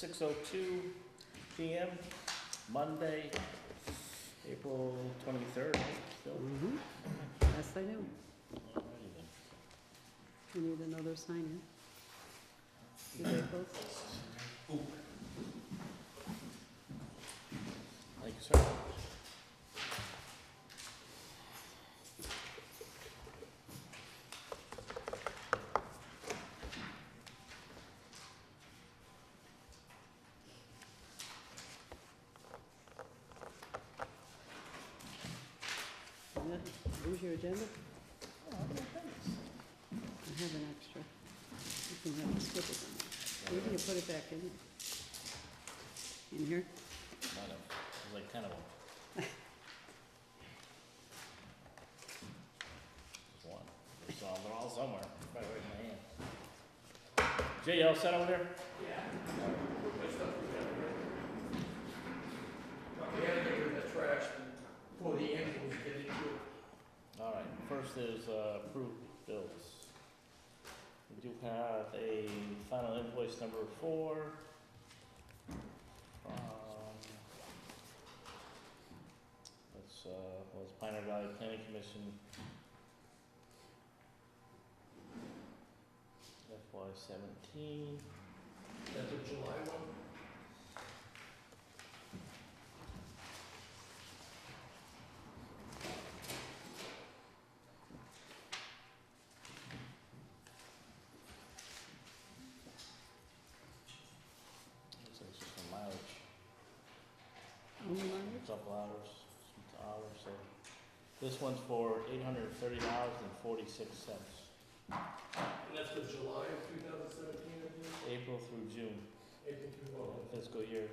6:02 PM, Monday, April 23rd, right? Still? Mm-hmm. Yes, I do. Alrighty then. We need another sign in. Do they both? Thank you, sir. Yeah. Here's your agenda. Oh, okay, thanks. I have an extra. You can have the stickers on there. Maybe you put it back in. In here? Might have. There's like 10 of them. Just one. They're all somewhere. Probably right in my hand. Jay, you all set over there? Yeah. Put my stuff together. We had to get rid of the trash before the animals get into it. All right, first is approved bills. We do have a final invoice number 4 from, was Pioneer Valley Planning Commission FY17. That's a July one. Looks like it's just for mileage, Only a language? couple hours, some hours, so. This one's for $830.46, And that's for July of 2017, I think. April through June, April through August. fiscal year.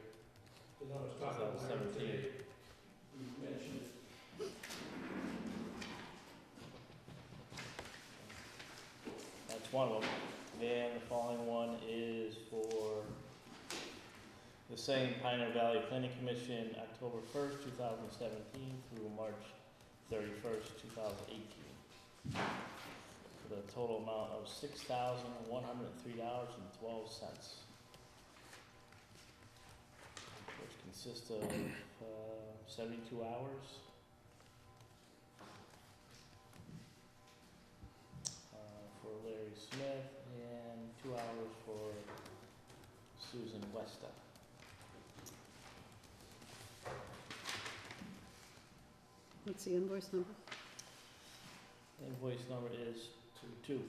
Because I was talking about it 2017. today. You mentioned it. That's one of them. And the following one is for the same Pioneer Valley Planning Commission, October 1st, 2017 through March 31st, 2018. For the total amount of $6,103.12. Which consists of 72 hours. For Larry Smith and 2 hours for Susan Westa. What's the invoice number? Invoice number is 22.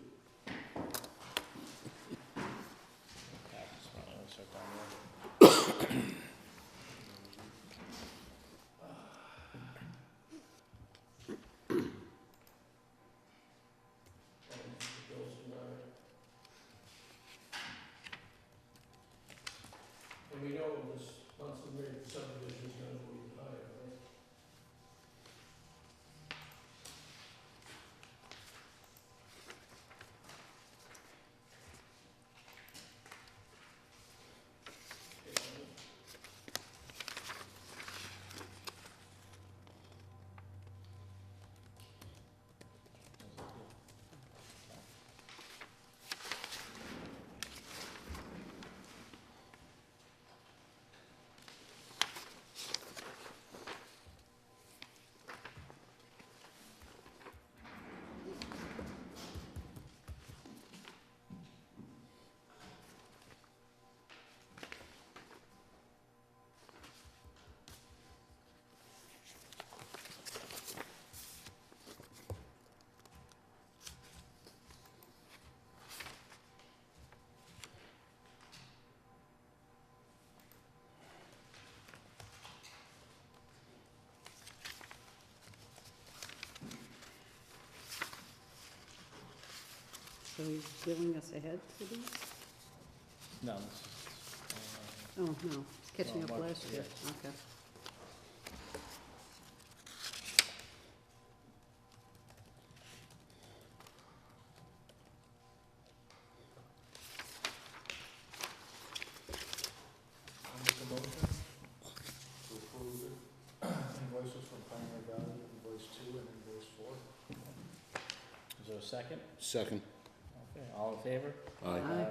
And we know this Munson subdivision is gonna go even higher, right? So he's billing us ahead for these? No, this is, Oh, no, it's catching up March, last year, okay. I'll make a motion to approve invoices from Pioneer Valley, invoice 2 and invoice 4. is there a second? Second. Okay, all in favor? Aye. Aye.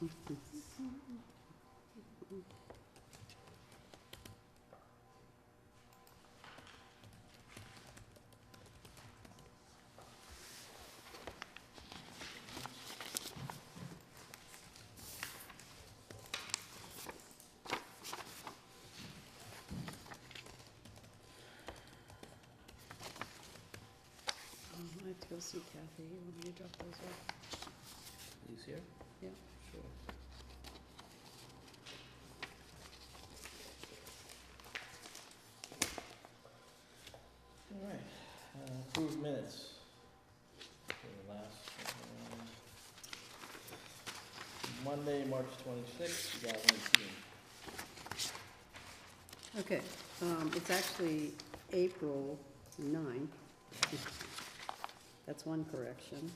I have to go see Kathy. You want me to drop those off? He's here? Yeah. Sure. All right, approved minutes for the last, Monday, March 26th, 2018. Okay, it's actually April 9. That's one correction.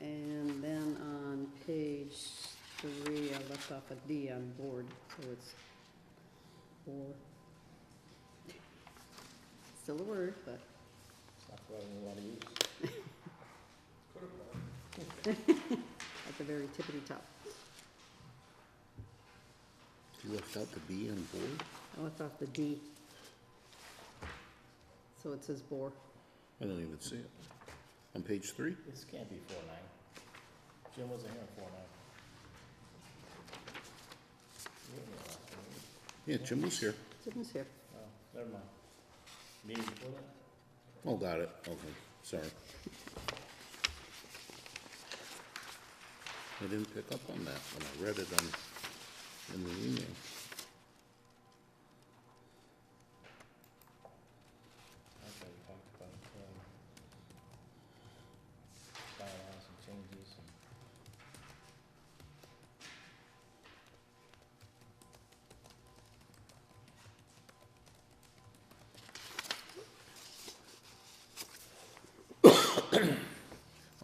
And then on page 3, I left off a D on board, so it's 4. Still a word, but It's not the right one we want to use. Could have been. at the very tippity top. You left out the B on board? I left off the D. So it says bore. I don't even see it. On page 3? This can't be 4-9. Jim wasn't here on 4-9. You weren't here last time, were you? Yeah, Jim was here. Jim's here. Oh, never mind. Meeting before that? Oh, got it. Okay, sorry. I didn't pick up on that when I read it in the email. Okay, we talked about, bylaws and changes and.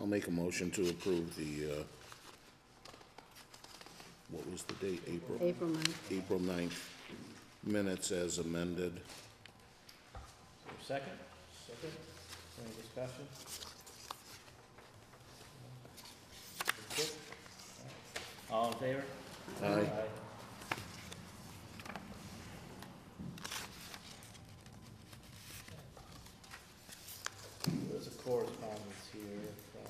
I'll make a motion to approve the, what was the date? April? April 9th. April 9th minutes as amended. Is there a second? Second. Any discussion? Good. All in favor? Aye. There's a correspondence here from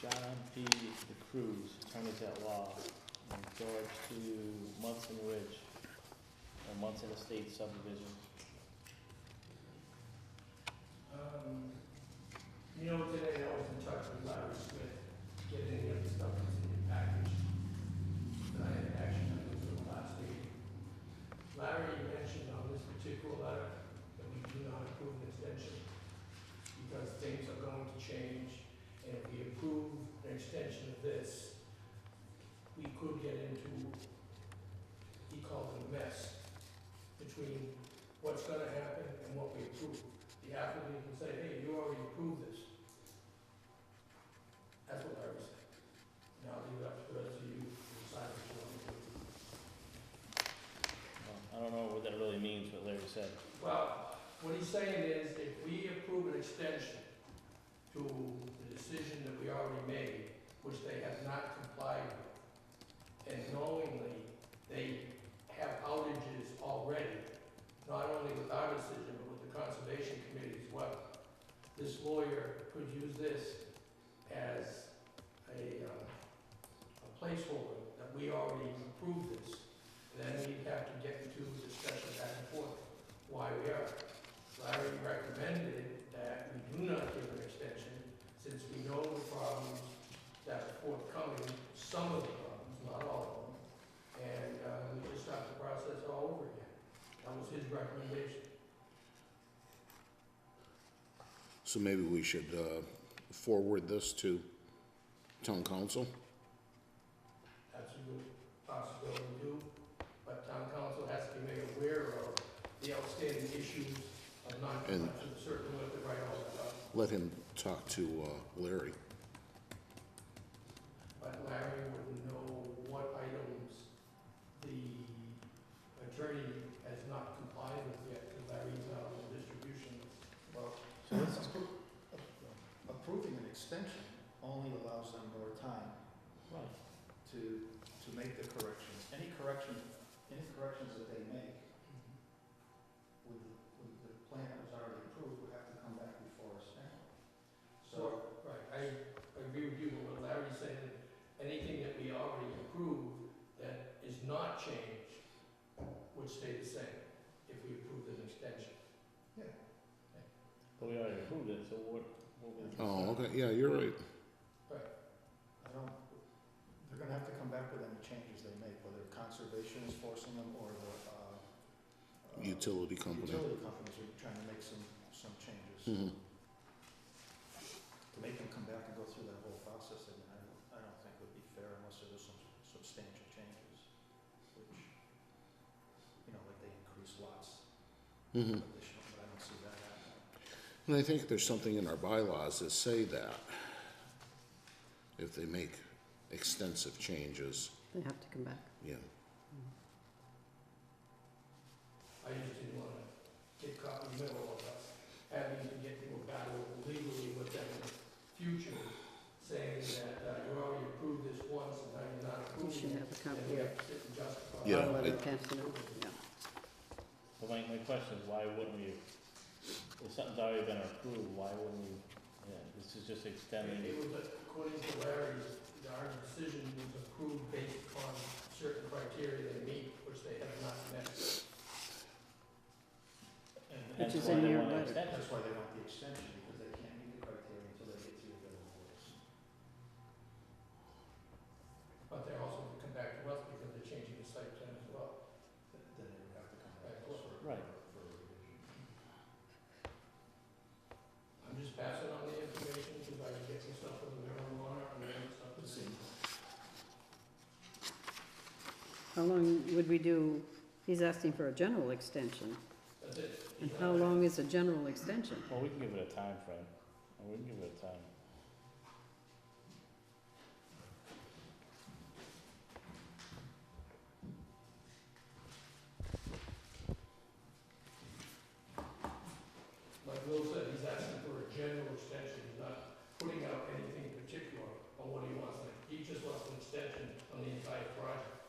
John P. Cruz, attorneys at law, in regards to Munson Ridge, or Munson Estate subdivision. You know, today I was in touch with Larry Smith, getting any of the stuff that's in your package. That I had action items for the last meeting. Larry mentioned on this particular letter that we do not approve an extension because things are going to change, and if we approve an extension of this, we could get into, he called it a mess, between what's gonna happen and what we approve. The applicant can say, hey, you already approved this. That's what Larry said. Now leave it up to the rest of you to decide what you want to do. Well, I don't know what that really means, what Larry said. Well, what he's saying is, if we approve an extension to the decision that we already made, which they have not complied with, and knowingly they have outages already, not only with our decision, but with the Conservation Committee as well, this lawyer could use this as a placeholder that we already approved this. Then we'd have to get into a discussion back and forth why we are. Larry recommended that we do not give an extension since we know the problems that are forthcoming, some of the problems, not all of them, and we just have to process all over again. That was his recommendation. So maybe we should forward this to town council? That's a good possibility to do, but town council has to be made aware of the outstanding issues of non-compliance with certain with the right all that up. Let him talk to Larry. But Larry would know what items the attorney has not complied with yet, because Larry's not on the distribution list. So allows them more time Right. to make the corrections. Any corrections that they make with the plan that was already approved would have to come back before us anyway. So, right, I agree with you, but what Larry's saying, anything that we already approved that is not changed would stay the same if we approved an extension. But we already approved it, so what was? Oh, okay, yeah, you're right. I don't, they're gonna have to come back with any changes they make, whether conservation is forcing them or the, Utility company. utility companies are trying to make some changes. Mhm. To make them come back and go through that whole process, I mean, I don't think would be fair unless there was some substantial changes, which, like they increase lots Mhm. additional, but I don't see that happening. And I think there's something in our bylaws that say that if they make extensive changes, They have to come back. yeah. I just didn't wanna get caught in the middle of us having to get into a battle legally with them in the future, saying that you already approved this once and now you're not You should approving it. have a And copy we of have to sit and justify. Yeah, our letter I- passed it out. Yeah. But my question is, why wouldn't we, if something's already been approved, why wouldn't we, this is just extending. It was, according to Larry's, our decision was approved based upon certain criteria they meet, which they have not met. Hence Which is why in they your want an letter. extension. That's why they want the extension, because they can't meet the criteria until they get through the boards. But they also have to come back to us because they're changing the site plan as well. Then they would have to come back to us Right. for a revision. I'm just passing on the information because I can get some stuff with the marijuana and then stuff to see. How long would we do, he's asking for a general extension. That's it. And how long is a general extension? Well, we can give it a time frame. We can give it a time. Like Will said, he's asking for a general extension, he's not putting out anything particular on what he wants. Like, he just wants an extension on the entire project.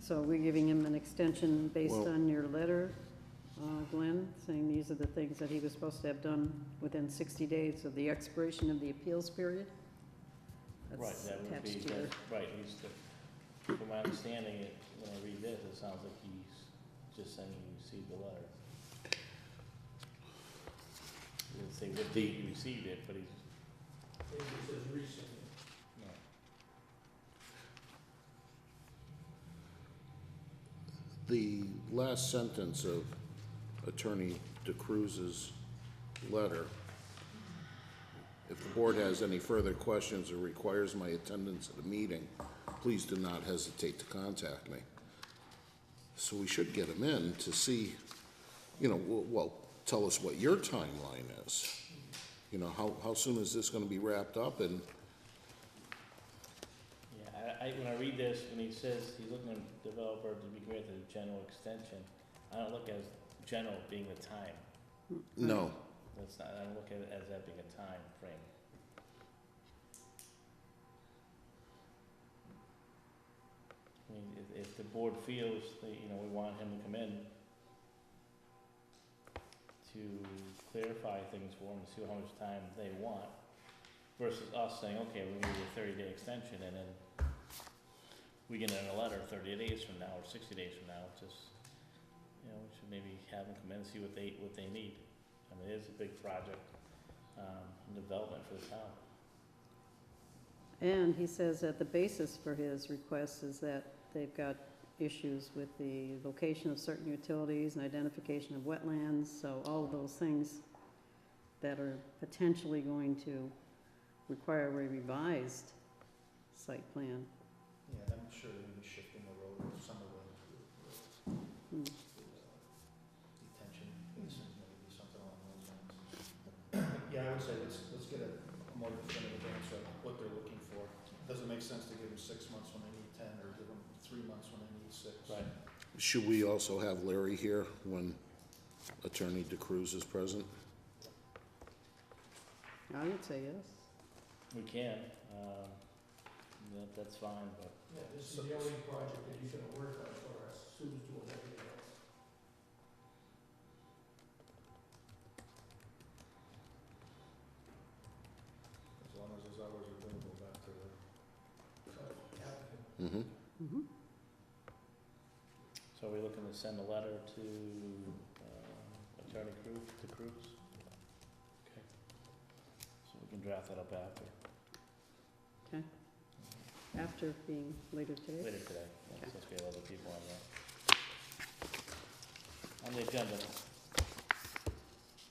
So are we giving him an extension based Well- on your letter, Glenn, saying these are the things that he was supposed to have done within 60 days of the expiration of the appeals period? Right, That's that would be, attached to your, right, from my understanding, when I read this, it sounds like he's just saying he received the letter. He didn't say what date he received it, but he's, Maybe it says recently. no. The last sentence of Attorney DeCruz's letter, if the board has any further questions or requires my attendance at a meeting, please do not hesitate to contact me. So we should get him in to see, well, tell us what your timeline is. How soon is this gonna be wrapped up and, Yeah, when I read this, when he says he's looking at developer to be granted a general extension, I don't look as general being the time. no, That's not, I don't look at it as that being a time frame. I mean, if the board feels that, we want him to come in to clarify things for them, see how much time they want, versus us saying, okay, we're gonna give you a 30-day extension, and then we get in a letter 30 days from now, or 60 days from now, just, we should maybe have them come in and see what they need. I mean, it is a big project, development for the town. and he says that the basis for his request is that they've got issues with the location of certain utilities and identification of wetlands, so all of those things that are potentially going to require a revised site plan. Yeah, I'm sure they're gonna be shifting the road, some of the Hmm. detention basins, maybe something along those lines. Yeah, I would say let's get a more definitive answer on what they're looking for. Doesn't make sense to give them 6 months when they need 10 or give them 3 months when they need 6. Right. Should we also have Larry here when Attorney DeCruz is present? I would say yes. We can, that's fine, but Yeah, this is the only project that he's gonna work on for us, Sue's doing everything else. As long as those hours are billable back to the, So, applicant. Mm-hmm. Mm-hmm. so are we looking to send a letter to Attorney Cruz? Okay. So we can draft that up after, After being later today? later today. Okay. Since we have other people on the agenda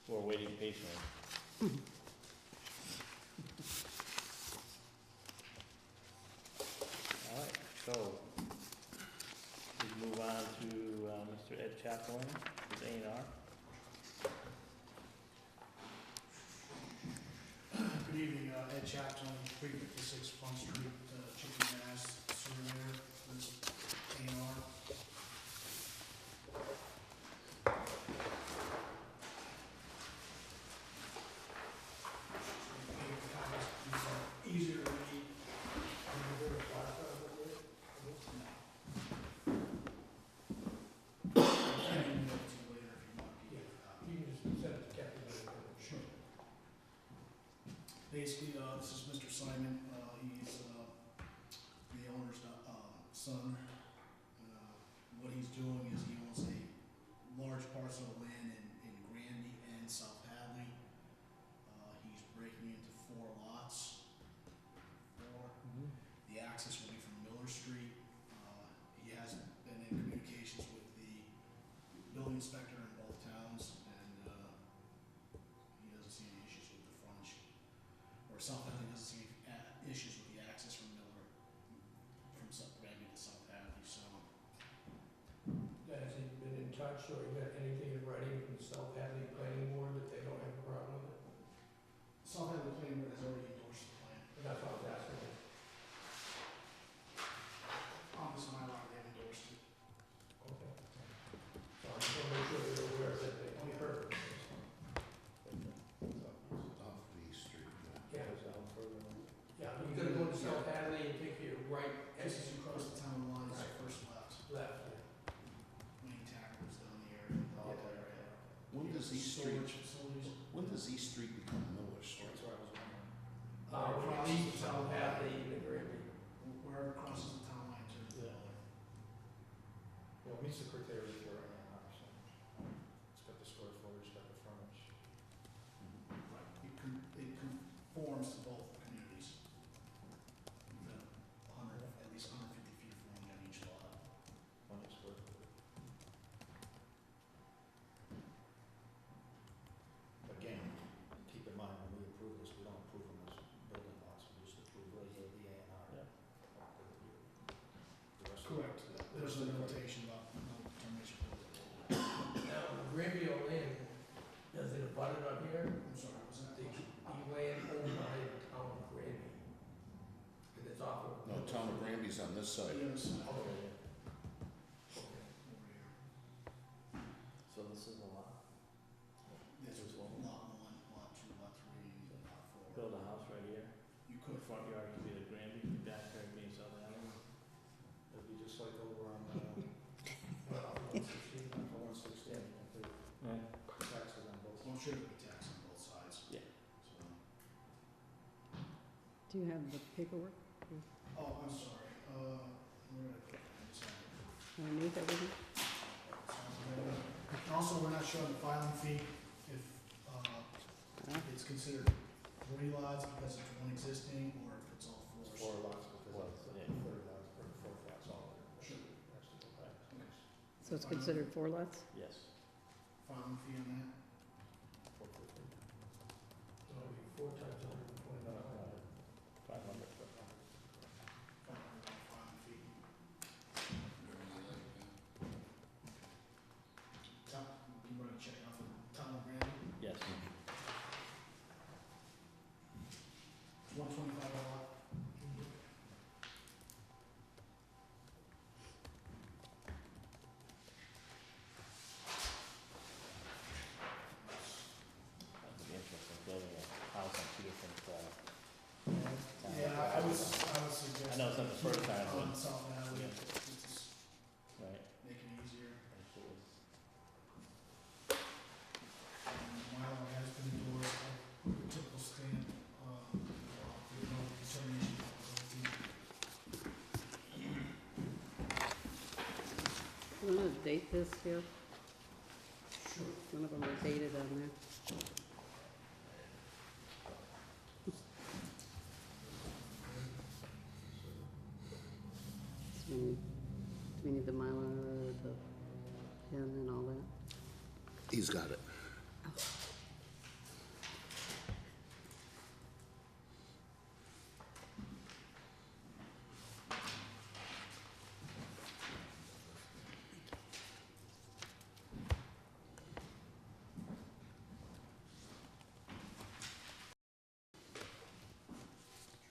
who are waiting patiently. All right, so we move on to Mr. Ed Chaplin, with A&R. Good evening, Ed Chaplin, 356 Front Street, Chicken Mass, surveyor, this A&R. Easier to read. I can email it to you later if you want. Yeah, you can just send it to Captain. Sure. Basically, this is Mr. Simon, he's, the owner's, son. What he's doing is he owns a large parcel of land in Granby and South Hadley. He's breaking into 4 lots. The access will be from Miller Street. He has been in communications with the building inspector in both towns, and, he doesn't see any issues with the frontage. Or South Hadley doesn't see any issues with the access from Miller, from Granby to South Hadley, so. Has he been in touch, or you got anything in writing from the South Hadley Planning Board that they don't have a problem with it? South Hadley Planning Board has already endorsed the plan. And that's what I was asking. On this Mylar, they've endorsed it. Okay. So I just wanna make sure they're aware that they heard. Off the street. Yeah. Yeah, you gotta go to South Hadley and take your right As exit you cross the town line, it's Right. your first left. left. Main tackles down the area. When does East Street, Storage facilities. when does East Street become Miller Street? that's what I was wondering. From east to South Hadley to Granby. Wherever it crosses the town line turns the Yeah. building. Well, it meets the criteria for A&R, so it's got the square footage, got the frontage. Right. It conforms to both communities. The 100, at least 150 feet of frontage on each lot. 20 square foot. Again, keep in mind, when we approve this, we don't approve them as building lots, we just approve the A&R. Yeah. The rest of Correct. the- There's a notation about no determination of building. Now, the Granby land, does it abut it up here? I'm sorry, was that? The land owned by the town of Granby. And it's off of. No, Town of Granby's on this side. The other side. Okay. Over Okay. here. So this is a lot. This is lot 1, lot 2, lot 3, lot 4. Build a house right here. You The could. front yard could be the Granby, backyard being South Hadley. It'd be just like over on, Well, 116. for 116, Yeah. taxes on both. Well, I'm sure there'll be tax on both sides. Yeah. So. Do you have the paperwork Oh, I'm sorry. Where did I put it? I just had it. underneath everything? And also, we're not showing the filing fee if it's considered 3 lots because it's one existing, or if it's all 4. 4 lots because Lots, of the yeah. 3rd lot, or the 4th lot's all there. Sure. Has to go back. So it's considered 4 lots? Yes. Filing fee on that? 450. So it'll be 4 times 120. 500. Filing fee. Town, you want to check off the town of Granby? Yes. 125 a lot. Yeah, I was suggesting. I know it's not the first time, but, On South Valley, yeah. just right. make it easier. Mylar has been endorsed, the typical stamp, with no determination of You wanna date this here? Sure. One of them are dated on there. So do we need the Mylar, the pen and all that? He's got it.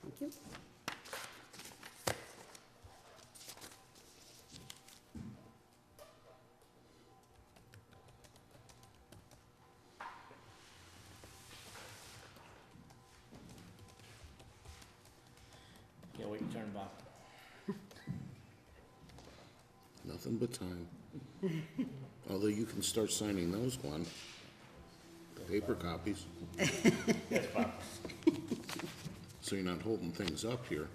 Thank you. Can't wait to turn back. Nothing but time. Although you can start signing those, Glenn. Paper copies, Yes, Bob. so you're not holding things up here.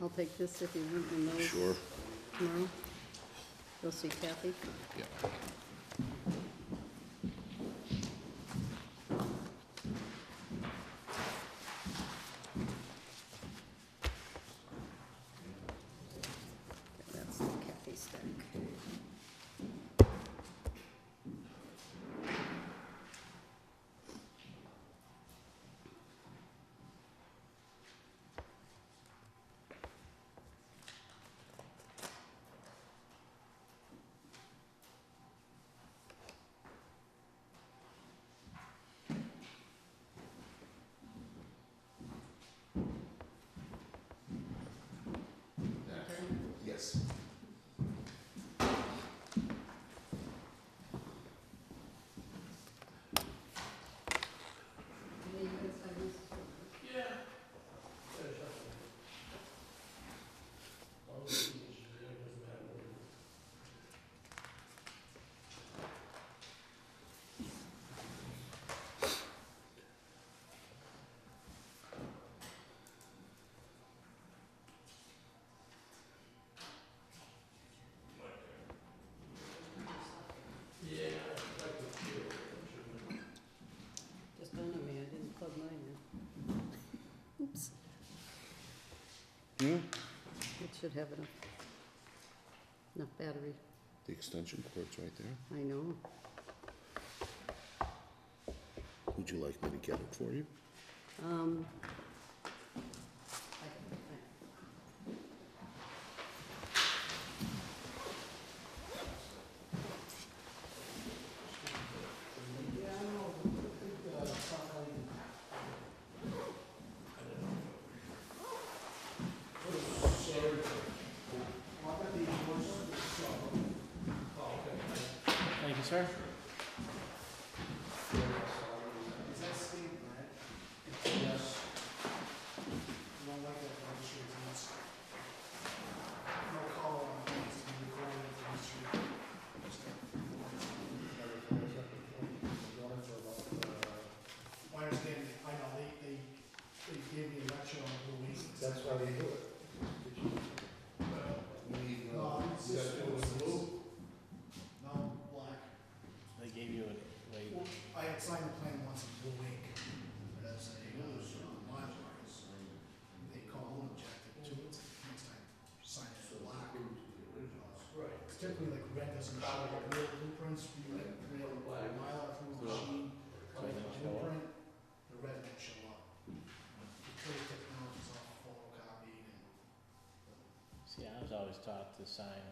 I'll take this if you want the notes Sure. tomorrow. Go see Kathy. Yeah. That's the Kathy stack. Yes. Just dawned on me, I didn't plug mine in. Oops. Yeah, It should have enough battery. the extension cord's right there. I know. Would you like me to get it for you? Thank you, sir. Is that state grant? Yes. You don't like that registry, it's no call on it, it's gonna be recorded at the registry. My understanding, I know, they gave me a lecture on Blue Wings. That's why they do it. No, it's just, blue? No, black. They gave you a, like, Well, I had signed the plan once in Blue Ink, as a, modular, they call and objected to it, next time, sign it for black. Right. Typically, like, red doesn't show, like, real blueprints, you like, real Mylar through the machine, like, the blueprint, the red won't show up. Because technology's all photocopied and. see, I was always taught to sign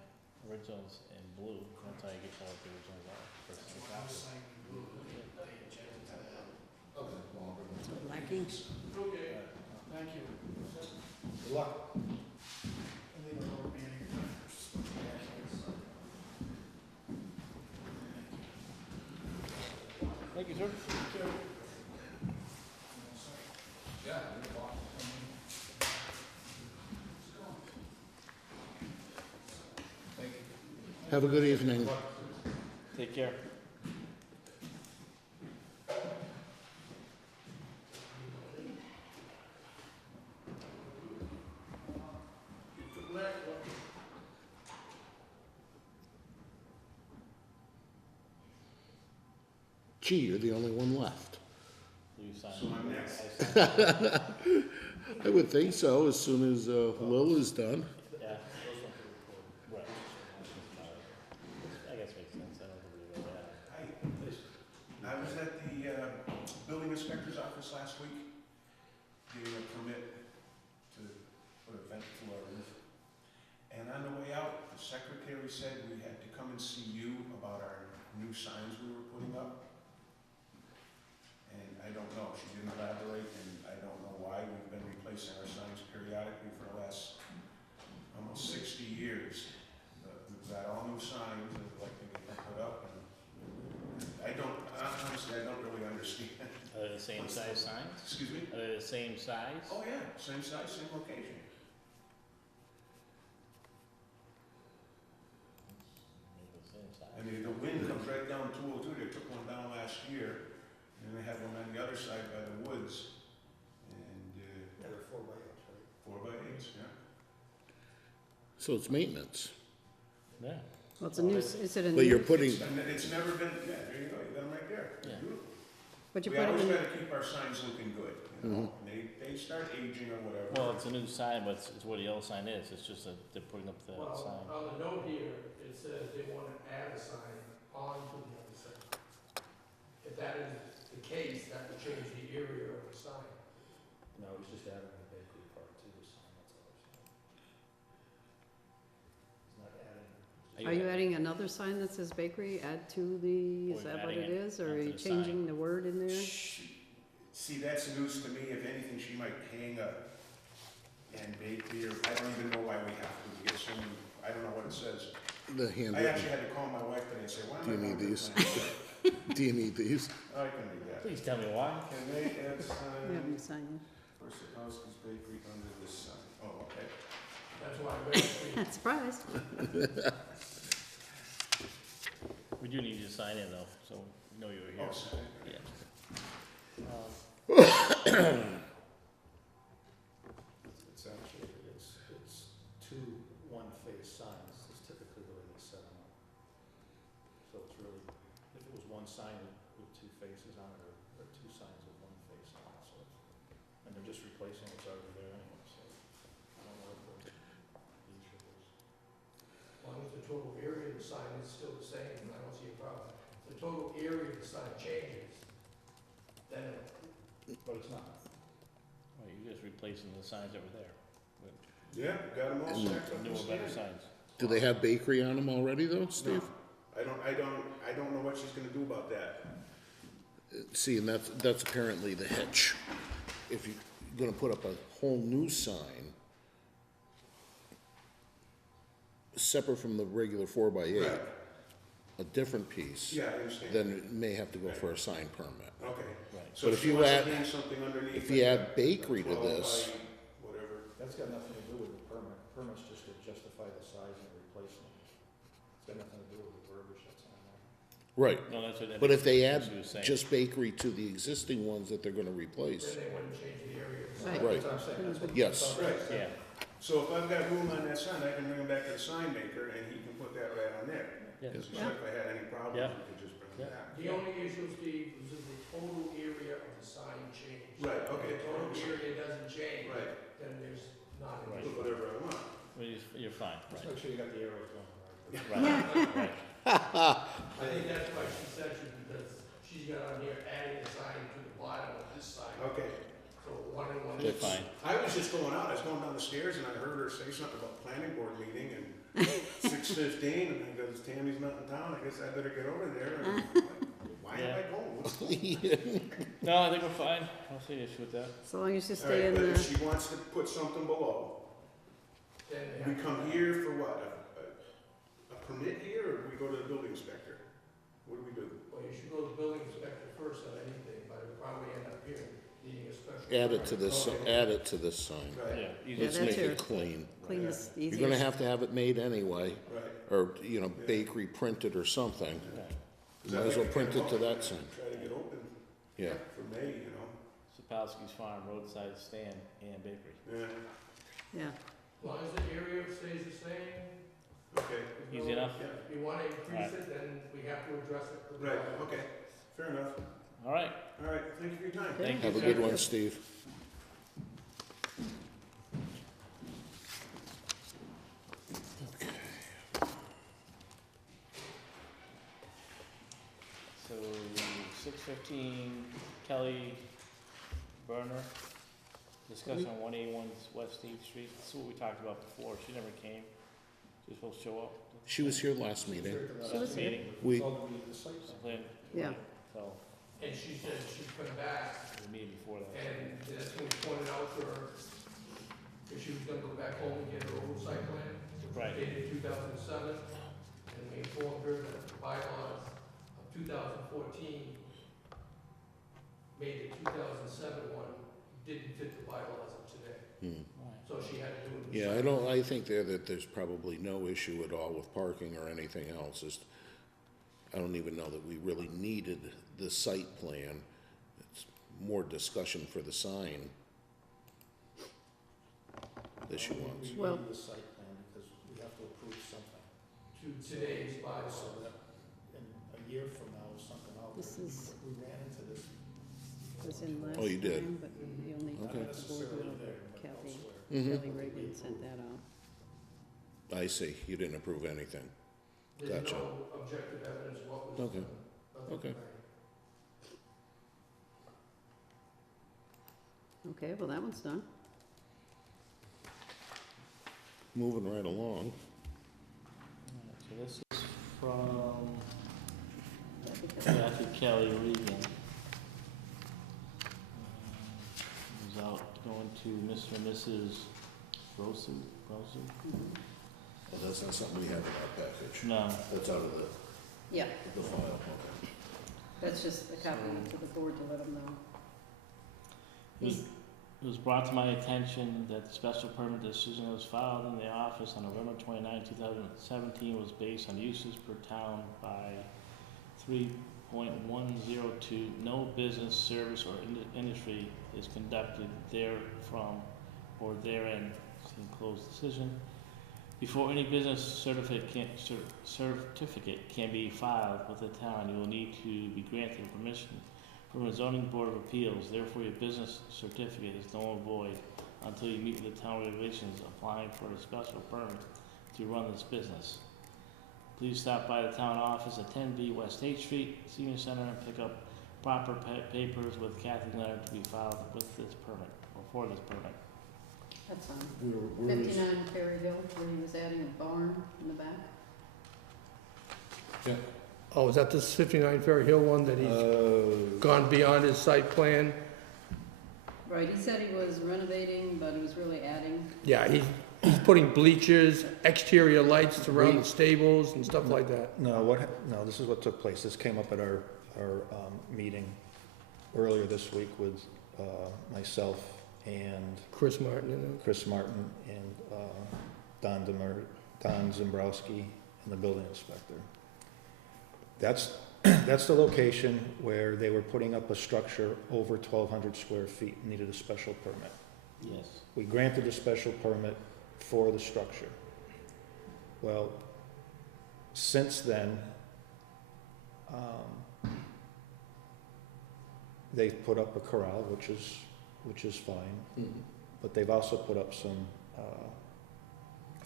originals in blue. That's how you get all the originals out. First That's thing what I was copies. signing in blue, they objected to that. Okay, well, I'll bring it. So lacking. Okay, Thank you. Good luck. I leave a note being your Thank you, sir. Yeah. Have a good evening. Take care. Gee, you're the only one left. You sign. So I'm next. I sign. I would think so, as soon as Lil is done. Yeah. Right. I guess makes sense. I don't really know that. Hi, I was at the building inspector's office last week, getting a permit to put a vent to our roof. And on the way out, the secretary said we had to come and see you about our new signs we were putting up. And I don't know, she didn't elaborate, and I don't know why. We've been replacing our signs periodically for the last almost 60 years. We've got all new signs that we'd like to get them put up, and honestly, I don't really understand. Are they the same size signs? Excuse me? Are they the same size? Oh, yeah, same size, same location. Maybe the same size. I mean, the wind comes right down 202, they took one down last year, and they had one on the other side by the woods, and, Yeah, they're 4x8s, right? 4x8s, yeah. So it's maintenance. Yeah. Well, it's a new, is it a But you're new, putting, And it's never been, yeah, there you go, you got them right there. Yeah. Beautiful. but you We put always it in, gotta keep our signs looking good, you know, and they start aging or whatever. Well, it's a new sign, but it's what a yellow sign is. It's just that they're putting up the Well, sign. on the note here, it says they want to add a sign onto the other side. If that is the case, that would change the area of the sign. No, it's just adding the bakery part to the sign, that's all it's saying. It's not adding. are you adding another sign that says bakery, add to the, Or is you're that what adding it it is? Or are onto you the changing the word in there? See, that's news to me. If anything, she might hang a and bakery, or I don't even know why we have to get so many, I don't know what it says. the I handwritten, actually had to call my wife today and say, why am I? Do you need going these? to plan? do you need these? I can do that. Please tell me why. Can they add We have sign new sign, for Sikowski's Bakery under this sign? Oh, okay. That's why I read the yeah. Surprise. We do need you to sign in though, so we know you were here. Oh, sign. Yeah. It's actually, it's two one-face signs, is typically the way they set them up. So it's really, if it was one sign with two faces on it, or two signs with one face on it, so. And they're just replacing what's already there anyway, so. I don't know what the issue is. As long as the total area of the sign is still the same, I don't see a problem. If the total area of the sign changes, then But it's not. Well, you're just replacing the signs that were there. Yeah, got them all stacked up. Newer, and better scanned. signs. Do they have bakery on them already though, Steve? No, I don't know what she's gonna do about that. See, and that's apparently the hitch. If you're gonna put up a whole new sign, separate from the regular 4x8, Right. a different piece, Yeah, I understand. then it may have to go for a sign permit. Okay. Right. So But if if she you wants to add- hang something underneath. if you it, add bakery to 12 this- by whatever. That's got nothing to do with the permit. Permit's just to justify the size and replacement. It's got nothing to do with the verbiage that's on there. Right, No, that's what. but if they that's add what he was saying. just bakery to the existing ones that they're gonna replace, they wouldn't change the area of the sign. Right. right, That's what I'm saying, that's what. Yes. Right. Yeah. So if I've got room on that sign, I can bring them back to the sign maker and he can put that right on there. Yeah. Yes. So if I had any problems, Yeah. we could just bring Yeah. them back. The only issue, Steve, is if the total area of the sign changes. Right, okay. If the total area doesn't change, Right. then there's not an Right. Put issue. whatever I want. Well, you're fine, Just right? make sure you got the arrows going, right? Right, right. I think that's why she said she, because she's got on here adding a sign to the bottom of this sign. Okay. So one and one. They're fine. I was just going out, I was going down the stairs and I heard her say something about planning board meeting and 6:15 and I goes, Tammy's not in town, I guess I better get over there. And I'm like, why am I going? What's going on? No, I think we're fine. I don't see an issue with that. So long as you All stay right, in but if the, she wants to put something below, Then they we have come here for what? A permit here or we go to the building inspector? What do we do? Well, you should go to the building inspector first add it to this, add it to this sign. Right, Yeah, Yeah, Let's easy. that's make your- it clean. Clean this You're easier. gonna have to it made anyway, right. or, you know, bakery printed or something. Right. You might as well print it to that sign. Try to get open Yeah, for May, you know, Sapowski's Farm, roadside stand and bakery. yeah, Yeah, As long as the area stays the same. okay, there's Easy no- enough? If you wanna increase it, then we have to address it. with the right, bylaw. okay, fair enough. All right, All right, thank you for your time. Okay. thank you, have a sir. good one, Steve. So, 615 Kelly Burner, discussion on 181 West 8th Street. This is what we talked about before. She never came. She was supposed to show up. She was here last meeting. She was here. Meeting. We, Then, yeah. so, And she said she'd come back, the meeting before that. and that's when we pointed out to her, that she was gonna go back home and get her old site plan, which was Right. dated 2007. And we informed her that the bylaws of 2014 made the 2007 one didn't fit the bylaws of today. hmm. Right. So she had to do a new Yeah, site I think that there's probably no issue at all with parking or anything else. I don't even know that we really needed the site plan. It's more discussion for the sign that she wants. We Well- need the site plan because we have to approve something. to today's bylaws. So that in a year from now, if something out This there, is- we ran into this. Was in last Oh, you did? time, but you'll need to Okay. let the board Necessarily know there, that but Kathy, elsewhere. Mhm. Kelly Reagan sent that out. I see, you didn't approve anything. There's Gotcha. no objective evidence of what was Okay. done. Nothing Okay. right. Okay, well, that one's done. Moving right along. Alright, so this is from Kathy Kelly. Kathy Kelly Regan. Who's out going to Mr. and Mrs. Rosu? Mhm. Well, that's not something we have in our package. No, That's out of Yeah, the file, okay. that's just a copy to the board to let them know. it was brought to my attention that the special permit decision was filed in the office on November 29, 2017 was based on uses per town by 3.102. No business, service, or industry is conducted therefrom or therein, enclosed decision. Before any business certificate can be filed with the town, you will need to be granted permission from a zoning board of appeals. Therefore, your business certificate is null and void until you meet with the town regulations applying for a special permit to run this business. Please stop by the town office at 10B West 8th Street, Senior Center, and pick up proper papers with Kathy Leonard to be filed with this permit, or for this permit. That's on Where is- 59 Ferry Hill, where he was adding a barn in the back. Oh, is that this 59 Ferry Hill one that he's gone beyond his site plan? Right, he said he was renovating, but he was really adding. Yeah, he's putting bleachers, exterior lights around the stables and stuff like that. No, this is what took place. This came up at our meeting earlier this week with myself and Chris Martin, you know? Chris Martin and Don Zimbrowski and the building inspector. That's the location where they were putting up a structure over 1,200 square feet, needed a special permit. Yes. We granted a special permit for the structure. Well, since then, they've put up a corral, which is fine, Mhm. but they've also put up some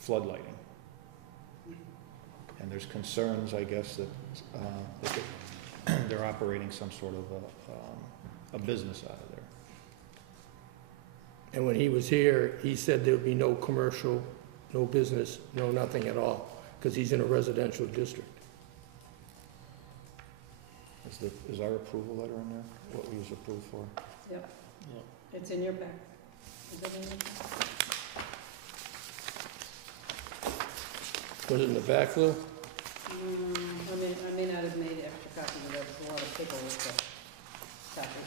floodlighting. And there's concerns, I guess, that they're operating some sort of a business out of there. And when he was here, he said there would be no commercial, no business, no nothing at all, because he's in a residential district. Is our approval letter in there, what we was approved for? Yep, Yep. it's in your pack. Is it in your pack? Was it in the back, Lou? I may not have made extra copies of that, there's a lot of paperwork to copy.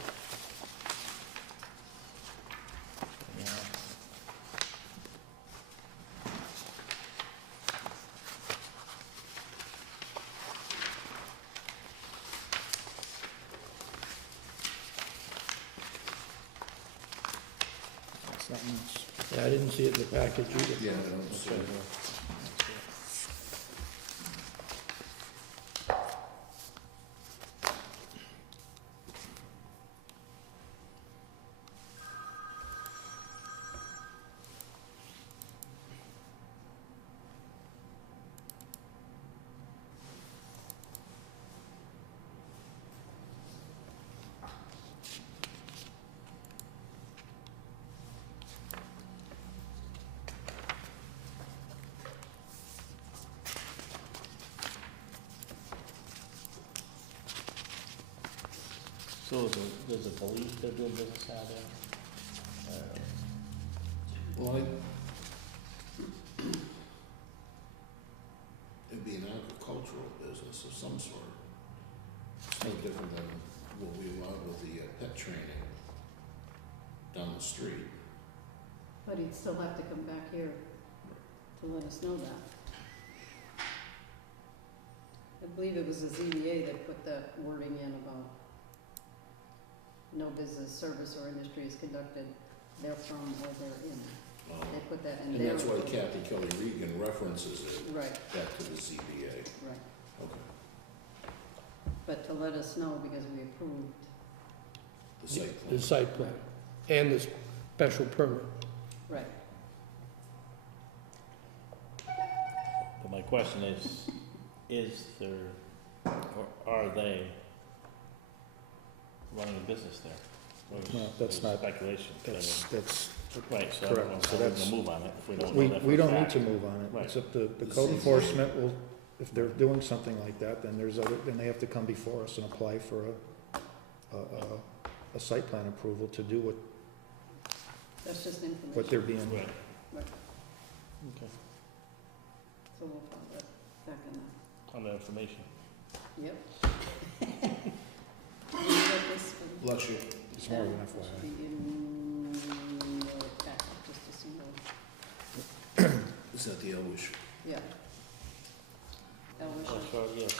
something else. Yeah, I didn't see it in the package either. Yeah, I don't see it. So there's a belief they're doing business out there? Well, it'd be an agricultural business of some sort. It's no different than what we allowed with the pet training down the street. But he'd still have to come back here to let us know that. I believe it was the ZBA that put that wording in about no business, service, or industry is conducted therefrom or therein. They put that in And there. that's why Kathy Kelly Regan references it Right, back to the ZBA. right. Okay. But to let us know because we approved. The site The plan. site plan and the special permit. Right. But my question is there, or are they running a business there? Or is No, that's it not- speculation? That's, Right, so I don't know correct. So how we're that's- gonna move on it if we don't know that for we a don't need fact. to move on it. Right. It's up to the The code ZBA. enforcement will, if they're doing something like that, then then they have to come before us and apply for a site plan approval to do That's just information. what they're being. Right. Right. Okay, So we'll follow that back in that. on the information. Yep. Did you get this one? Bless you. It's more of an That should FYI. be in the packet, just to see what, Is that the Elwish? yeah. Elwish. Oh, sure, yes.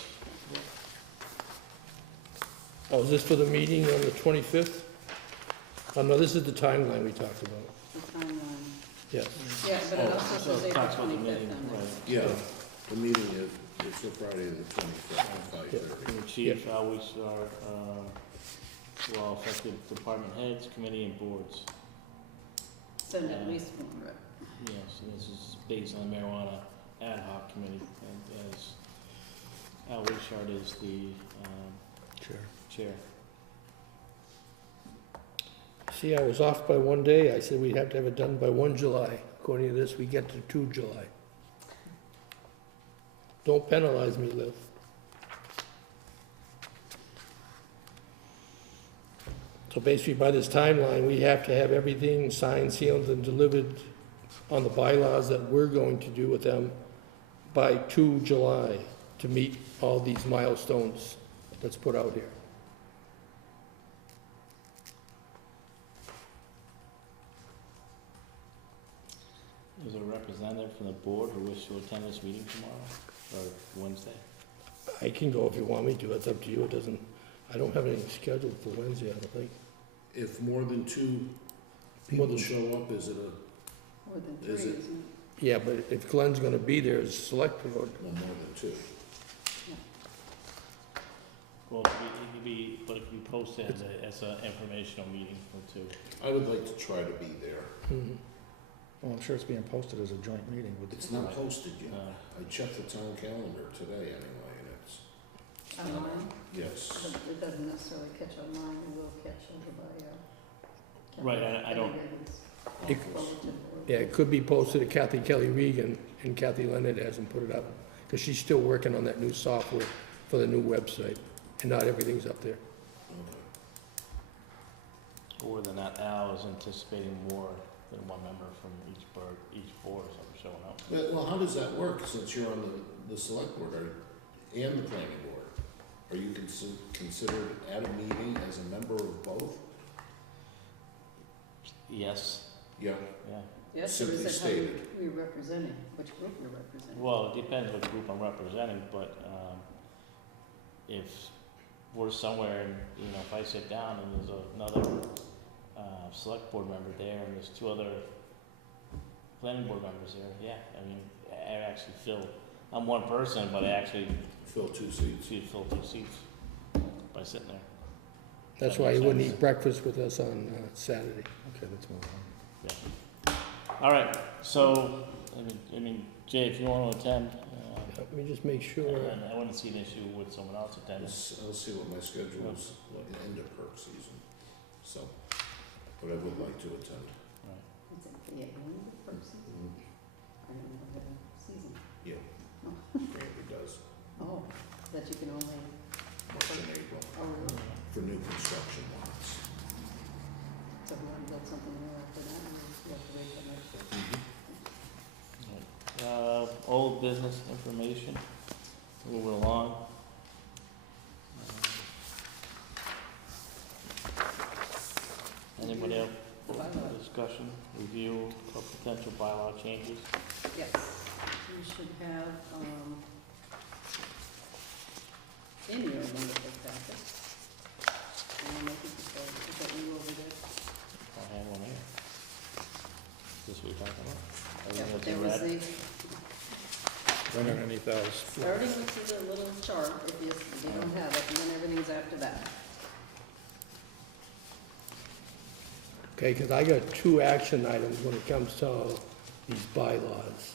Oh, is this for the meeting on the 25th? Oh, no, this is the timeline we talked about. The timeline. Yes. Yeah, but it Oh, also So says it April talks about the twenty-fifth meeting, on there. right. Yeah, the meeting is for Friday the 25th at 5:30. And the chief, always are, to all affected department heads, committee and boards. Send at least one rep. Yes, and this is based on the marijuana ad hoc committee, and as Al Wishart is the, Sure. chair. See, I was off by one day. I said we'd have to have it done by 1 July. According to this, we get to 2 July. Don't penalize me, Liv. So basically, by this timeline, we have to have everything signed, sealed, and delivered on the bylaws that we're going to do with them by 2 July to meet all these milestones that's put out here. Is there a representative from the board who wishes to attend this meeting tomorrow, or Wednesday? I can go if you want me to, it's up to you, it doesn't, I don't have anything scheduled for Wednesday, I don't think. If more than two More people than- show up, is it More than three, Is it- isn't it? Yeah, but if Glenn's gonna be there as select board, well, more than two? Well, it could be, but it could be posted as a informational meeting for two. I would like to try to be there. Well, I'm sure it's being posted as a joint meeting with It's the. not posted yet. Uh, I checked the town calendar today anyway, and it's not Online? Yes. But it doesn't necessarily catch online, it will catch over by, Right, I don't- It- Bulletin board. yeah, it could be posted at Kathy Kelly Regan, and Kathy Leonard hasn't put it up, because she's still working on that new software for the new website, and not everything's up there. Okay. Or than that, Al is anticipating more than one member from each board or something showing up. Well, how does that work, since you're on the select board and the planning board? Are you considered at a meeting as a member of both? Yes, Yeah. yeah. Yes, or Simply is it how you- stated. you're representing, which group you're representing? Well, it depends what group I'm representing, but, if we're somewhere and, if I sit down and there's another, select board member there, and there's 2 other planning board members there, yeah, I mean, I actually fill, I'm one person, but I actually Fill 2 seats. fill 2 seats by sitting there. That's That why makes you wouldn't sense. eat breakfast with us on Saturday. Okay, let's move on. All right, so, I mean, Jay, if you wanna attend, Let me just make sure. and I wouldn't see an issue with someone else attending. I'll see what my schedule is like end of perk season, so, but I would like to attend. Is it the end of the season? I don't know the season. Granby does, Oh, that you can only, March and April, oh, really? for new construction lots. So we want to build something new after that, or you have to wait till next year? Old business information, moving along. Anybody have Bylaw. discussion, review of potential bylaw changes? Yes, you should have, in your wonderful packet. And I think it's that you over there. I have one here. This what you're talking about? Yeah, Everything there that's was in red? the, Right underneath that is. starting with the little chart, if you don't have it, and then everything's after that. Okay, because I got 2 action items when it comes to these bylaws.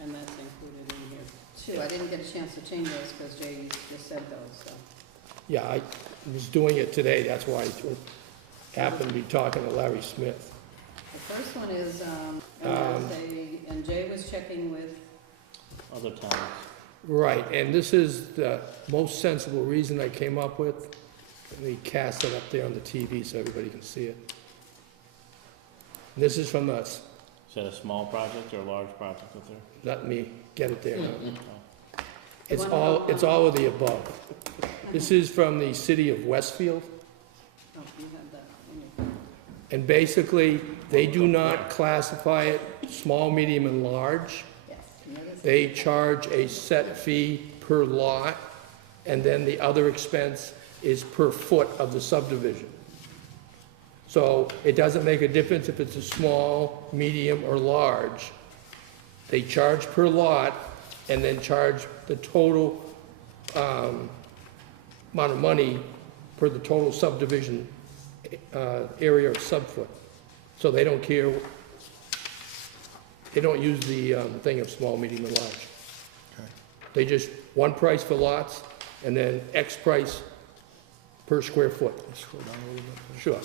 And that's included in here too. I didn't get a chance to change those because Jay just said those, so. Yeah, I was doing it today, that's why I happened to be talking to Larry Smith. The first one is, and Jay was checking with, Other towns. Right, and this is the most sensible reason I came up with. Let me cast it up there on the TV so everybody can see it. This is from us. Is that a small project or a large project up there? Let me get it there now. Oh. It's all of the above. This is from the city of Westfield, oh, you have that in your, and basically, they do not classify it small, medium, and large. yes. and that is- They charge a set fee per lot, and then the other expense is per foot of the subdivision. So it doesn't make a difference if it's a small, medium, or large. They charge per lot and then charge the total amount of money per the total subdivision area of subfoot. So they don't care, they don't use the thing of small, medium, and large. Okay. They just, one price for lots, and then X price per square foot. Scroll down a little bit, please. Sure,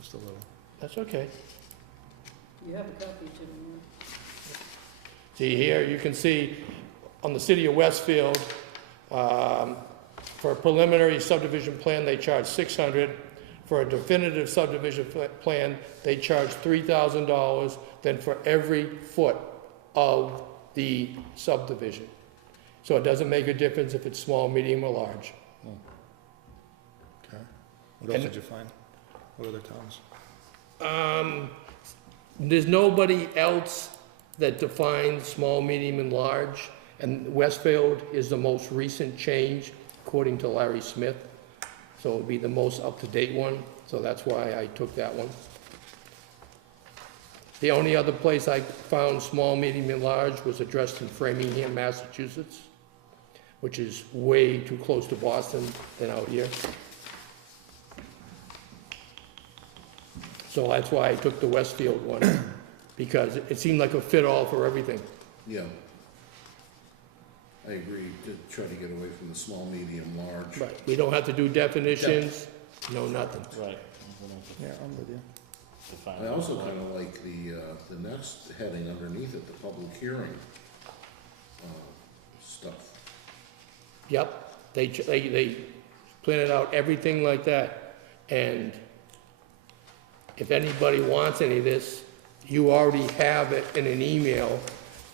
Just a little. that's okay. You have a copy too. See here, you can see on the city of Westfield, for a preliminary subdivision plan, they charge $600. For a definitive subdivision plan, they charge $3,000, then for every foot of the subdivision. So it doesn't make a difference if it's small, medium, or large. Okay. What else And- did you find? What other towns? There's nobody else that defines small, medium, and large, and Westfield is the most recent change, according to Larry Smith. So it'll be the most up-to-date one, so that's why I took that one. The only other place I found small, medium, and large was addressed in Framingham, Massachusetts, which is way too close to Boston than out here. So that's why I took the Westfield one, because it seemed like a fit-all for everything. Yeah. I agree, to try to get away from the small, medium, large. Right, we don't have to do definitions, no nothing. Right. Yeah, I'm with you. Define I also it. kinda like the next heading underneath it, the public hearing, stuff. Yep, they planted out everything like that, and if anybody wants any of this, you already have it in an email,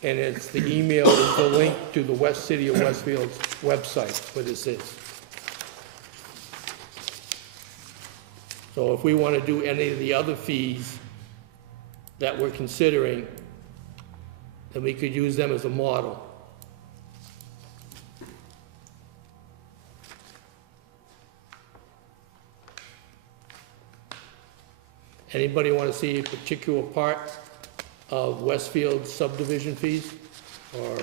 and it's, the email is the link to the West City of Westfield's website where this is. So if we want to do any of the other fees that we're considering, then we could use them as a model. Anybody want to see a particular part of Westfield subdivision fees? Or,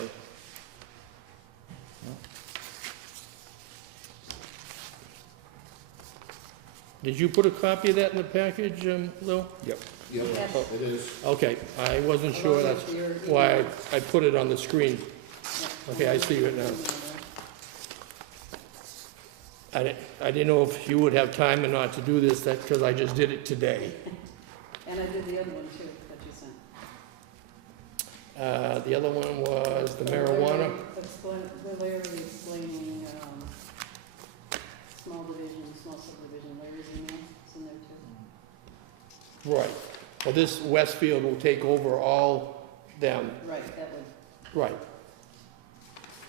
did you put a copy of that in the package, Lou? Yep, Yes. it is. Okay, I wasn't sure, Along that's with your why email. I put it on the screen. Yeah. Okay, I see it now. I didn't know if you would have time or not to do this, that's because I just did it today. And I did the other one too, that you sent. The other one was the marijuana. Larry explaining, small division, small subdivision, Larry's email, it's in there too. Right. Well, this Westfield will take over all them, Right, that would, right.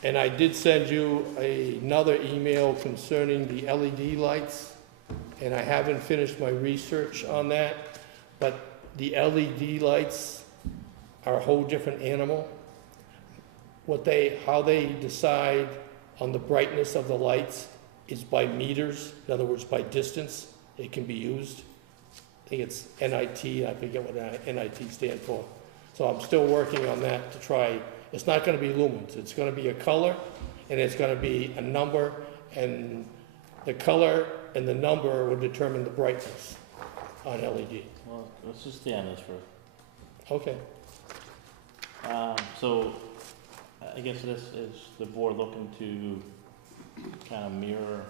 And I did send you another email concerning the LED lights, and I haven't finished my research on that, but the LED lights are a whole different animal. How they decide on the brightness of the lights is by meters, in other words, by distance it can be used. I think it's NIT, I forget what NIT stands for. So I'm still working on that to try. It's not gonna be lumens, it's gonna be a color, and it's gonna be a number, and the color and the number will determine the brightness on LED. Well, let's just stay on this for, Okay. so, I guess this is the board looking to kind of mirror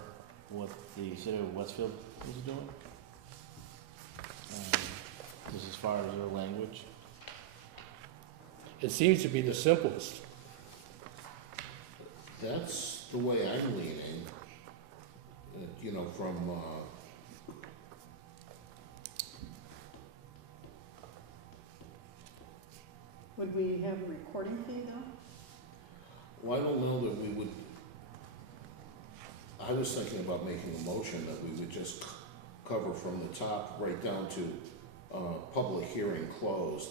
what the city of Westfield is doing? Just as far as their language? It seems to be the simplest. That's the way I'm leaning, you know, from, would we have a recording fee though? well, I don't know that we would, I was thinking about making a motion that we would just cover from the top right down to, public hearing closed,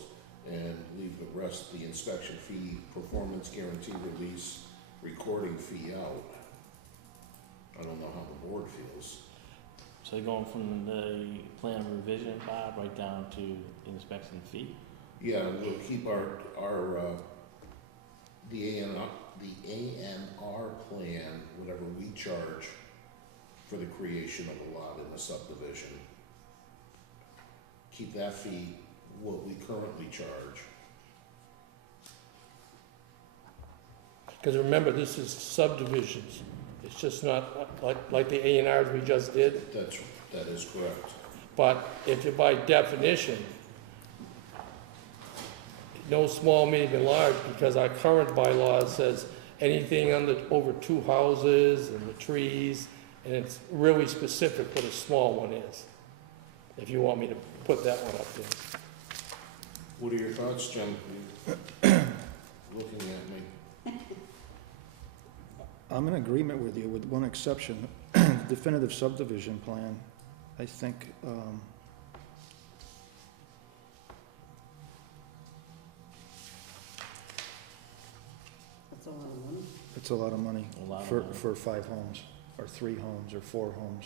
and leave the rest, the inspection fee, performance guarantee release, recording fee out. I don't know how the board feels. So you're going from the plan revision, Bob, right down to inspection fee? Yeah, we'll keep our, the ANR plan, whatever we charge for the creation of a lot in the subdivision. Keep that fee what we currently charge. Because remember, this is subdivisions. It's just not like the A&Rs we just did. That is correct. But if you by definition, no small, medium, and large, because our current bylaw says anything over 2 houses and the trees, and it's really specific what a small one is. If you want me to put that one up there. What are your thoughts, Jim? Looking at me. I'm in agreement with you, with one exception. Definitive subdivision plan, I think, That's a lot of money. it's a lot of money A lot of for, money. for 5 homes, or 3 homes, or 4 homes.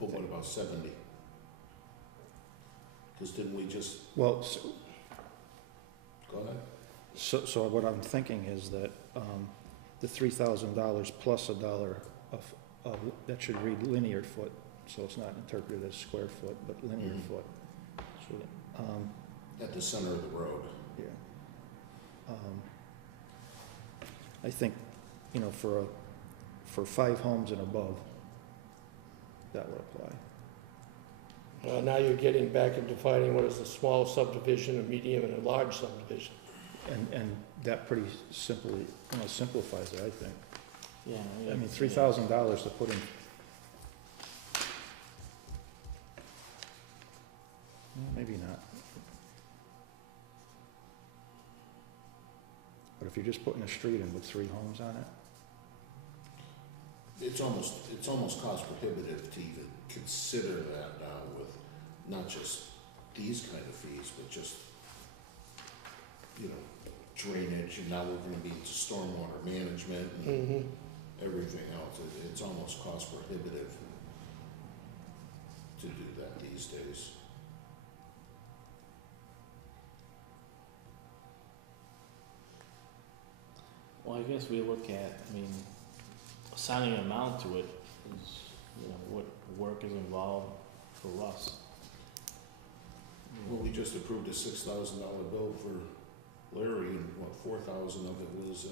But what about 70? Because didn't we just, Well, go ahead? so what I'm thinking is that, the $3,000 plus $1 of, that should read linear foot, so it's not interpreted as square foot, but linear Mhm. foot. So, At the center of the road. yeah. I think, you know, for 5 homes and above, that would apply. Now you're getting back and defining what is a small subdivision, a medium, and a large subdivision. And that pretty simply, simplifies it, I think. Yeah. I mean, $3,000 to put in. Maybe not. But if you're just putting a street in with 3 homes on it, It's almost cost prohibitive to even consider that now with not just these kind of fees, but just, you know, drainage, and now we're gonna be into stormwater management and Mm-hmm. everything else. It's almost cost prohibitive to do that these days. Well, I guess we look at, I mean, assigning an amount to it is, you know, what work is involved for us. Well, we just approved a $6,000 bill for Larry, and what, 4,000 of it was,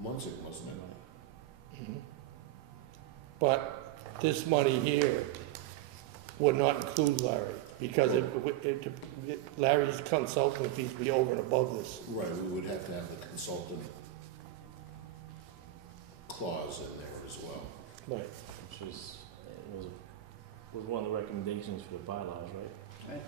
Munson, wasn't it? Mhm. But this money here would not include Larry, because Larry's consulting fees be over and above this. Right, we would have to have the consultant clause in there as well. Right. Which is, was one of the recommendations for the bylaws, right? Right.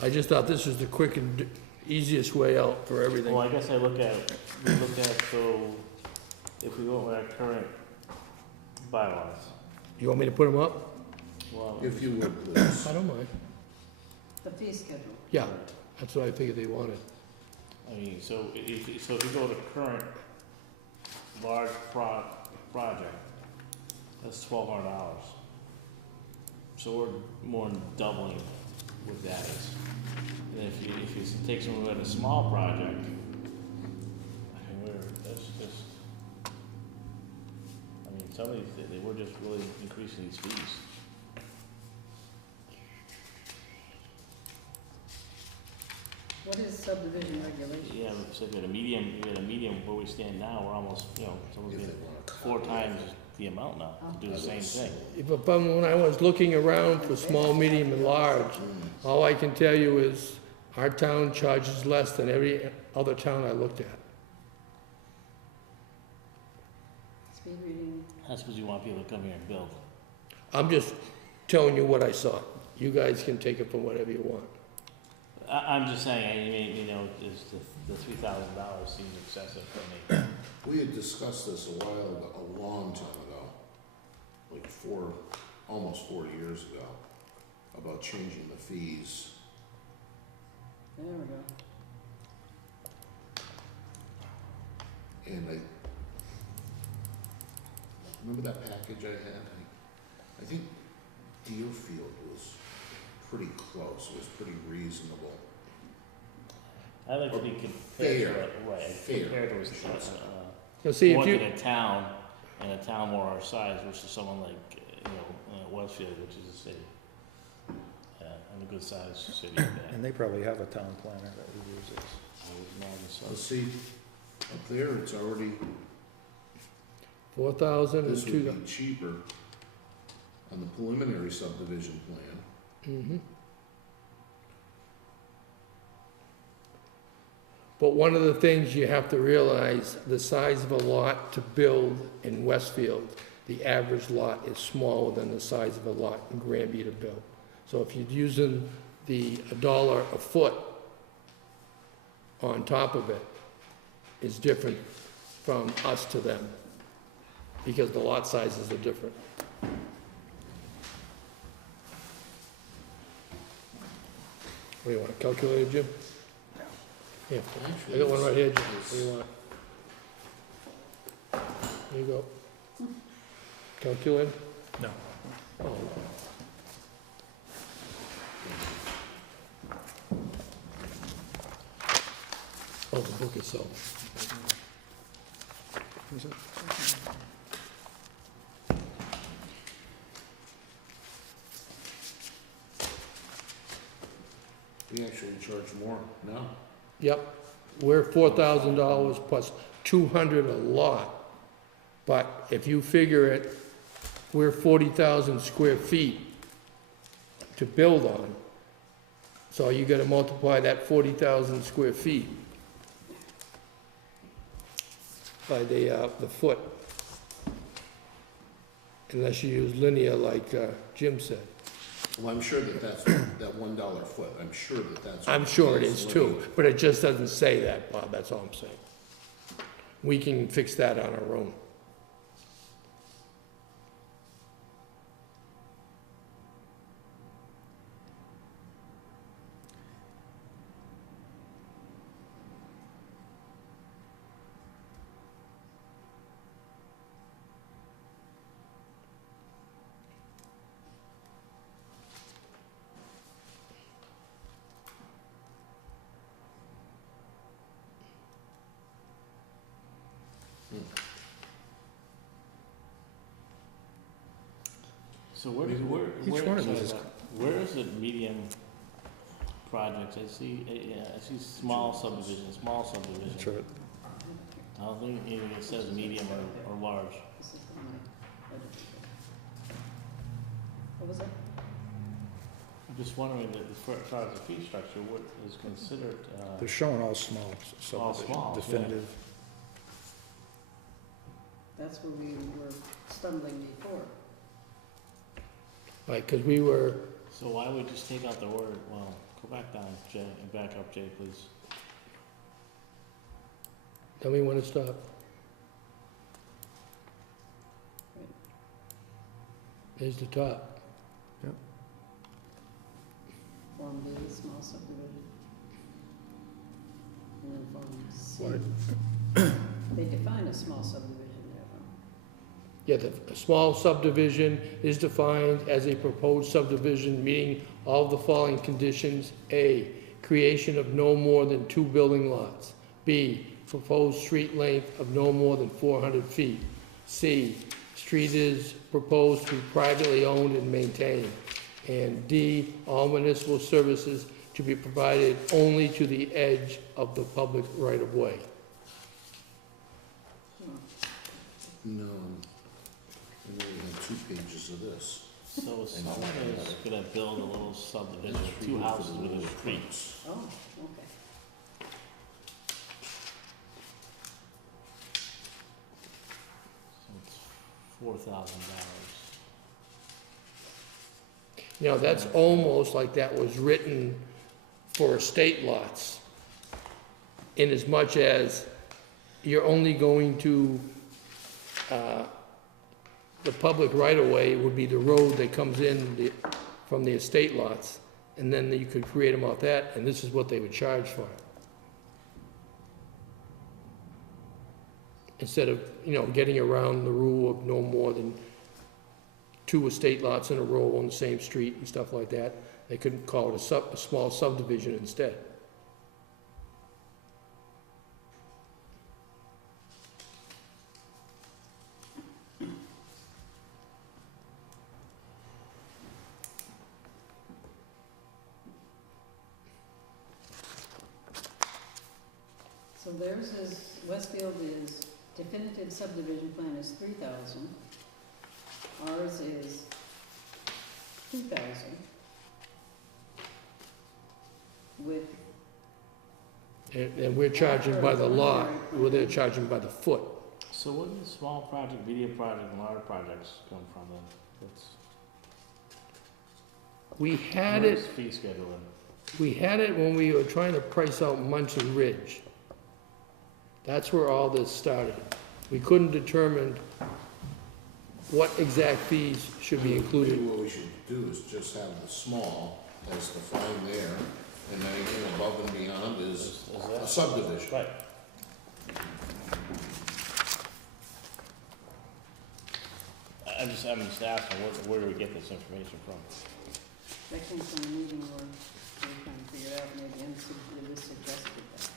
I just thought this was the quick and easiest way out for everything. Well, I guess we look at, so, if we go with our current bylaws, You want me to put them up? well. If you would, please. I don't mind. The fee schedule. Yeah, that's what I figured they wanted. I mean, so if you go to current large project, that's $1,200. So we're more than doubling what that is. And if you take someone with a small project, I mean, some of these, they were just really increasing these fees. What is subdivision regulation? Yeah, so you got a medium where we stand now, we're almost, you know, someone's If they getting want to 4 copy times it. the amount now to do the same thing. But when I was looking around for small, medium, and large, all I can tell you is our town charges less than every other town I looked at. Speed reading. That's because you want people to come here and build. I'm just telling you what I saw. You guys can take it for whatever you want. I'm just saying, I mean, you know, is the $3,000 seems excessive for me. We had discussed this a long time ago, like almost 4 years ago, about changing the fees. There we go. And remember that package I had? I think Deerfield was pretty close, it was pretty reasonable. I like to be Fair. compared to Now, see, if more you, than a town, and a town more our size versus someone like, you know, Westfield, which is a city. And a good sized city like that. And they probably have a town planner that reviews this. I would imagine so. Let's see, up there, it's already, 4,000 and this 2,000. would be cheaper on the preliminary subdivision plan. Mhm. But one of the things you have to realize, the size of a lot to build in Westfield, the average lot is smaller than the size of a lot in Granby to build. So if you're using a dollar a foot on top of it, is different from us to them, because the lot sizes are different. What do you want, a calculator, Jim? Yeah, I got one right here, Jim. What do you want? There you go. Calculator? No. Oh. Oh, the book itself. We actually charge more now. Yep, we're $4,000 plus 200 a lot. But if you figure it, we're 40,000 square feet to build on. So you gotta multiply that 40,000 square feet by the foot. Unless you use linear like Jim said. Well, I'm sure that's that $1 foot, I'm sure that's. I'm sure it is too, but it just doesn't say that, Bob, that's all I'm saying. We can fix that on our own. So where, Each where, one of sorry these is- about- where is it medium projects? I see, I see small subdivision. That's right. I don't think it says medium or large. This is the one I edited. What was that? I'm just wondering that as far as the fee structure, what is considered, They're showing all small All subdivision, small, yeah. definitive. That's where we were stumbling before. Right, because we were, so why don't we just take out the word, well, go back down, Jay, and back up, Jay, please. tell me when to stop. There's the top. Form B, small subdivision. And then Form C. They define a small subdivision there, though. Yeah, the small subdivision is defined as a proposed subdivision meeting all the following conditions. A, creation of no more than 2 building lots. B, proposed street length of no more than 400 feet. C, street is proposed to be privately owned and maintained. And D, all municipal services to be provided only to the edge of the public right-of-way. No, we only have 2 pages of this. So if someone is gonna build a little subdivision, 2 houses with a street, Oh, okay. so it's $4,000. You know, that's almost like that was written for estate lots, in as much as you're only going to, the public right-of-way would be the road that comes in from the estate lots, and then you could create them off that, and this is what they would charge for it. Instead of, you know, getting around the rule of no more than 2 estate lots in a row on the same street and stuff like that, they could call it a small subdivision instead. So theirs is, Westfield is, definitive subdivision plan is 3,000. Ours is 2,000. With, And we're charging by the lot, where they're charging by the foot. So where do the small project, medium project, and large projects come from then? That's, We had where's it, fee schedule in? we had it when we were trying to price out Munson Ridge. That's where all this started. We couldn't determine what exact fees should be Maybe included. what we should do is just have the small as defined there, and anything above and beyond is Is a that? subdivision. Right. I'm just asking, where do we get this information from? that came from a meeting where we were trying to figure out, maybe it was suggested that.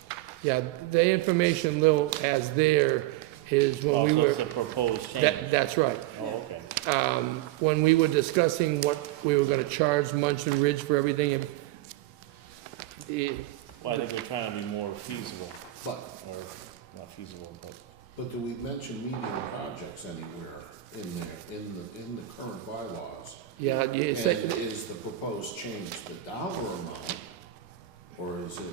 Yeah, the information Lil has there is when we Also, were, it's a proposed change. that's right. Oh, okay. When we were discussing what we were gonna charge Munson Ridge for everything, and Well, I think we're trying to be more feasible, But, or not feasible, but but do we mention medium projects anywhere in there, in the current bylaws? yeah, you And say, is the proposed change the dollar amount, or is it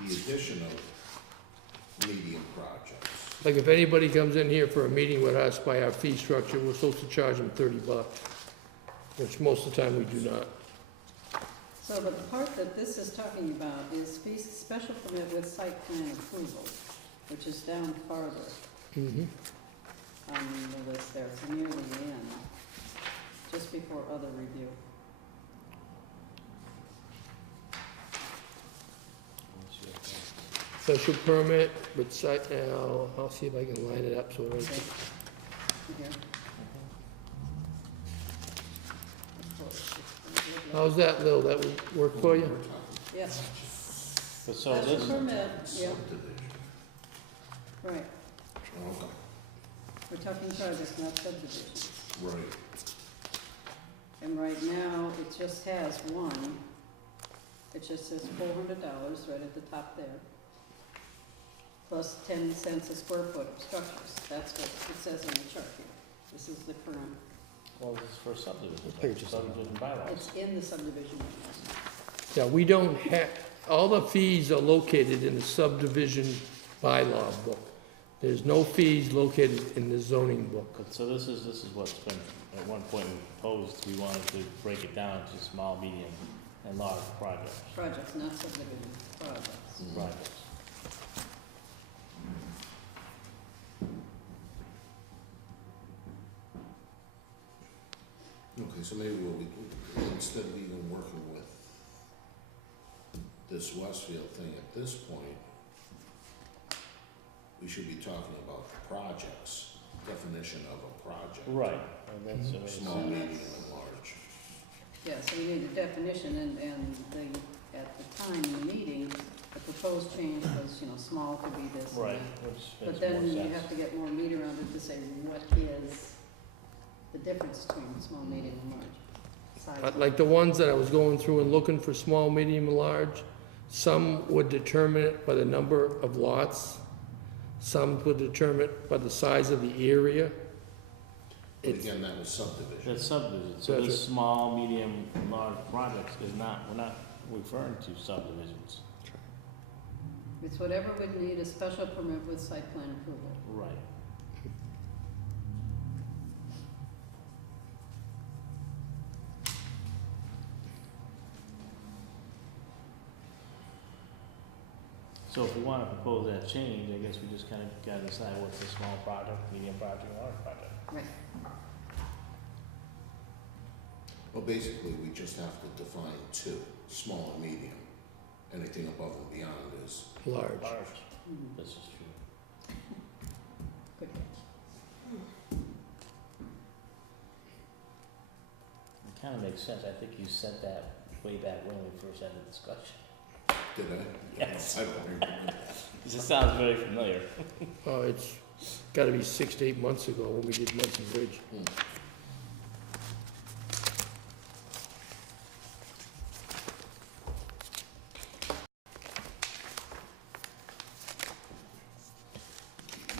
the addition of medium projects? like if anybody comes in here for a meeting with us by our fee structure, we're supposed to charge them $30, which most of the time we do not. So, but the part that this is talking about is fee, special permit with site plan approval, which is down farther Mm-hmm. on the list there, it's near the end, just before other review. let's see what that- Special permit with site, now, I'll see if I can line it up so Okay. it, Here. how's that, Lil, that would work for you? Yes, But so special this, permit, yeah, Subdivision. right, Okay, we're talking projects, not subdivisions. right. And right now, it just has one. It just says $400 right at the top there. Plus 10 cents a square foot of structures. That's what it says on the chart here. This is the current, Well, this is for subdivision. What page is that? Subdivision bylaws. it's in the subdivision regulations. Yeah, we don't have, all the fees are located in the subdivision bylaw book. There's no fees located in the zoning book. But so this is what's been, at one point we proposed, we wanted to break it down to small, medium, and large projects. Projects, not subdivision, projects. Projects. Okay, so maybe what we do, instead of even working with this Westfield thing at this point, we should be talking about projects, definition of a project. Right, and that's, I mean, Small, So medium, that's- and large. Yeah, so we need a definition, and the, at the time in the meeting, the proposed change was, small could be this and right, that. which But makes more then you sense. have to get more meat around it to say what is the difference between small, medium, and large. Size. Like the ones that I was going through and looking for small, medium, and large, some would determine it by the number of lots, some would determine it by the size of the area. But It's, again, that was subdivision. That's subdivision, so That's this it. small, medium, and large projects is not, we're not referring to subdivisions. It's whatever would need a special permit with site plan approval. Right. So if we wanna propose that change, I guess we just kinda gotta decide what's a small project, medium project, and large project. Right. Well, basically, we just have to define two, small and medium. Anything above and beyond is, large. Large, Mhm. this is true. Good catch. It kinda makes sense, I think you said that way back when we first had the discussion. did I? Yes. I don't remember. This just sounds very familiar. Oh, it's gotta be 6 to 8 months ago when we did Munson Bridge.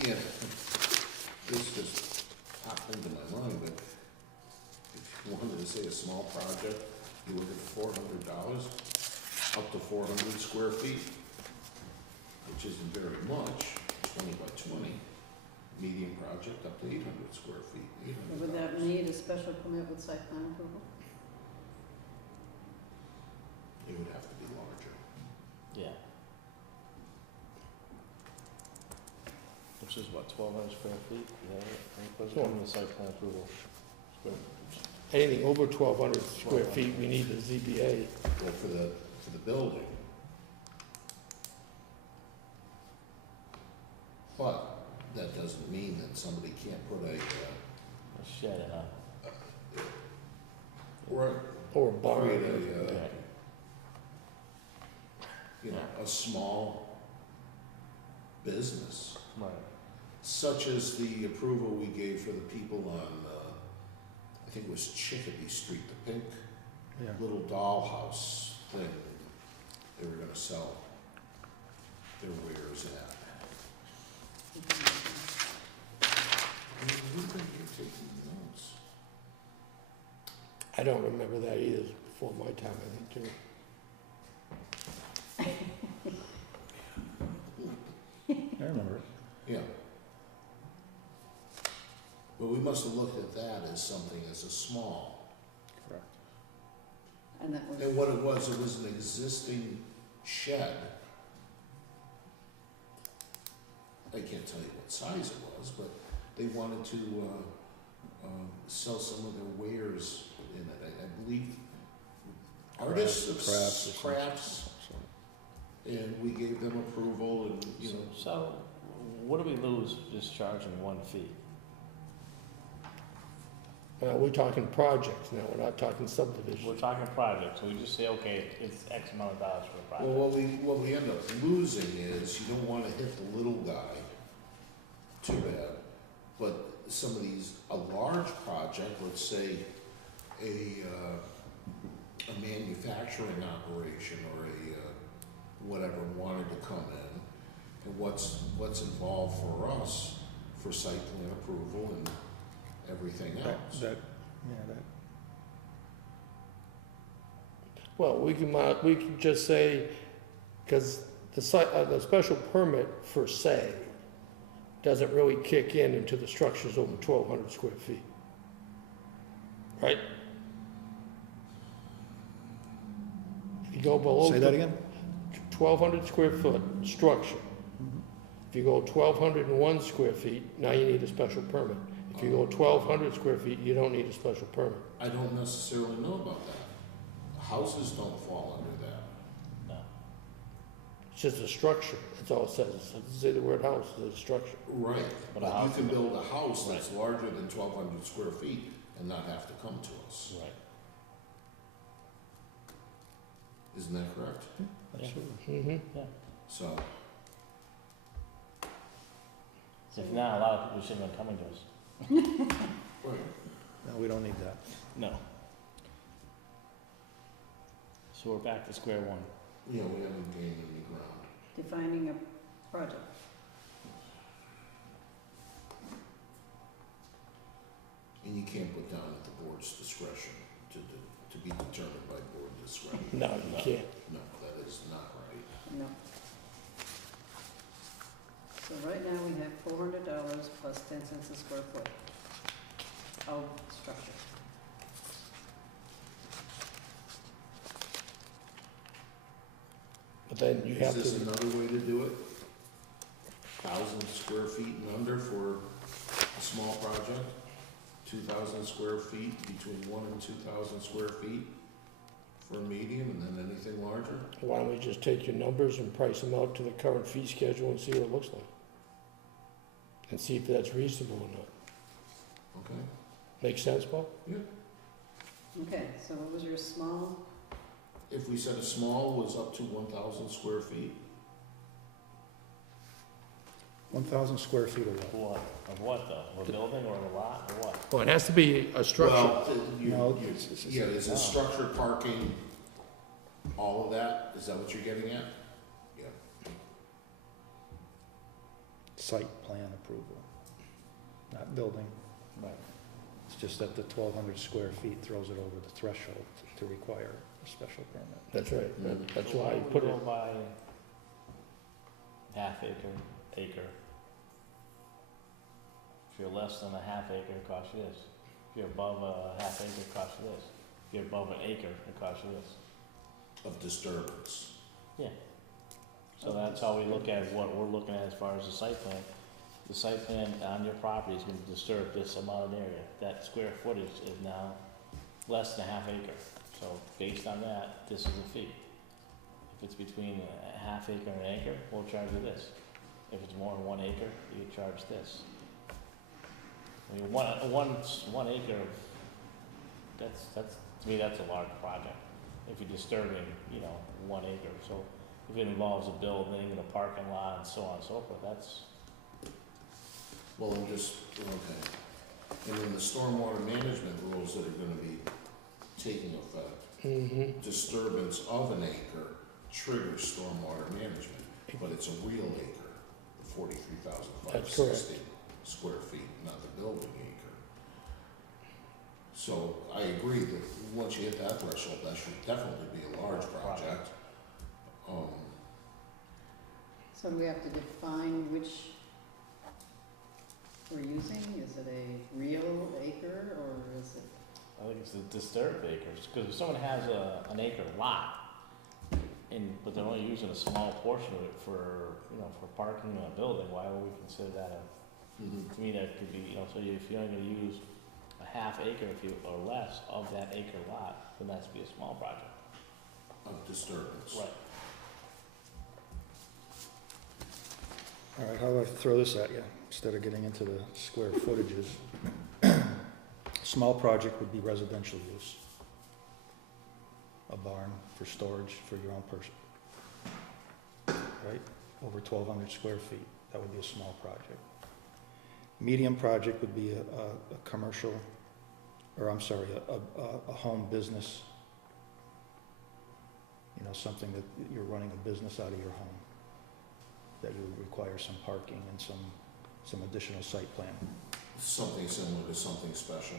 Yeah, this just popped into my mind, but if you wanted to say a small project, you look at $400, up to 400 square feet, which isn't very much, 20 by 20. Medium project up to 800 square feet, Would that $800. need a special permit with site plan approval? It would have to be larger. Yeah. Which is what, 1,200 square feet? Yeah, what's from the site plan approval? Square Anything over 1,200 square feet, we need a ZBA. Well, for the building. But that doesn't mean that somebody can't put a shed in a, or Or a barn. create yeah, a small business, right, such as the approval we gave for the people on, I think it was Chicopee Street, the pink Yeah. little dollhouse thing they were gonna sell their wares at. We've been here taking notes. I don't remember that either, before my time, I think, too. I remember it. Yeah. But we must have looked at that as something as a small. Correct. And that was, And what it was an existing shed. I can't tell you what size it was, but they wanted to, sell some of their wares in it. I believe artists of Crafts or something. crafts, and we gave them approval and, you know. so what do we lose just charging one fee? We're talking projects now, we're not talking subdivision. We're talking projects, so we just say, okay, it's X amount of dollars for a Well, project. what we end up losing is you don't wanna hit the little guy too bad, but some of these, a large project, let's say, a manufacturing operation or whatever wanted to come in, and what's involved for us for site plan approval and everything else. Well, we can just say, because the the special permit per se doesn't really kick in into the structures over 1,200 square feet. Right? If you go below. Say that again? 1,200 square foot structure. If you go 1,201 square feet, now you need a special permit. If you go 1,200 square feet, you don't need a special permit. I don't necessarily know about that. Houses don't fall under that. No. It's just a structure, that's all it says. It doesn't say the word house, it's a structure. Right, But but a you house can is- build a house that's larger than 1,200 square feet and not have to come to us. Right. Isn't that correct? Mm-hmm. So, If not, a lot of people shouldn't have been coming to us. right. No, we don't need that. No. So we're back to square one. Yeah, we haven't gained any ground. Defining a project. And you can't put down at the board's discretion to be determined by board discretion. No, you can't. No, that is not right. No. So right now we have $400 plus 10 cents a square foot of structure. But then you have Is this to, another way to do it? 1,000 square feet and under for a small project? 2,000 square feet, between 1,000 and 2,000 square feet for a medium, and then anything larger? why don't we just take your numbers and price them out to the current fee schedule and see what it looks like? And see if that's reasonable or not. Okay? Make sense, Paul? Okay, so what was your small? If we said a small was up to 1,000 square feet, 1,000 square feet of what? For what? Of what though? Of a building or a lot or what? Well, it has to be a structure. well, No, yeah, is No. it structured parking, all of that? Is that what you're getting at? Yeah. Site plan approval, not building. Right. It's just that the 1,200 square feet throws it over the threshold to require a special permit. That's right, that's So why I would put we it, go by half acre, acre? If you're less than a half acre, it costs you this. If you're above a half acre, it costs you this. If you're above an acre, it costs you this. Of disturbance. So that's how we look at what we're looking at as far as the site plan. The site plan on your property is gonna disturb this amount of area. That square footage is now less than a half acre. So based on that, this is a fee. If it's between a half acre and an acre, we'll charge you this. If it's more than 1 acre, you charge this. I mean, one acre, to me, that's a large project. If you're disturbing, 1 acre, so if it involves a building and a parking lot and so on and so forth, that's, Well, okay. And then the stormwater management rules that are gonna be taking effect, mm-hmm, disturbance of an acre triggers stormwater management, but it's a real acre, 43,560 square feet, not the building acre. So I agree that once you hit that threshold, that should definitely be a large project. So do we have to define which we're using? Is it a real acre or is it? I think it's the disturbed acres, because if someone has an acre lot, but they're only using a small portion of it for parking in a building, why would we consider that to me, that could be, so if you're only gonna use a half acre or less of that acre lot, then that's be a small project. Of disturbance. Right. All right, how do I throw this at you, instead of getting into the square footages? Small project would be residential use. A barn for storage for your own person. Right, over 1,200 square feet, that would be a small project. Medium project would be a commercial or I'm sorry, a home business. You know, something that you're running a business out of your home, that you would require some parking and some additional site plan. Something similar to something special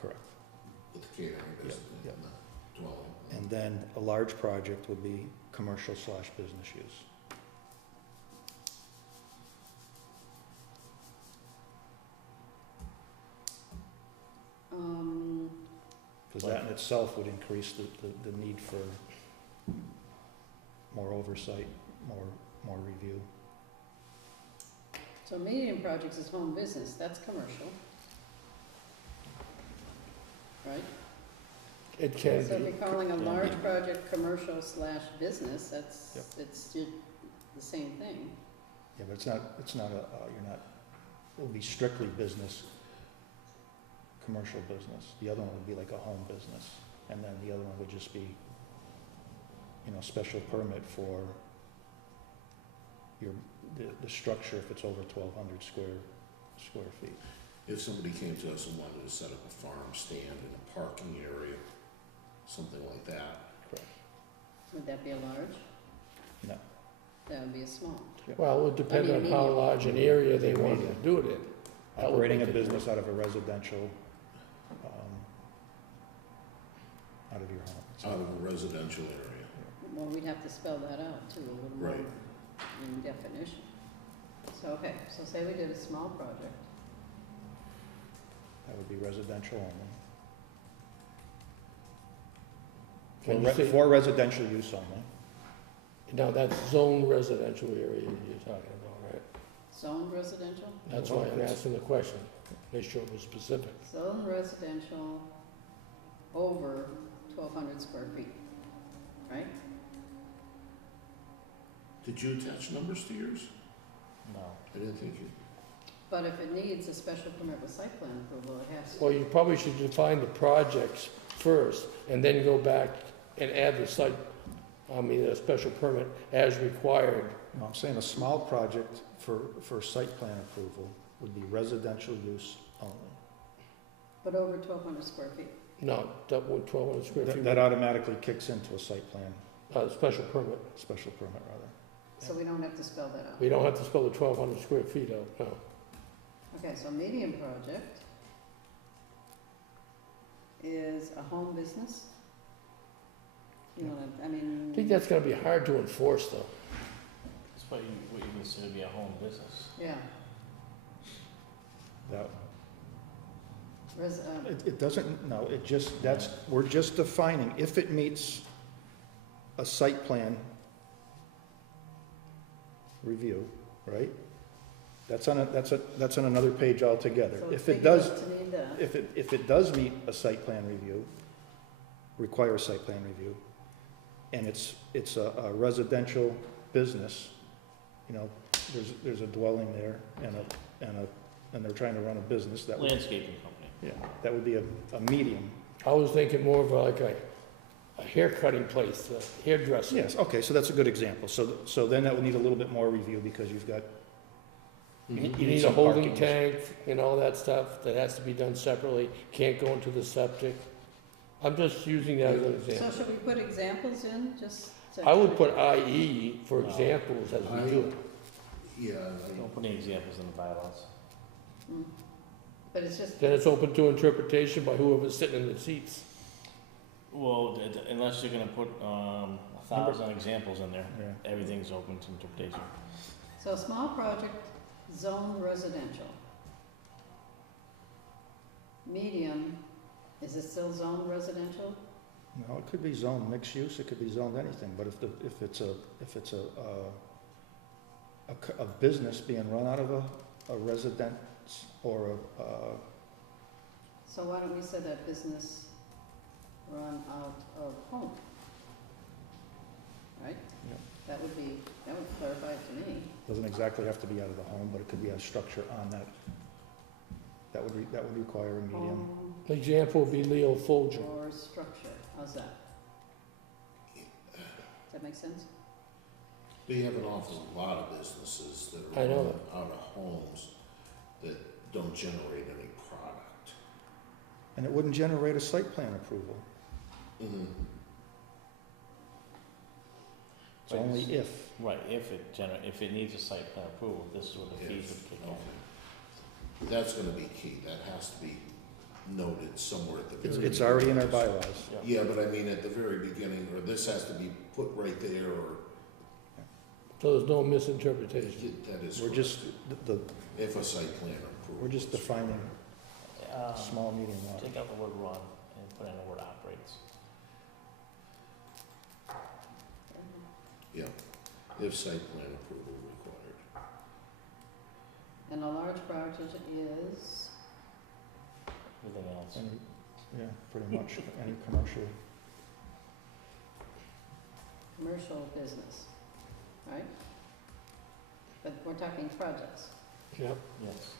Correct. with the catering business yep. and the dwelling. And then a large project would be commercial/business use. Because that in itself would increase the need for more oversight, more review. So medium projects is home business, that's commercial. Right? It can So if be. you're calling a Yeah. large project commercial/business, that's, Yep. it's the same thing. Yeah, but it's not you're not, it would be strictly business, commercial business. The other one would be like a home business, and then the other one would just be, you know, special permit for the structure if it's over 1,200 square feet. If somebody came to us and wanted to set up a farm stand in a parking area, something like that. Correct. Would that be a large? No. That would be a small. Well, it would depend I on mean, how medium. large an area they wanted to do it in. That would Operating a make it- business out of a residential, out of your home. Out of a residential area. Well, we'd have to spell that out too, a little more Right. in definition. So, okay, so say we did a small project. That would be residential only. Can you say- For residential use only. Now, that's zone residential area you're talking about, right? Zone residential? That's why I'm asking the question. Make sure it was specific. Zone residential over 1,200 square feet, right? Did you attach numbers to yours? No. I didn't think you. But if it needs a special permit with site plan approval, it has to. Well, you probably should define the projects first, and then go back and add the a special permit as required. No, I'm saying a small project for site plan approval would be residential use only. But over 1,200 square feet. No, that would 1,200 square feet. That automatically kicks into a site plan, Special permit. special permit rather. So we don't have to spell that out. We don't have to spell the 1,200 square feet out, no. Okay, so medium project is a home business? You know, I mean. I think that's gonna be hard to enforce, though. That's what you consider to be a home business. Yeah, That, res, it doesn't, no, it just, we're just defining if it meets a site plan review, right? That's on another page altogether. so If big it does, enough to need that. if it does meet a site plan review, require a site plan review, and it's a residential business, you know, there's a dwelling there and they're trying to run a business, that would, Landscaping company. yeah, that would be a medium. I was thinking more of like a hair cutting place, a hairdresser. Yes, okay, so that's a good example. So then that would need a little bit more review because you've got, You You need need a some holding parking. tank and all that stuff that has to be done separately, can't go into the septic. I'm just using that as an So example. should we put examples in, just? to- I would put IE for No. examples as we do it. Yeah, Don't put any examples in the bylaws. Mm. But it's just, Then it's open to interpretation by whoever's sitting in the seats. Well, unless you're gonna put 1,000 examples in there, yeah, everything's open to interpretation. so small project, zone residential. Medium, is it still zone residential? no, it could be zoned mixed use, it could be zoned anything, but if it's a business being run out of a residence or So why don't we say that business run out of home? Right? Yeah. That would clarify it to me. doesn't exactly have to be out of the home, but it could be a structure on that. That would require a medium. Home An example would be Leo Folger. or structure, how's that? Does that make sense? they have an awful lot of businesses that I are know. out of homes that don't generate any product. And it wouldn't generate a site plan approval. Mhm. It's only if. Right, if it needs a site plan approval, this is where the fees would kick in. Okay. That's gonna be key, that has to be noted somewhere at the very It's, beginning. it's already in our bylaws. Yeah, but I mean, at the very beginning, or this has to be put right there, or, So there's no misinterpretation. that is We're correct. just, the, If a site plan approval. we're just is defining Um, small, medium, large. Take out the word run and put in the word operates. Yeah, if site plan approval required. And a large project is, Everything else. Any, yeah, pretty much, any commercial. commercial business, right? But we're talking projects, Yep. Yes.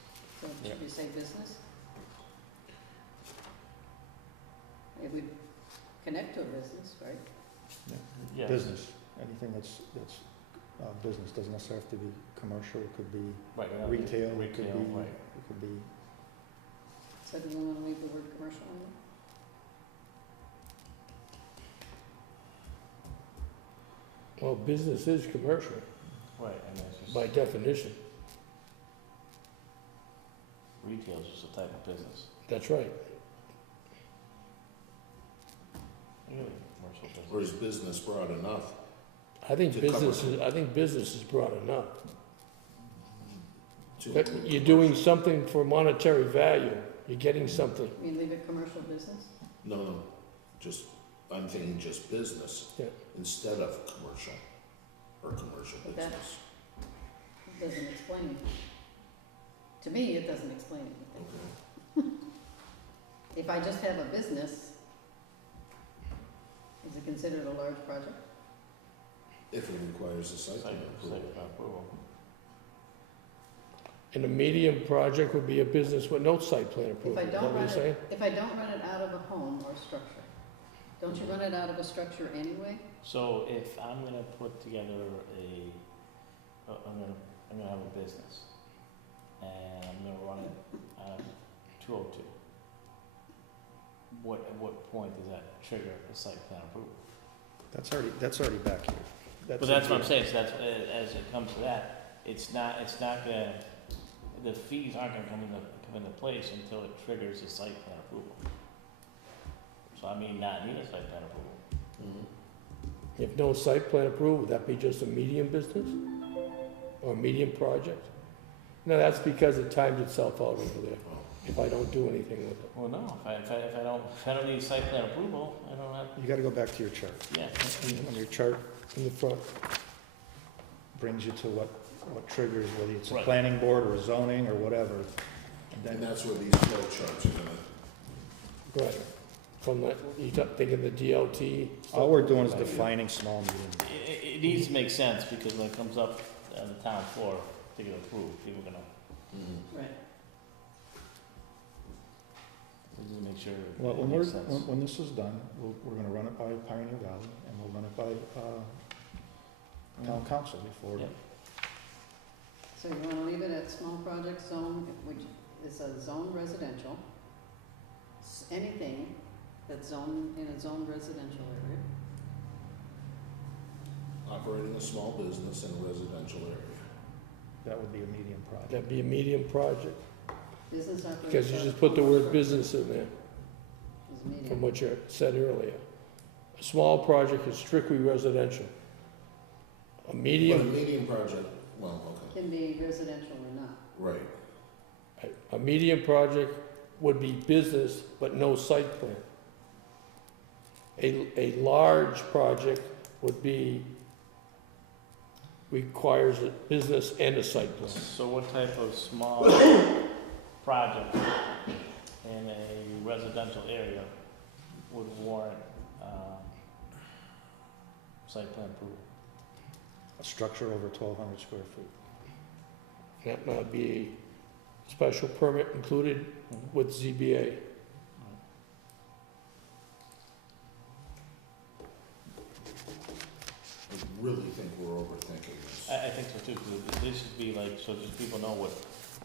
so should we say business? It would connect to a business, right? Yes. Business, anything that's business, doesn't necessarily have to be commercial, it could be Right, yeah, retail, it could retail, be, right. it could be, So do you want to leave the word commercial in there? Well, business is commercial Right, and that's just, by definition. retail is just a type of business. That's right. Really, commercial business. Or is business broad enough? I think To business cover. is, I think business is broad enough. to But include you're doing something for monetary value. You're getting something. You mean leave it commercial business? No, just, I'm thinking just business. Yeah. Instead of commercial, or commercial But that- business. It doesn't explain. To me, it doesn't explain anything. Okay. If I just have a business, is it considered a large project? If it requires a site Site plan approval. plan approval. And a medium project would be a business with no site plan If approval. I Is that don't what you're run saying? it, if I don't run it out of a home or structure, don't you run it out of a structure anyway? So if I'm gonna put together I'm gonna have a business, and I'm gonna run it out of 202. At what point does that trigger a site plan approval? that's already back here. But that's what I'm saying, so that's, as it comes to that, it's not gonna, the fees aren't gonna come into place until it triggers a site plan approval. So I mean, not need a site plan approval. Mhm. If no site plan approval, would that be just a medium business? Or a medium project? No, that's because it times itself out over there, Oh, if I don't do anything with it. Well, no, if I don't need site plan approval, I don't have, You gotta go back to your chart. yeah. And your chart In the front. brings you to what triggers, whether it's a Right. planning board or zoning or whatever. And And then, that's where these flow charts are gonna, Right. From that, you thinking the DLT? all we're doing is defining small, medium. It needs to make sense, because when it comes up on the town floor to get approved, people are gonna, mhm. Right. just make sure Well, it makes sense. when this is done, we're gonna run it by Pioneer Valley, and we'll run it by, town council before. Yep. So you wanna leave it at small project zone, which is a zone residential, anything that's zoned in a zone residential area. Operating a small business in a residential area. That would be a medium project. That'd be a medium project, Business operations. because you just put the word business in there, Is medium. from what you said earlier. A small project is strictly residential. A But a medium, medium project, well, okay, Can be residential or not. right. a medium project would be business, but no site plan. A large project would be, requires a business and a site plan. So what type of small project in a residential area would warrant, site plan approval? A structure over 1,200 square feet. That might be a special permit included with ZBA. I really think we're overthinking this. I think so too, because this should be like, so just people know what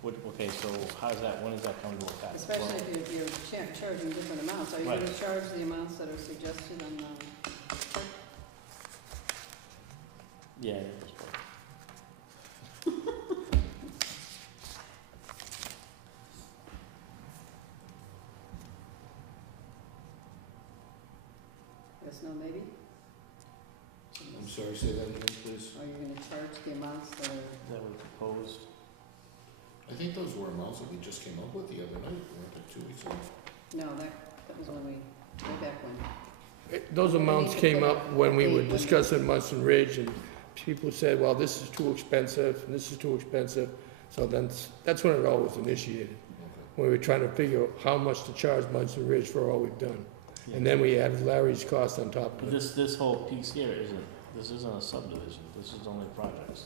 Okay, so how does that, when does that come to effect? Especially if you're charging different amounts. Are you Right. gonna charge the amounts that are suggested on the, Yeah, that's right. yes, no, maybe? I'm sorry, say that again, please. Are you gonna charge the amounts that are, That was proposed. I think those were amounts that we just came up with the other night, weren't it, 2 weeks ago? no, that was when we, way back when. Those amounts came up when we were discussing Munson Ridge, and people said, well, this is too expensive, and this is too expensive. So then, that's when it all was initiated, Okay. when we were trying to figure out how much to charge Munson Ridge for all we've done. And then we added Larry's cost on top But of it. this whole piece here this isn't a subdivision, this is only projects.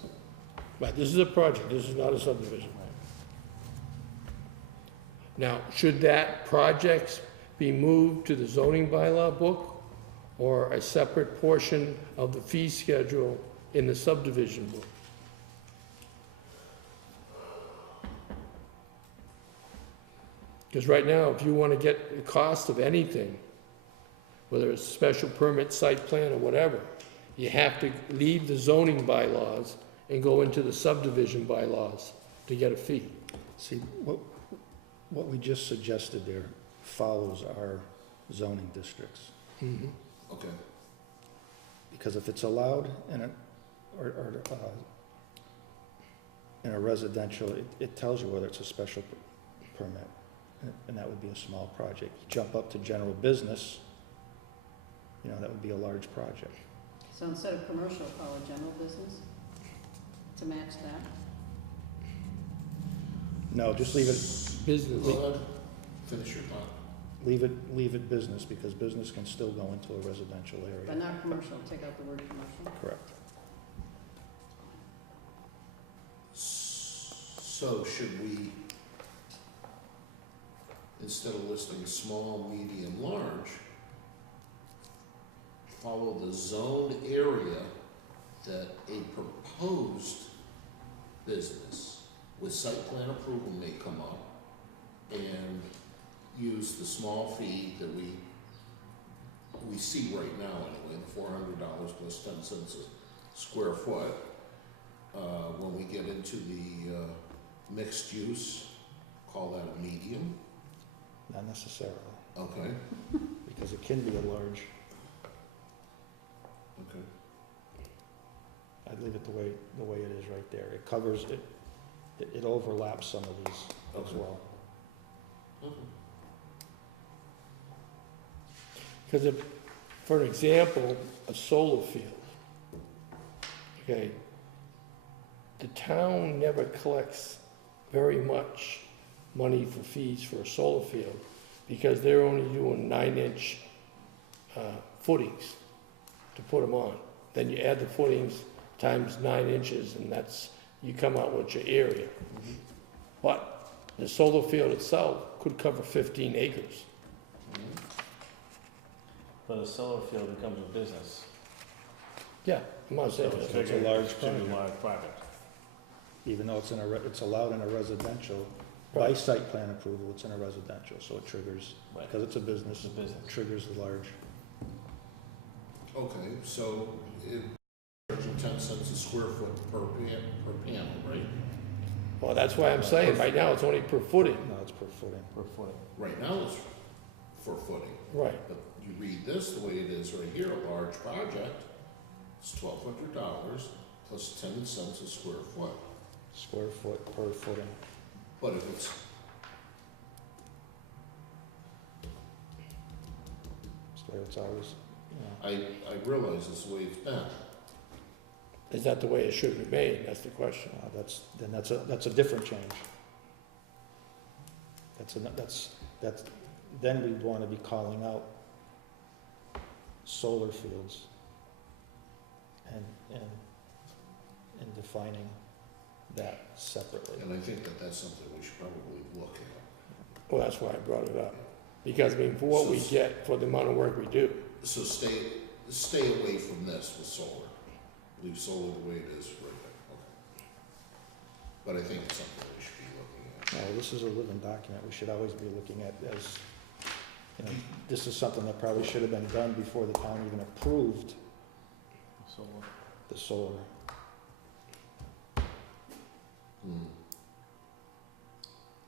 Right, this is a project, this is not a subdivision. Right. Now, should that project be moved to the zoning bylaw book or a separate portion of the fee schedule in the subdivision book? Because right now, if you want to get the cost of anything, whether it's special permit, site plan, or whatever, you have to leave the zoning bylaws and go into the subdivision bylaws to get a fee. See, what we just suggested there follows our zoning districts. Mm-hmm. Okay, Because if it's allowed in a residential, it tells you whether it's a special permit, and that would be a small project. You jump up to general business, that would be a large project. So instead of commercial, call it general business to match that? No, just leave it, Business. go ahead, finish your thought. leave it business, because business can still go into a residential But area. not commercial, take out the word commercial. Correct. So should we, instead of listing small, medium, large, follow the zoned area that a proposed business with site plan approval may come up, and use the small fee that we see right now anyway, the $400 plus 10 cents a square foot. When we get into the mixed use, call that a medium, Not necessarily, okay, because it can be a large. okay. I'd leave it the way it is right there. It covers, it overlaps some of these as Okay. well. Okay. Because if, for an example, a solar field, okay, the town never collects very much money for fees for a solar field because they're only doing 9-inch footings to put them on. Then you add the footings times 9 inches, and you come out with your area. Mhm. But the solar field itself could cover 15 acres. Mhm. But a solar field becomes a business. Yeah, I'm not saying So that. It's a large Should be a project. large project. Even though it's allowed in a residential, by site plan approval, it's in a residential, so it triggers, Right. because it's a business, It's a business. it triggers the large. Okay, so it, charging 10 cents a square foot per panel, right? Well, that's why I'm saying, right now, it's only per footing. No, it's per footing. Per footing. Right now it's for footing, Right. but you read this the way it is right here, a large project, it's $1,200 plus 10 cents a square foot. Square foot per footing. But if it's, So it's always, I realize it's the way it's been. Is that the way it should remain? That's the question. that's a different change. Then we'd want to be calling out solar fields and defining that separately. And I think that that's something we should probably look at. Well, that's why I brought it up. Because, I mean, for what we get, for the amount of work we do. So stay away from this with solar. Leave solar the way it is right now, okay. But I think it's something we should be looking No, this is a living document, we should always be looking at as, you know, this is something that probably should have been done before the town even approved So, the solar. Hmm.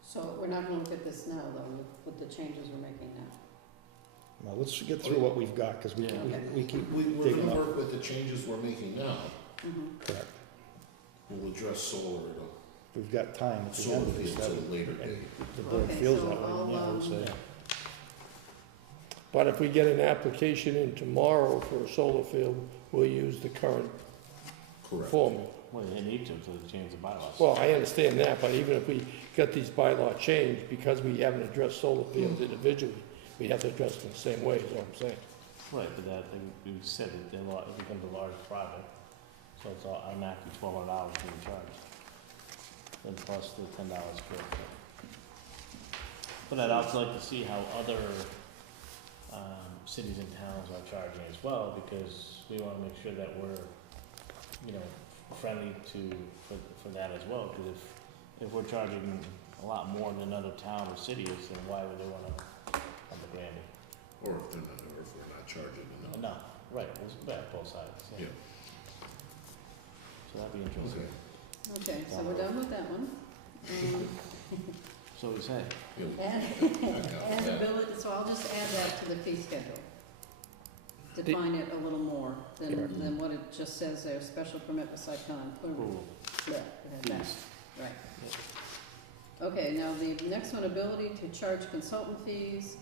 So we're not gonna look at this now, though, with the changes we're making now? Now, let's get through what we've got, because we, Yeah. we keep We're digging gonna up. work with the changes we're making now. Mhm. Correct. We'll address solar at We've got time a, at the solar end of this, fields that at a would- later and date. the board Okay, feels so that way, I'll, yeah, I would say. But if we get an application in tomorrow for a solar field, we'll use the current Correct. formula. well, they need to change the bylaws. Well, I understand that, but even if we got these bylaw changed, because we haven't addressed solar fields individually, we have to address them the same way, is what I'm saying. Right, but that, we said that it becomes a large project, so it's automatically $1,200 being charged. Then plus the $10 per foot. But I'd also like to see how other, cities and towns are charging as well, because we wanna make sure that we're, friendly for that as well, because if we're charging a lot more than other town or cities, then why would they wanna have the Granby? Or if they're not, or if we're not charging enough. No, right, it's bad both sides. Yeah. So that'd be interesting. Okay. Okay, so we're done with that one. So we say, Add ability, so I'll just add that to the fee schedule. Define it a little more than what it just says there, special permit with site plan approval. cool, Yeah, that, please. right. Okay, now the next one, ability to charge consultant fees.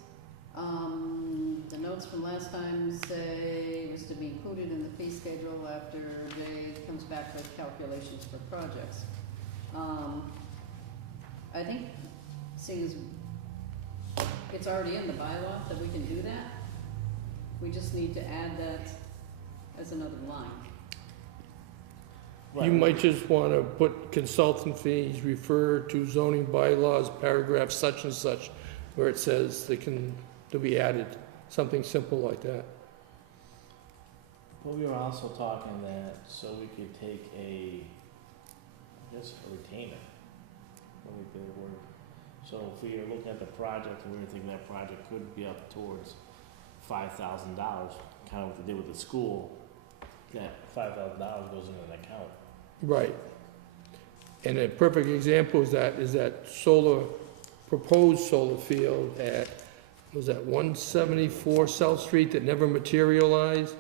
The notes from last time say it was to be included in the fee schedule after Jay comes back with calculations for projects. I think, seeing as it's already in the bylaw that we can do that, we just need to add that as another line. You Right. might just wanna put consultant fees, refer to zoning bylaws, paragraph such and such, where it says to be added, something simple like that. But we were also talking that, so we could take a retainer. What would be the word? So if we are looking at the project, and we were thinking that project could be up towards $5,000, kind of what they did with the school, that $5,000 goes in an account. Right. And a perfect example is that proposed solar field at, was that 174 South Street that never materialized?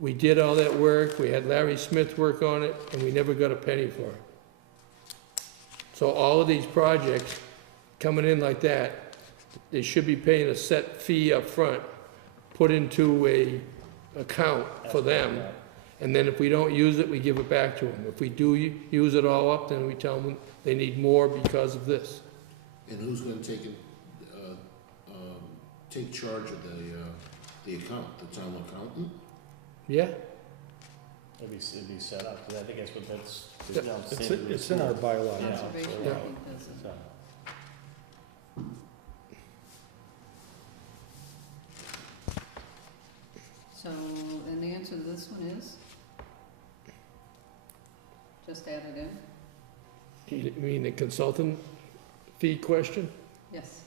We did all that work, we had Larry Smith work on it, and we never got a penny for it. So all of these projects coming in like that, they should be paying a set fee up front, put into a account for them, and then if we don't use it, we give it back to them. If we do use it all up, then we tell them they need more because of this. And who's gonna take charge of the account, the town accountant? Yeah? It'd be set up, because I think that's what that's. It's in our bylaw. Yeah. Conservation, Yeah. I think, does it. So, So, and the answer to this one is? Just add it in? You mean the consultant fee question? Yes.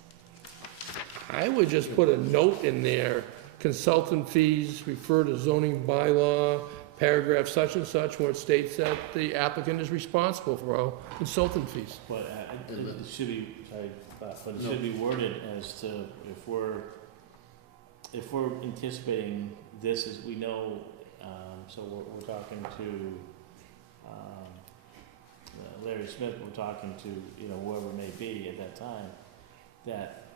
I would just put a note in there, consultant fees refer to zoning bylaw, paragraph such and such, where it states that the applicant is responsible for all consultant fees. But it should be, but it should be worded as to if we're anticipating this is, we know, so we're talking to, Larry Smith, we're talking to, whoever it may be at that time, that,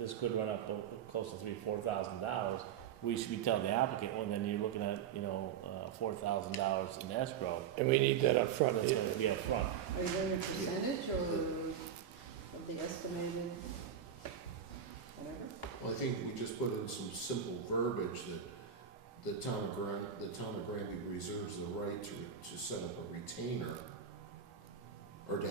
this could run up to close to $3,000-4,000, we should be telling the applicant, well, then you're looking at, $4,000 in escrow, And we need that up front. that's gonna be up front. Are you doing a percentage or of the estimated, whatever? Well, I think we just put in some simple verbiage that the town of Granby reserves the right to set up a retainer, or to,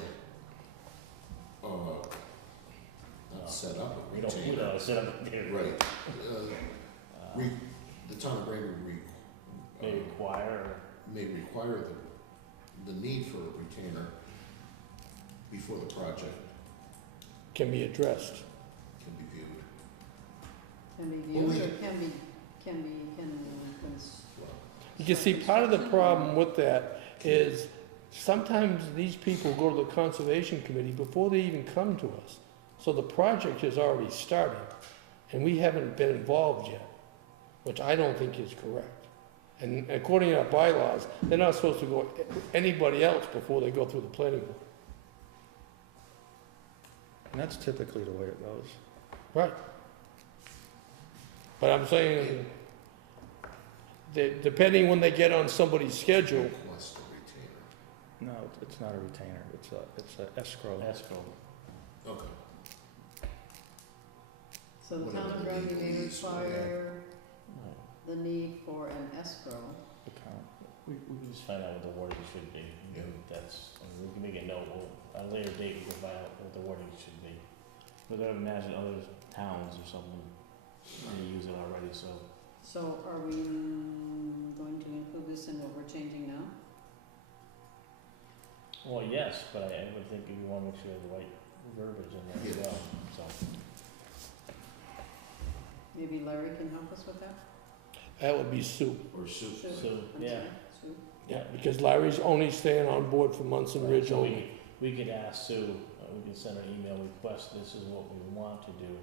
not set up a We don't, retainer. set up a retainer. Right. The town of Granby May require, may require the need for a retainer. before the project can be addressed. can be viewed. Can be Well, viewed we- or can You can see, part of the problem with that is sometimes these people go to the conservation committee before they even come to us. So the project has already started, and we haven't been involved yet, which I don't think is correct. And according to our bylaws, they're not supposed to go anybody else before they go through the planning board. And that's typically the way it goes. Right. But I'm saying, that depending when they get on somebody's schedule, Plus the retainer. No, it's not a retainer, it's a escrow. Escrow. Okay. So the town of Granby may require the need for an escrow. account. We can just find out what the wording should be. Yeah. That's, I mean, we can make a note, at a later date, we can find out what the wording should be. But I would imagine other towns or something, they use it already, so. So are we going to include this in what we're changing now? Well, yes, but I would think we wanna make sure the right verbiage in there as Yeah. well, so. Maybe Larry can help us with that? that would be Sue. Or Sue. Sue? So, I'm yeah. sorry, Sue? Yeah, because Larry's only staying on board for Munson Ridge So only. we could ask Sue, we can send her an email request, this is what we want to do,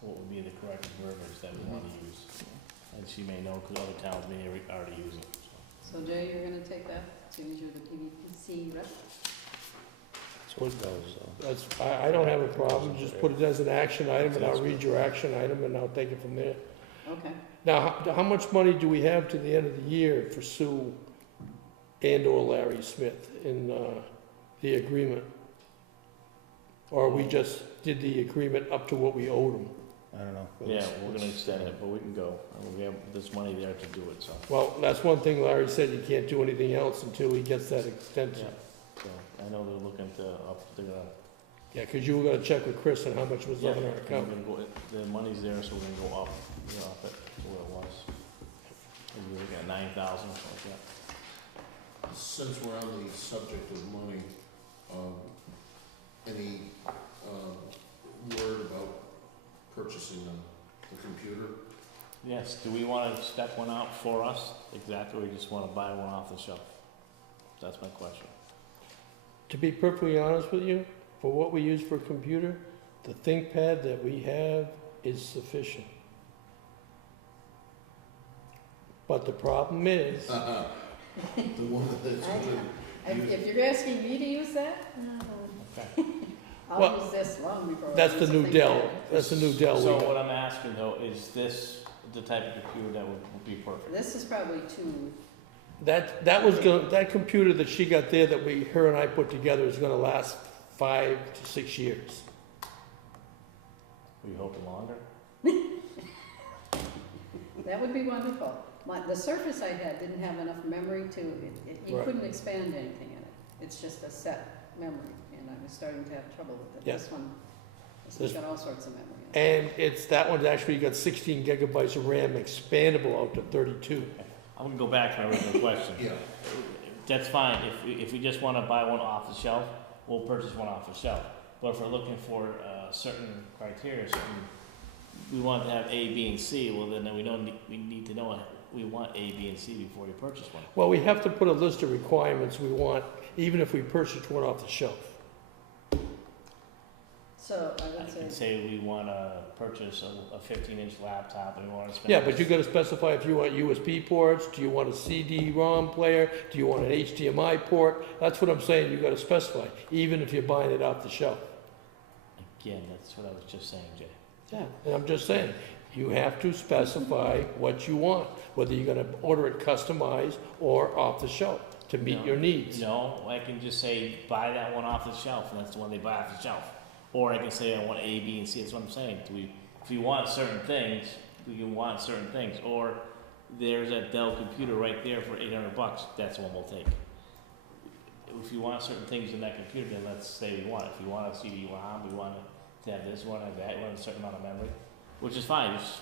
what would be the correct verbiage that we wanna use. And she may know, cause other towns may already use it, so. So Jay, you're gonna take that, seeing as you're the PVPC rep? That's what it goes, though. That's, I don't have a problem, just put it as an action item, and I'll read your action item, and I'll take it from there. Okay. Now, how much money do we have to the end of the year for Sue and/or Larry Smith in, the agreement? Or we just did the agreement up to what we owed them? I don't know. Yeah, we're gonna extend it, but we can go, and we have this money there to do it, so. Well, that's one thing Larry said, you can't do anything else until he gets that Yeah, extension. so, I know they're looking to, they're gonna. Yeah, 'cause you were gonna check with Chris on how much was Yeah, on our we're account. gonna go, the money's there, so we're gonna go up, you know, up it to where it was. Maybe we're looking at 9,000, something like that. Since we're on the subject of money, any, word about purchasing the computer? Yes, do we wanna spec one out for us, exactly, or we just wanna buy one off the shelf? That's my question. To be perfectly honest with you, for what we use for a computer, the ThinkPad that we have is sufficient. But the problem is, The one that's good. If you're asking me to use that, Okay. I'll Well, use this long before I that's the use new something Dell, better. that's the new Dell we So got. what I'm asking though, is this the type of computer that would be perfect? This is probably too, That computer that she got there that her and I put together is gonna last 5 to 6 years. We hoping longer? that would be wonderful. The Surface I had didn't have enough memory you Right. couldn't expand anything in it. It's just a set memory, and I was starting to have trouble with it. Yeah. This one's This- got all sorts of memory in it. And that one's actually got 16 gigabytes of RAM, expandable out to 32. I'm gonna go back to my original question. Yeah, That's fine, if we just wanna buy one off the shelf, we'll purchase one off the shelf. But if we're looking for, certain criteria, we want to have A, B, and C, well then we need to know we want A, B, and C before we purchase one. Well, we have to put a list of requirements we want, even if we purchase one off the shelf. So I I would can say, say we wanna purchase a 15-inch laptop and we wanna spend. Yeah, but you gotta specify if you want USB ports, do you want a CD-ROM player, do you want an HDMI port? That's what I'm saying, you gotta specify, even if you're buying it off the shelf. Again, that's what I was just saying, Jay. Yeah. And I'm just saying, you have to specify what you want, whether you're gonna order it customized or off the shelf to meet No. your needs. No, I can just say, buy that one off the shelf, and that's the one they buy off the shelf. Or I can say, I want A, B, and C, that's what I'm saying. If we want certain things, we can want certain things. Or there's that Dell computer right there for $800, that's the one we'll take. If you want certain things in that computer, then let's say we want it. If you want a CD-ROM, we want to have this, we want to have that, we want a certain amount of memory, which is fine, just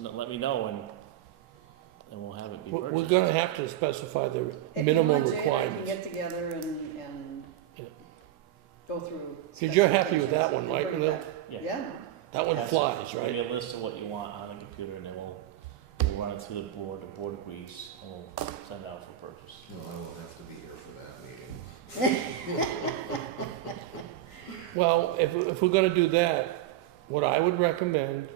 let me know and we'll have it be purchased. We're gonna have to specify the if you minimum want, Jay and I can requirements. get together and go through. Because you're happy with that specifications one, right, and bring Lil? it back. Yeah. Yeah, That one That's flies, Give right? me a list of what you want on a computer, and then we'll run it through the board agrees, and we'll send it out for purchase. No, I won't have to be here for that meeting. Well, if we're gonna do that, what I would recommend,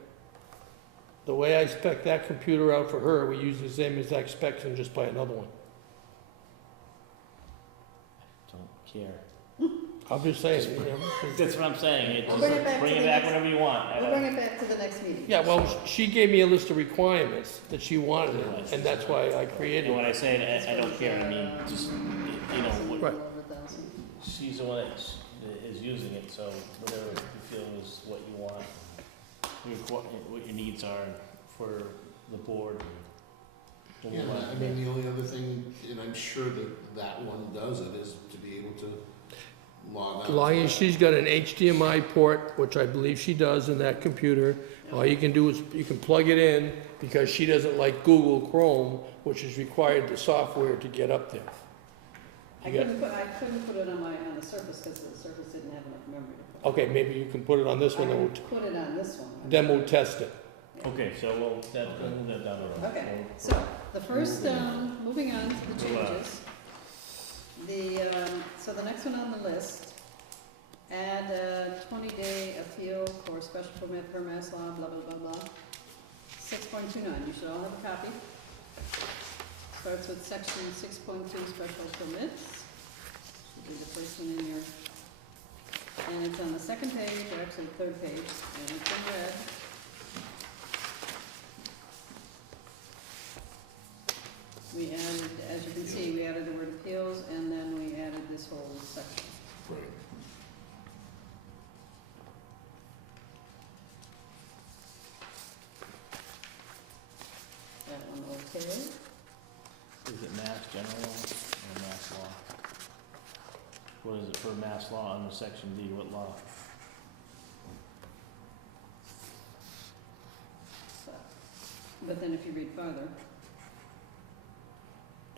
the way I spec that computer out for her, we use the same exact specs and just buy another one. Don't care. I'm just saying, you know, That's what I'm saying, it We'll just, bring it back bring to it the back next- whenever you want. I we'll don't- bring it back to the next meeting. yeah, well, she gave me a list of requirements that she wanted, and that's why I created And when it. I say I don't care, I mean, just, you know, what, Right. Over 1,000. she's the one that is using it, so whatever you feel is what you want, what your needs are for the board. and what we Yeah, want. I mean, the only other thing, and I'm sure that that one does it, is to be able to log As on. long as she's got an HDMI port, which I believe she does in that computer, all you can do is, you can plug it in, because she doesn't like Google Chrome, which is required the software to get up there. I You got- couldn't put it on the Surface because the Surface didn't have enough memory to put it. Okay, maybe you can put it on this one, I then can put it on this one. then we'll test it. Okay, so we'll move that down the road. Okay, so the first, moving on to the changes. So the next one on the list, add a 20-day appeal for special permit per mass law, blah, blah, blah, blah. 6.29, you should all have a copy. Starts with section 6.2, special permits. Should be the first one in your, and it's on the second page, or actually the third page, and it's in red. We added, as you can see, we added the word appeals, and then we added this whole section. Right. That one okay? Is it mass general or mass law? What is it for mass law under section D, what law? So, but then if you read farther,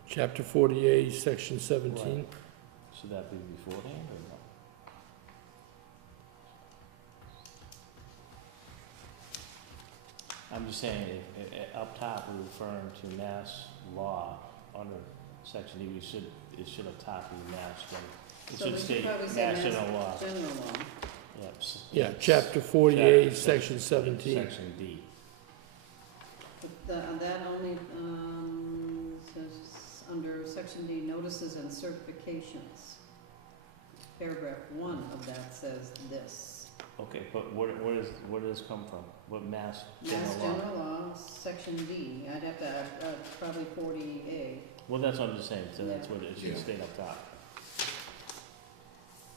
Chapter 48, section 17. Should that be beforehand or no? I'm just saying, up top, we're referring to mass law under section D, it should up top be mass general. It So should we should state probably say mass mass general law. general law. Yep. Yeah, chapter 48, Chapter- section 17. Section D. But that only, says, under section D, notices and certifications. Paragraph 1 of that says this. Okay, but where does this come from? What mass Mass general law? general law, section D, I'd have to add, probably 40A. Well, that's what I'm just saying, so that's Yeah. what it should Yeah. state up top.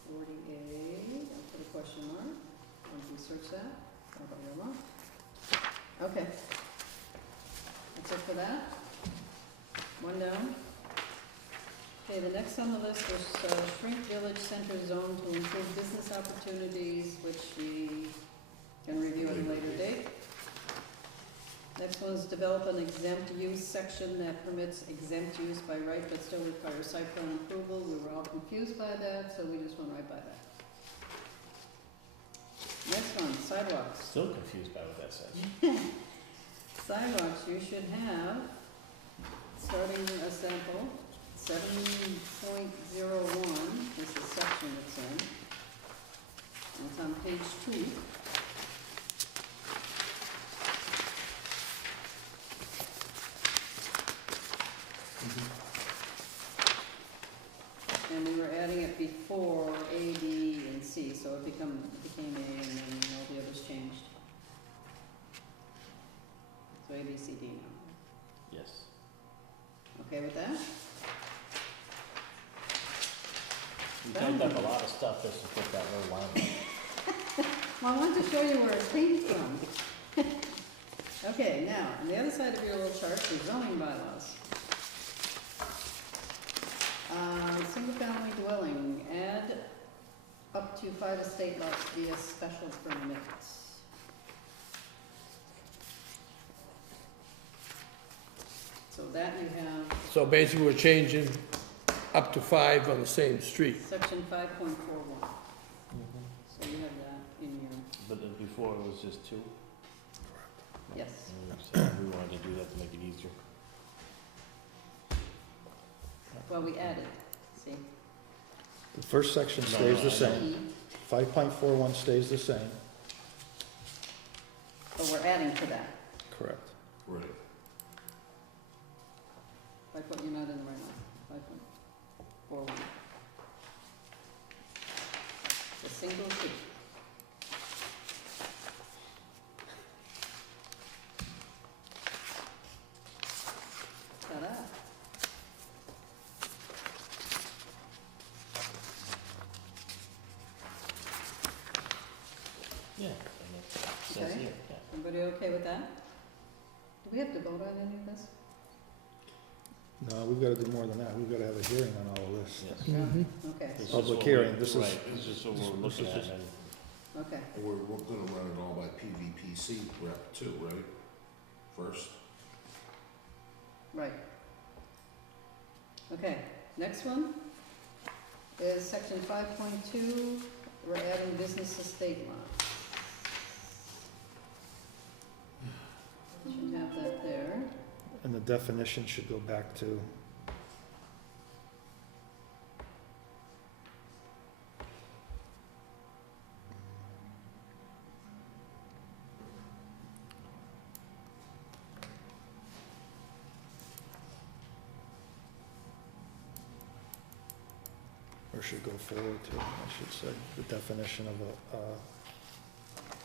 40A, I'll put a question mark, I'll research that, blah, blah, blah, blah. Okay. That's it for that. One down. Okay, the next on the list was shrink village center zone to improve business opportunities, which we can review at a later date. Next one is develop an exempt use section that permits exempt use by right but still requires site plan approval. We were all confused by that, so we just went right by that. Next one, sidewalks. Still confused by what that says. Sidewalks, you should have, starting a sample, 7.01 is the section it's in. And it's on page 2. And we were adding it before A, B, and C, so it became A, and then all the others changed. So A, B, C, D now. Yes. Okay with that? You typed up a lot of stuff just to put that little line in. Well, I wanted to show you where it came from. Okay, now, on the other side of your little chart, the zoning bylaws. Single-family dwelling, add up to 5 estate lots via special permits. So that you have So basically, we're changing up to 5 on the same street. section 5.41. before it was just 2. Yes. And we said we wanted to do that to make it easier. Well, we added, see? The first section No, stays no, the I know. same. 5.41 stays the same. But we're adding to that. Correct. Right. By what you're not in the right one, 5.41. The single fee. Ta-da. Yeah. And it says Okay. here, yeah. Everybody okay with that? Do we have to vote on any of this? No, we've got to do more than that. We've got to have a hearing on all of this. Yes. Mhm. Okay, This is Public what hearing, we- this is- Right, this is what this- we're this looking is at, just- and okay. And we're gonna run it all by PVPC rep too, right? First. Right. Okay, next one is section 5.2, we're adding business estate lots. Should have that there. And the definition should go back to, or should go forward to, I should say, the definition of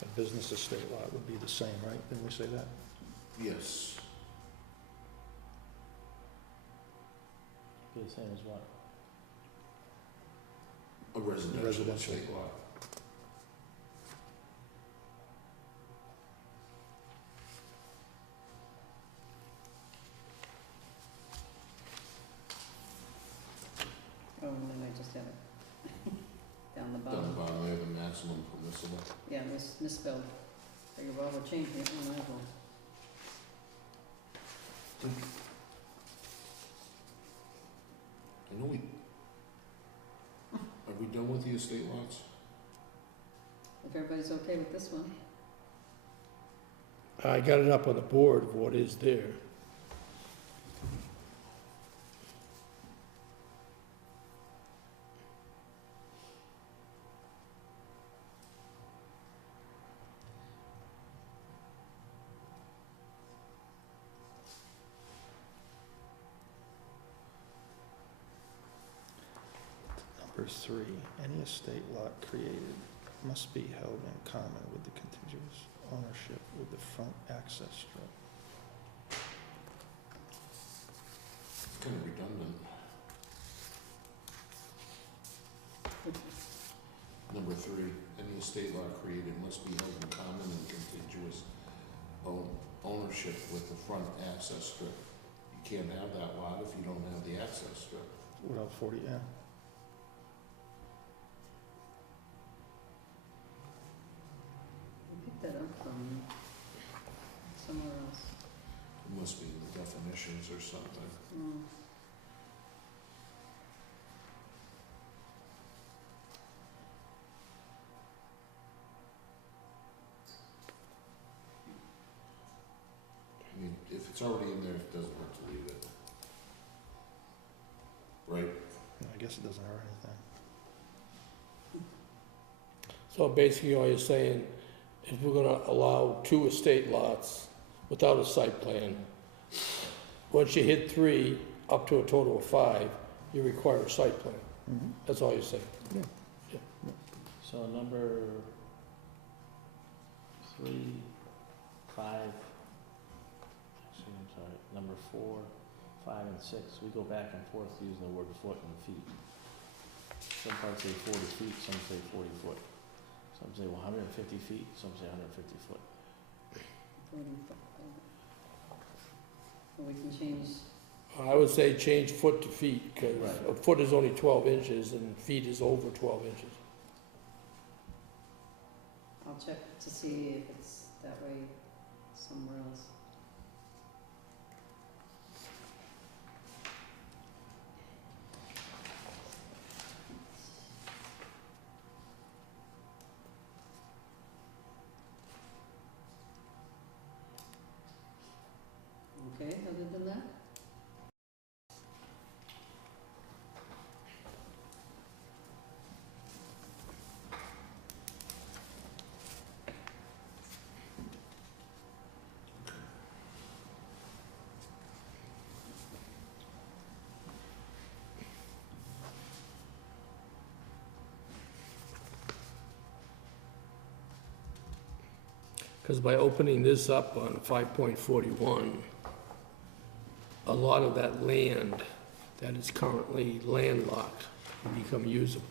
a business estate lot would be the same, right? Didn't we say that? Yes. be the same as what? A residential Residential. estate lot. Oh, and then I just have it down the Down bottom. the bottom there, the maximum permissible. Yeah, misspelled. Figure, well, we're changing it, we might as well. I know we, are we done with the estate lots? If everybody's okay with this one. I got it up on the board of what is there. Number 3, any estate lot created must be held in common with the contiguous ownership with the front access strip. It's kind of redundant. Number 3, any estate lot created must be held in common and contiguous ownership with the front access strip. You can't have that lot if you don't have the access strip. Without 40, yeah. We picked that up from somewhere else. It must be in the definitions or something. Mm. I mean, if it's already in there, it doesn't hurt to leave it. Right? I guess it doesn't hurt anything. So basically, all you're saying is we're gonna allow 2 estate lots without a site plan. Once you hit 3, up to a total of 5, you require a site plan. Mm-hmm. That's all you're saying. So number 3, 5, actually, I'm sorry, number 4, 5, and 6, we go back and forth using the word foot and feet. Some parts say 40 feet, some say 40 foot. Some say 150 feet, some say 150 foot. 45. Well, we can change, I would say change foot to feet, because Right. a foot is only 12 inches and feet is over 12 inches. I'll check to see if it's that way somewhere else. Okay, other than that? Because by opening this up on 5.41, a lot of that land that is currently landlocked will become usable.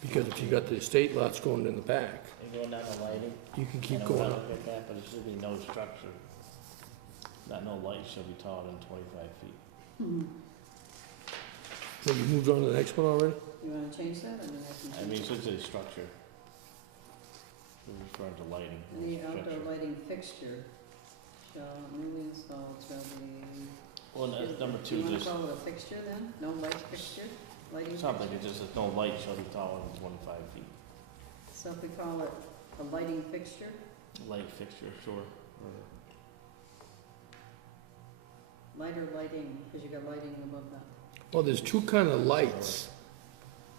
Because if you got the estate lots going in the back, And going down the lighting, you can I keep know going we're up. not gonna get that, but it should be no structure. That no light shall be taller than 25 feet. Hmm. Well, you moved on to the next one already? You wanna change that? I mean, I can I change mean, it. it's just a structure. We're referring to lighting, not The outdoor structure. lighting fixture shall newly installed shall be. Well, and that's number Do two, you wanna just, call it a fixture then? No light fixture? Lighting something, fixture? it just says no light shall be taller than 25 feet. So if we call it a lighting fixture, Light fixture, sure. Or lighter lighting, because you got lighting above that. Well, there's two kind of lights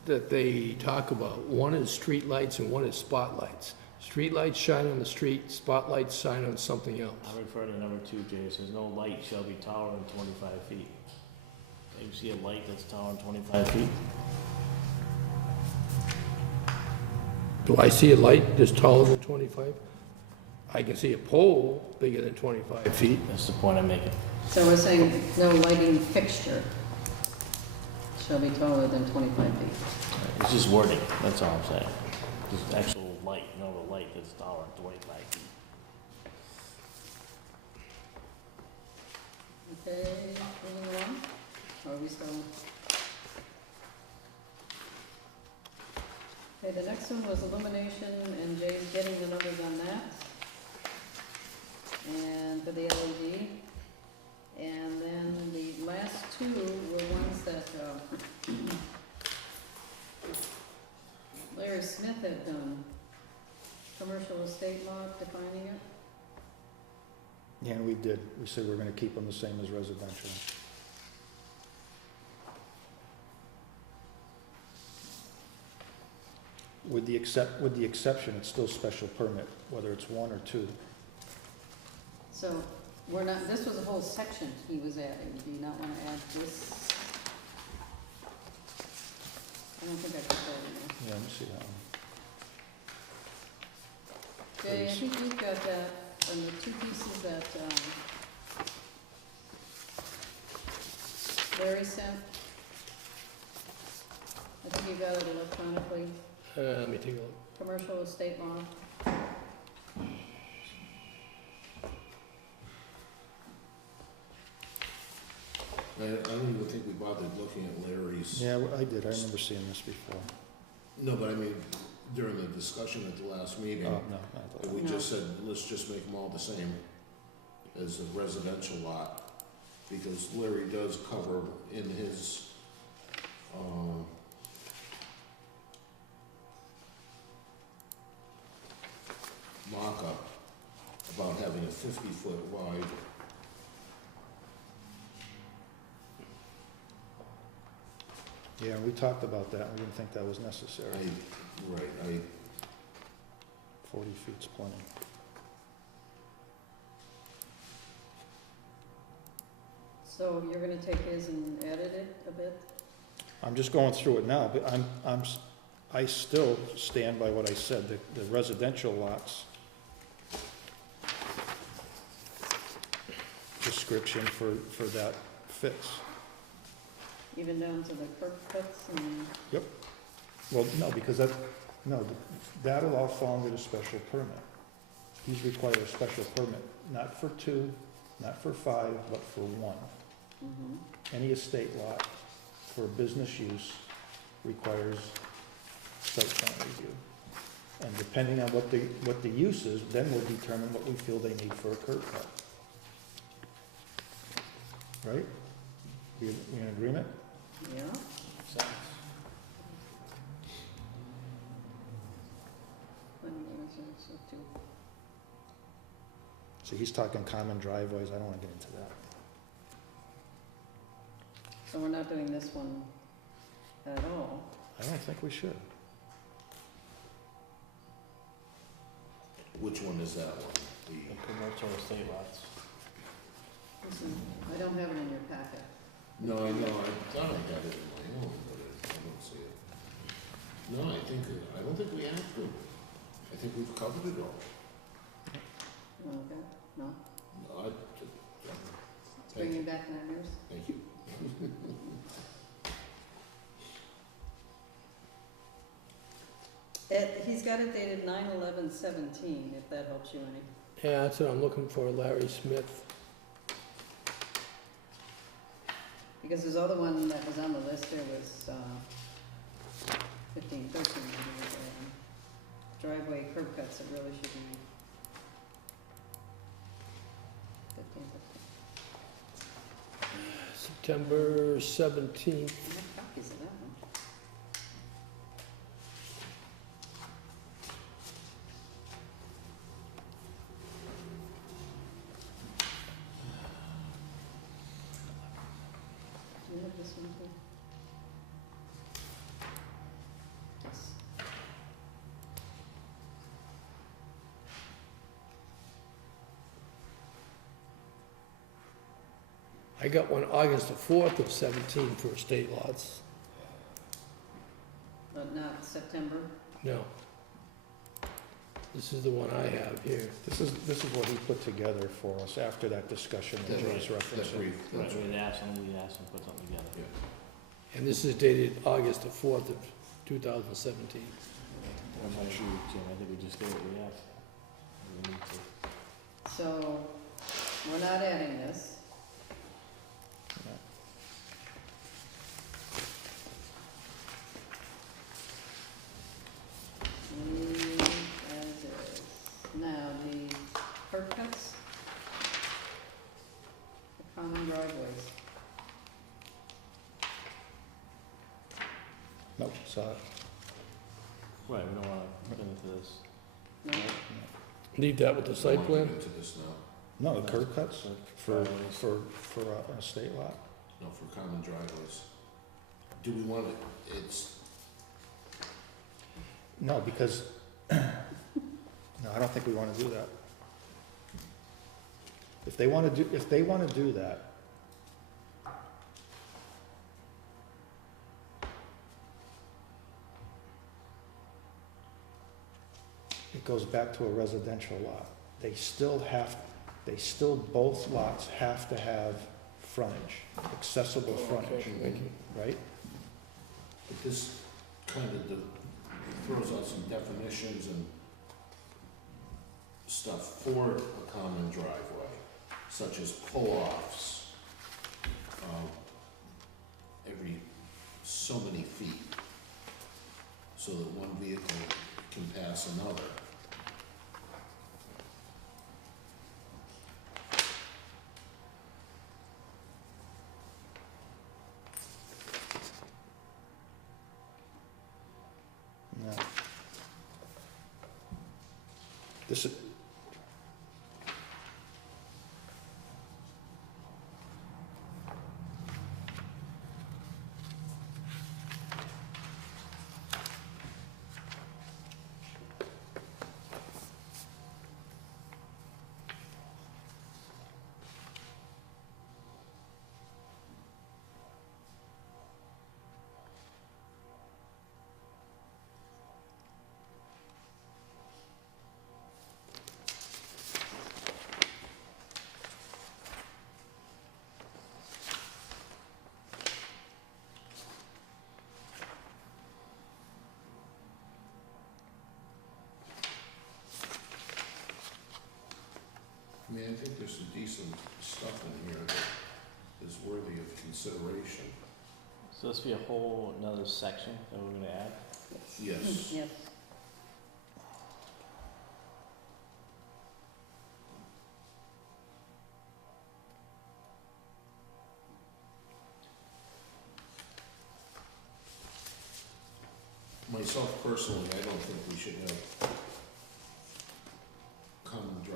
that they talk about. One is street lights and one is spotlights. Street lights shine on the street, spotlights shine on something else. I refer to number two, Jay, it says no light shall be taller than 25 feet. You see a light that's taller than 25 feet? Do I see a light that's taller than 25? I can see a pole bigger than 25 feet. That's the point I'm making. So we're saying no lighting fixture shall be taller than 25 feet. It's just wording, that's all I'm saying. Just actual light, no, the light that's taller than 25 feet. Okay, moving along. Or are we still? Okay, the next one was illumination, and Jay's getting the numbers on that. And for the LED. And then the last two were ones that, Larry Smith had done. Commercial estate law defining it. Yeah, and we did. We said we're gonna keep them the same as residential. With the exception, it's still special permit, whether it's one or two. So, we're not, this was a whole section he was adding. Do you not wanna add this? I don't think I put that in there. Yeah, let me see that one. Jay, I think you've got that, and the two pieces that, Larry sent. I think you got it electronically, Let me take a look. commercial estate law. I don't even think we bothered looking at Larry's. Yeah, I did. I remember seeing this before. No, but I mean, during the discussion at the last meeting, Oh, no, I thought. we just said, let's just make them all the same as a residential lot, because Larry does cover in his, mock-up about having a 50-foot wide. Yeah, we talked about that. We didn't think that was necessary. Right, 40 feet's plenty. So you're gonna take his and edit it a bit? I'm just going through it now, but I still stand by what I said, the residential lots description for that fits. Even down to the curb cuts and, Well, no, because that'll all fall under the special permit. These require a special permit, not for two, not for five, but for one. mhm. Any estate lot for business use requires site plan review. And depending on what the use is, then we'll determine what we feel they need for a curb cut. Right? We in agreement? Yeah, Sense. when too. So he's talking common driveways, I don't wanna get into that. So we're not doing this one at all. I don't think we should. Which one is that one? The commercial estate lots. Listen, I don't have it in your packet. No, I know, I thought I had it in my own, but I don't see it. No, I don't think we have to. I think we've covered it all. Okay, no? No, Let's bring you back 9 years. Thank you. He's got it dated 9/11/17, if that helps you any. Yeah, that's what I'm looking for, Larry Smith. Because his other one that was on the list there was 15/13. Driveway curb cuts, it really should be 15/15. September 17th. I have copies of that one. Do you have this one too? Yes. I got one August the 4th of 17 for estate lots. But not September? No. This is the one I have here. This is what he put together for us after that discussion that Joe's That's referencing. brief, Right, that's we right. asked him to put something together. Yeah. And this is dated August the 4th of 2017. Or might be, Jim, I think we just did what we asked. We need to- So, we're not adding this. Leave as is. Now, the curb cuts. The common driveways. Nope, saw it. Right, we don't wanna get into this. No? Leave that with the I site don't wanna plan? get into this now. No, the curb cuts for, Driveways. for an estate lot? No, for common driveways. Do we want it, it's, No, because, no, I don't think we wanna do that. If they wanna do that, it goes back to a residential lot. Both lots have to have frontage, accessible frontage, Thank you. right? but this kind of throws out some definitions and stuff for a common driveway, such as pull-offs, every so many feet, so that one vehicle can pass another. No. This is, I mean, I think there's some decent stuff in here that is worthy of consideration. So this be a whole another section that we're gonna add? Yes. Yes. Myself personally, I don't think we should have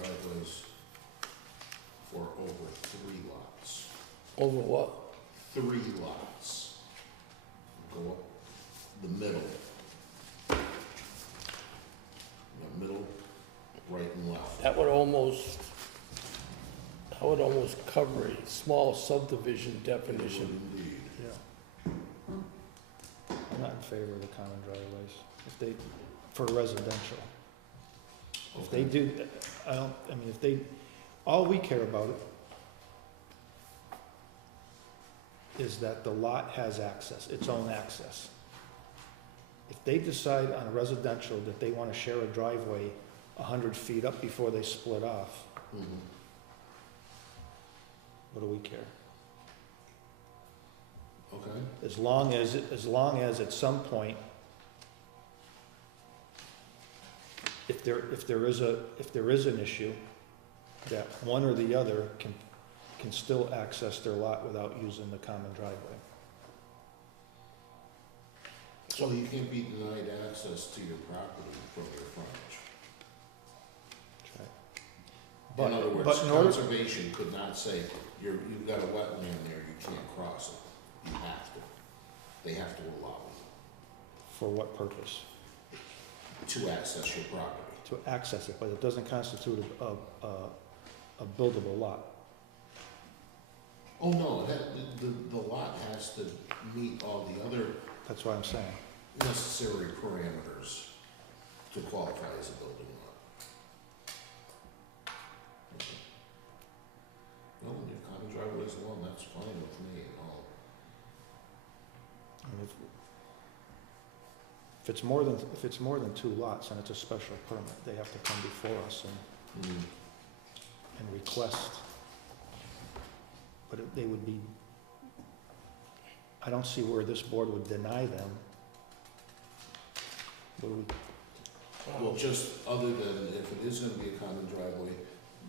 driveways for over 3 lots. Over what? 3 lots. Go up the middle. The middle, right and left. That would almost cover a small subdivision definition. Indeed. Yeah. I'm not in favor of the common driveways, if they, for residential. If they do, if they, all we care about is that the lot has access, its own access. If they decide on residential that they wanna share a driveway 100 feet up before they split off, Mhm. what do we care? Okay. As long as at some point, if there is an issue, that one or the other can still access their lot without using the common driveway. So you can't be denied access to your property from your frontage. But- In other words, but in order- conservation could not say, you've got a wetland there, you can't cross it. You have to. They have to allow For what purpose? it to access your property. To access it, but it doesn't constitute a buildable lot. Oh, no, the lot has to meet all the other That's what I'm saying. necessary parameters to qualify as a building lot. Well, if common driveways alone, that's fine with me and all. I mean, if it's more than 2 lots and it's a special permit, they have to come before us and request. But they would be, I don't see where this board would deny them. What do we, Well, just other than if it is gonna be a common driveway,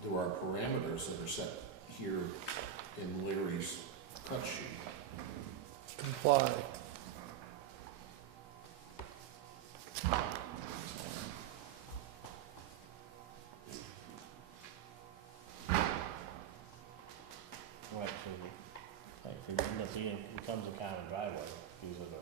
there are parameters that are set here in Larry's cut sheet. Comply. Well, actually, if it becomes a common driveway, these are the.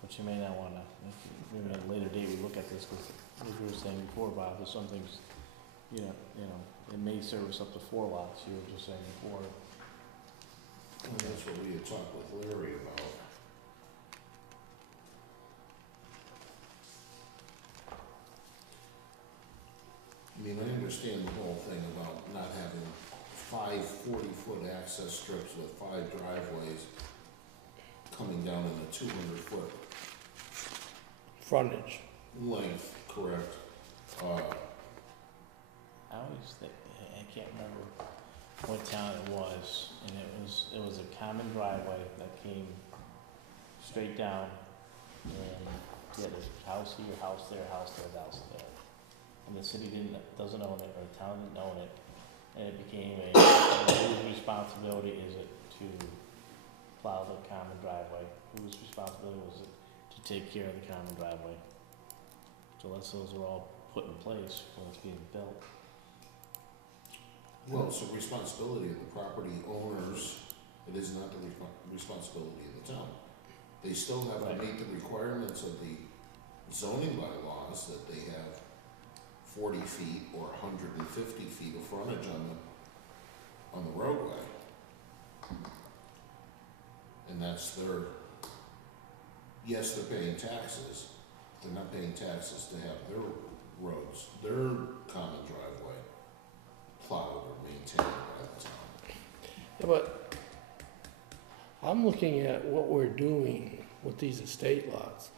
But you may not wanna, maybe at a later date, we look at this, because as we were saying before, Bob, there's some things, you know, it may service up to 4 lots, you were just saying before. And that's what we had talked with Larry about. I mean, I understand the whole thing about not having 5 40-foot access strips with 5 driveways coming down in a 200-foot Frontage. length, correct? I always think, I can't remember what town it was, and it was a common driveway that came straight down, and you had a house here, house there, house there, house there. and the city doesn't own it, or the town didn't own it, and it became whose responsibility is it to plow the common driveway? Whose responsibility was it to take care of the common driveway? So unless those are all put in place when it's being built. Well, it's a responsibility of the property owners, it is not the responsibility of the town. They still have to meet the requirements of the zoning bylaws that they have 40 feet or 150 feet of frontage on the roadway. And that's yes, they're paying taxes, they're not paying taxes to have their roads, their common driveway plowed or maintained by the town. Yeah, but I'm looking at what we're doing with these estate lots.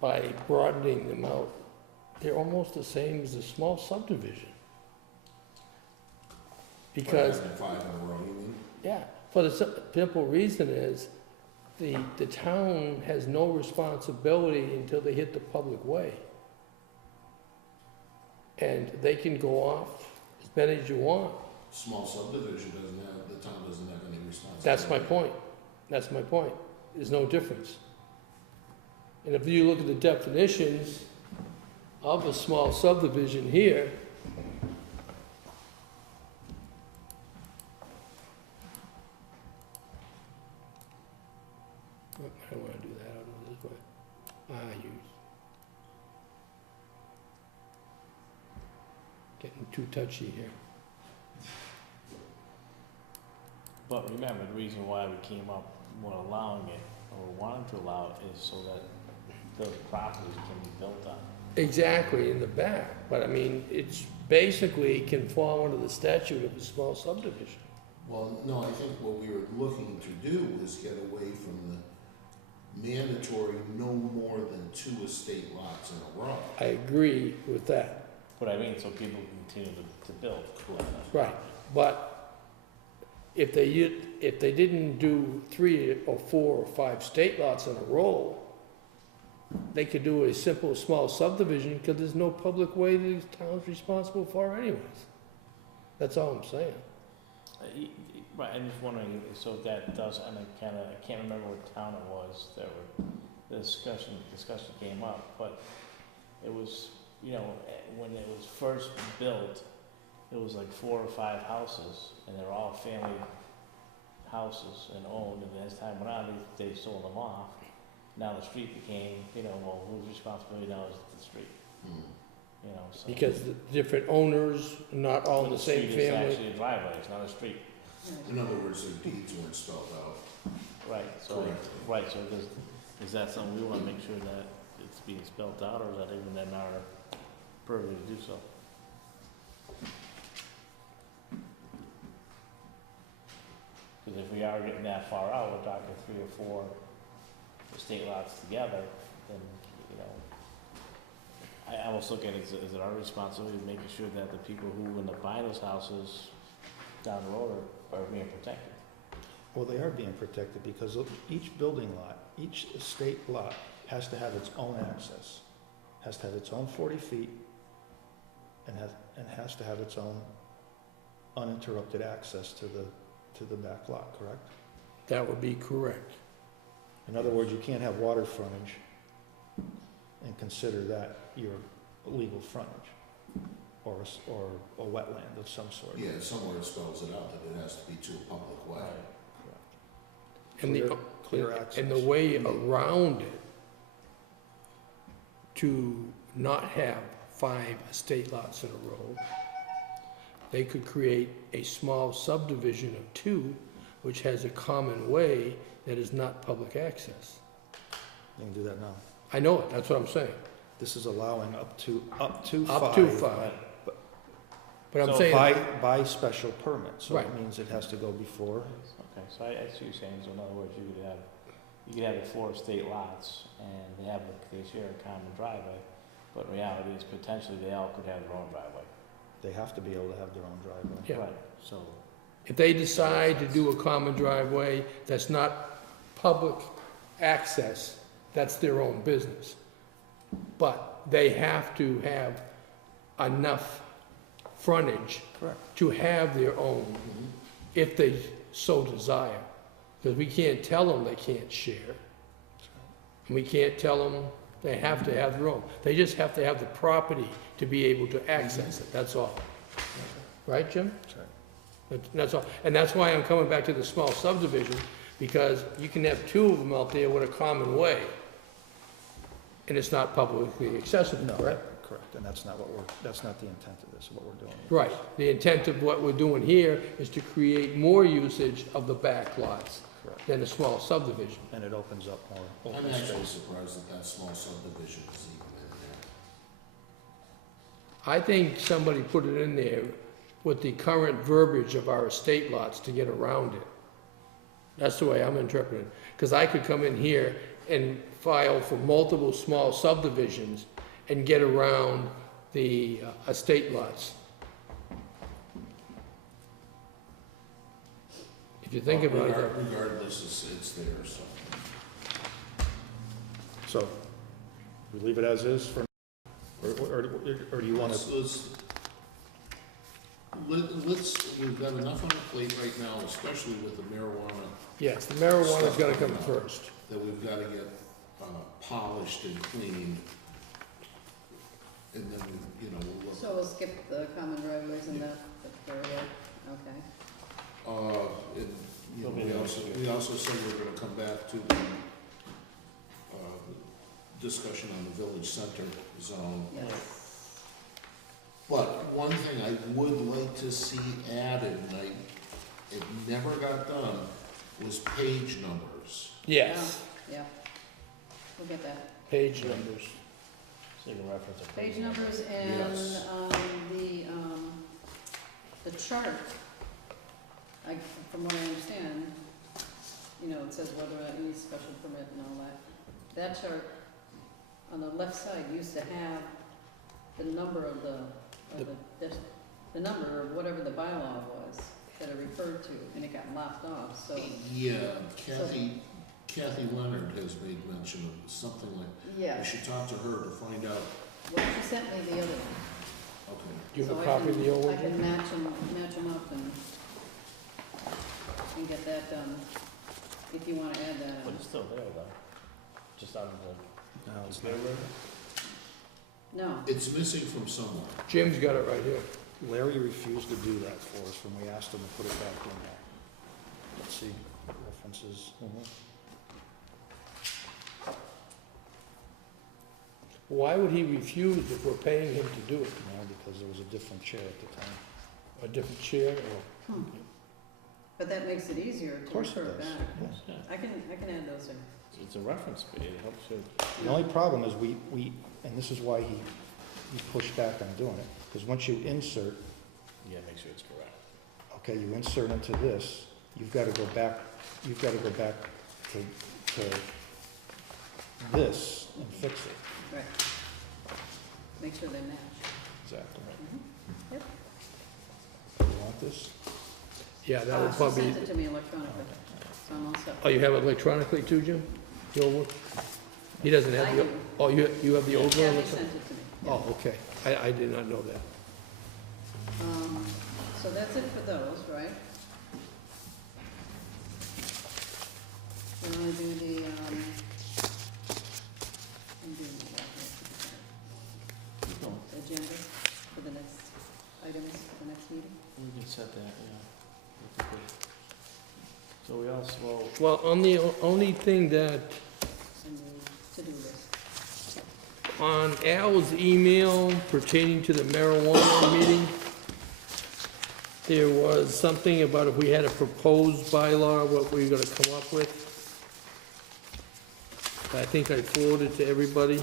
By broadening them out, they're almost the same as a small subdivision. Because, Having 5 in a row, you mean? yeah, for the simple reason is, the town has no responsibility until they hit the public way. And they can go off as many as you want. Small subdivision the town doesn't have any responsibility. That's my point. That's my point. There's no difference. And if you look at the definitions of a small subdivision here, I don't want to do that, I'll do it this way. Getting too touchy here. But remember, the reason why we came up with allowing it, or wanting to allow it, is so that those properties can be built on. Exactly, in the back, but I mean, it's basically can fall under the statute of a small subdivision. Well, no, I think what we were looking to do was get away from the mandatory no more than 2 estate lots in a row. I agree with that. But I mean, so people can continue to build. Right, but if they didn't do 3 or 4 or 5 state lots in a row, they could do a simple small subdivision because there's no public way the town's responsible for anyways. That's all I'm saying. Right, I'm just wondering, so that does, and I can't remember what town it was that the discussion came up, but it was, when it was first built, it was like 4 or 5 houses, and they're all family houses and owned, and as time went on, they sold them off. Now the street became, well, whose responsibility now is the street? So. Because the different owners, not all But the same street is family. actually a driveway, it's not a street. In other words, their deeds weren't spelled out Right, so, correctly. right, so is that something we wanna make sure that it's being spelled out, or is that even in our purview to do so? Cause if we are getting that far out, we're talking 3 or 4 estate lots together, then, I almost look at it, is it our responsibility to making sure that the people who end up buying those houses down the road are being protected? Well, they are being protected because of each building lot, each estate lot has to have its own access, has to have its own 40 feet, and has to have its own uninterrupted access to the back lot, correct? That would be correct. In other words, you can't have water frontage and consider that your legal frontage or a wetland of some sort. Yeah, somewhere it spells it out that it has to be to a public way. Clear access. And the way around it to not have 5 estate lots in a row, they could create a small subdivision of 2, which has a common way that is not public access. You can do that now. I know it, that's what I'm saying. This is allowing up to 5. Up to 5. But I'm So saying, By special permit, so Right. it means it has to go before. Okay, so I see what you're saying, so in other words, you could have the 4 estate lots, and they share a common driveway, but reality is potentially they all could have their own driveway. They have to be able to have their own driveway. Yeah. Right, so, if they decide to do a common driveway that's not public access, that's their own business. But they have to have enough frontage Correct. to have their own, if they so desire. Because we can't tell them they can't share. And we can't tell them they have to have their own. They just have to have the property to be able to access it, that's all. Right, Jim? That's right. That's all. And that's why I'm coming back to the small subdivision, because you can have two of them out there with a common way, and it's not publicly accessible, No, right? correct, and that's not that's not the intent of this, what we're doing. Right. The intent of what we're doing here is to create more usage of the back lots Correct. than a small subdivision. And it opens up more I'm open actually space. surprised that that small subdivision is even in there. I think somebody put it in there with the current verbiage of our estate lots to get around it. That's the way I'm interpreting it. Because I could come in here and file for multiple small subdivisions and get around the estate lots. If you think about it. Regardless, it's there, so. So, we leave it as is for, or do you want to? Let's, we've got enough on the plate right now, especially with the marijuana, Yes, the marijuana's gotta come first. that we've gotta get polished and cleaned. And then, you know, we'll look. So we'll skip the common driveways in that area, okay. And, you know, we also said we're gonna come back to the, discussion on the village center zone. Yes. But one thing I would like to see added, and it never got done, was page numbers. Yes, Yeah, we'll get that. page numbers. So you can reference it. Page numbers and, Yes. the chart, from what I understand, you know, it says whether or not you need special permit and all that. That chart on the left side used to have the number of the number of whatever the bylaw was that it referred to, and it got lopped off, so, Yeah, Kathy Leonard has made mention of something like, yeah. I should talk to her to find out. Well, she sent me the other one. Okay. Do you have So a copy of the old I one? can match them up and get that done, if you wanna add that But on. it's still there though, just on the No, it's computer not. version? No, It's missing from somewhere. Jim's got it right here. Larry refused to do that for us when we asked him to put it back in there. Let's see, references. Why would he refuse if we're paying him to do it? No, because there was a different chair at the time. A different chair or? but that makes it easier Of to course it refer does. back. Yeah. Yeah, I can add those in. it's a reference page, it helps you. The only problem is we, and this is why he pushed back on doing it, because once you insert, Yeah, make sure it's correct. okay, you insert into this, you've got to go back to this and fix it. Right. Make sure they match. Exactly. Yep. You want this? Yeah, that would She probably, sent it to me electronically, so I'm all set. oh, you have it electronically too, Jim? The old one? He doesn't I have the, do. oh, you have the old one? Kathy electron- sent it to me. yeah. Oh, okay. I did not know that. So that's it for those, right? We want to do the, the agenda for the next items for the next meeting? We can set that, yeah. That's good. So we also, Well, on the only thing that, And the to-do list. on Al's email pertaining to the marijuana meeting, there was something about if we had a proposed bylaw, what we were gonna come up with. I think I forwarded to everybody.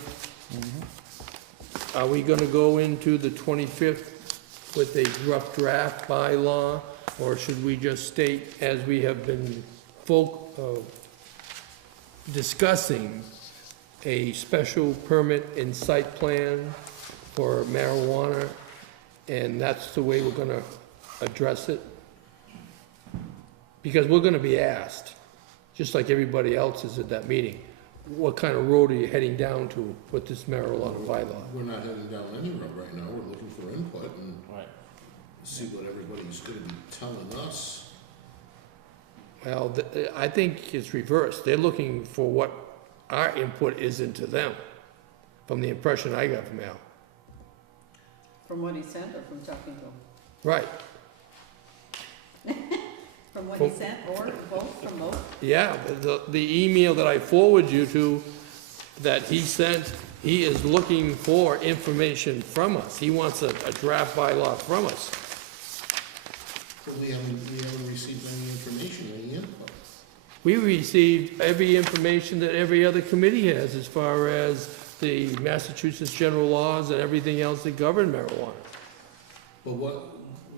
Are we gonna go into the 25th with a rough draft bylaw, or should we just state, as we have been discussing, a special permit and site plan for marijuana, and that's the way we're gonna address it? Because we're gonna be asked, just like everybody else is at that meeting, what kind of road are you heading down to with this marijuana bylaw? We're not heading down any road right now, we're looking for input and Right. see what everybody's gonna be telling us. Well, I think it's reversed. They're looking for what our input is into them, from the impression I got from Al. From what he sent or from talking to him? Right, From what he sent or both, from both? yeah, the email that I forwarded you to, that he sent, he is looking for information from us. He wants a draft bylaw from us. But we haven't received any information, any input. We received every information that every other committee has as far as the Massachusetts general laws and everything else that govern marijuana. But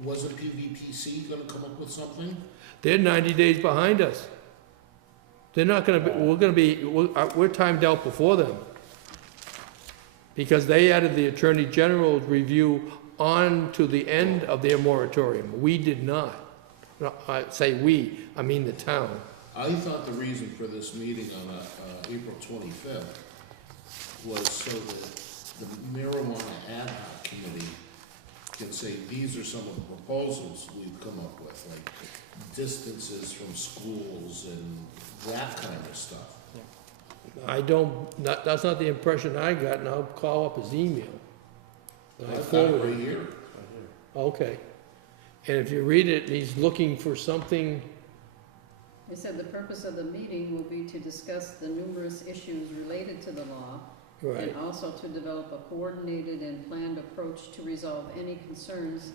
wasn't PVPC gonna come up with something? They're 90 days behind us. They're not gonna be, we're timed out before them. Because they added the Attorney General's review on to the end of their moratorium. We did not. No, I say we, I mean the town. I thought the reason for this meeting on April 25th was so that the marijuana ad hoc committee can say, these are some of the proposals we've come up with, like distances from schools and that kind of stuff. That's not the impression I got, and I'll call up his email. I've got it right here. Okay. And if you read it, he's looking for something, He said the purpose of the meeting will be to discuss the numerous issues related to the law right, and also to develop a coordinated and planned approach to resolve any concerns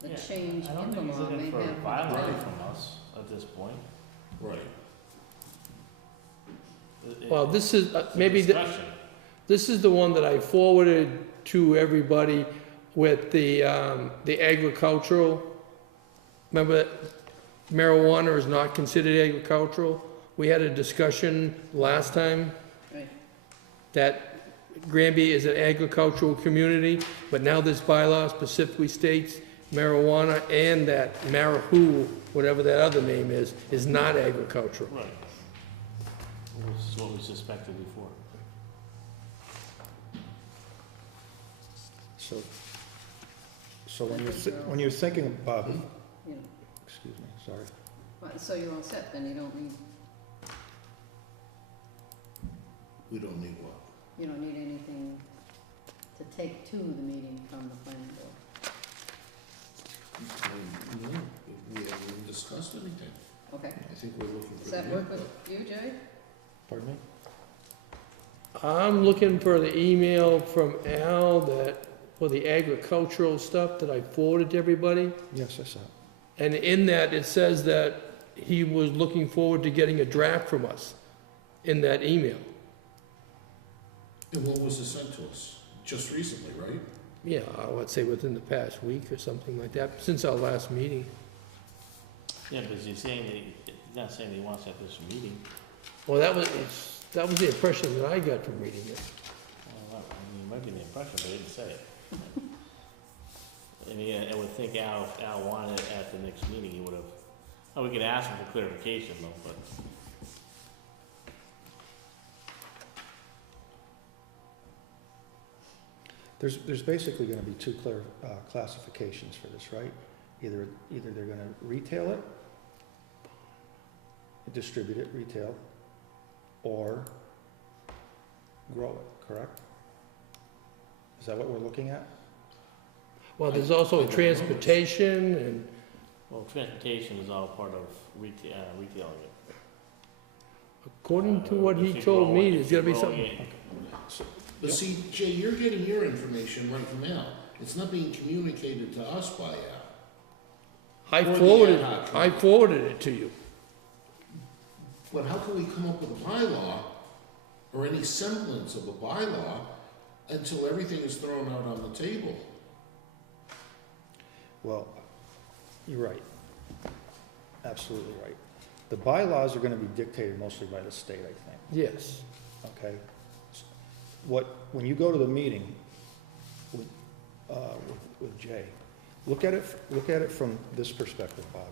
the Yeah, change I don't in the think he's law may looking have. for a with the bylaw town. from us at this point. Right. well, this is, It's a maybe, discussion. this is the one that I forwarded to everybody with the agricultural. Remember that marijuana is not considered agricultural? We had a discussion last time Right. that Granby is an agricultural community, but now this bylaw specifically states marijuana and that marijuana, whatever that other name is not agricultural. Right. Which is what we suspected before. So when you're thinking about, You know, excuse me, sorry. so you're all set, then you don't need, We don't need what? you don't need anything to take to the meeting from the planning board. No, we haven't even discussed anything. Okay, I think we're looking for. does that the work with input. you, Jay? Pardon me? I'm looking for the email from Al for the agricultural stuff that I forwarded to everybody. Yes, I saw it. And in that, it says that he was looking forward to getting a draft from us in that email. And when was it sent to us? Just recently, right? Yeah, I would say within the past week or something like that, since our last meeting. Yeah, because he's saying that, he's not saying he wants to have this meeting. Well, that was the impression that I got from reading it. Well, I mean, it might be the impression, but he didn't say it. And I would think if Al wanted it at the next meeting, he would have, we could ask him for clarification though, but. There's basically gonna be two classifications for this, right? Either they're gonna retail it, distribute it, retail, or grow it, correct? Is that what we're looking at? Well, there's also transportation and, Well, transportation is all part of retailing it. according to what he If you told grow me, it- there's if you gotta be grow something. it- But see, Jay, you're getting your information right from Al. It's not being communicated to us by Al. I Or the forwarded, ad hoc I forwarded it to you. But how can we come up with a bylaw or any semblance of a bylaw until everything is thrown out on the table? Well, you're right. Absolutely right. The bylaws are gonna be dictated mostly by the state, I think, Yes. okay? When you go to the meeting with Jay, look at it from this perspective, Bob.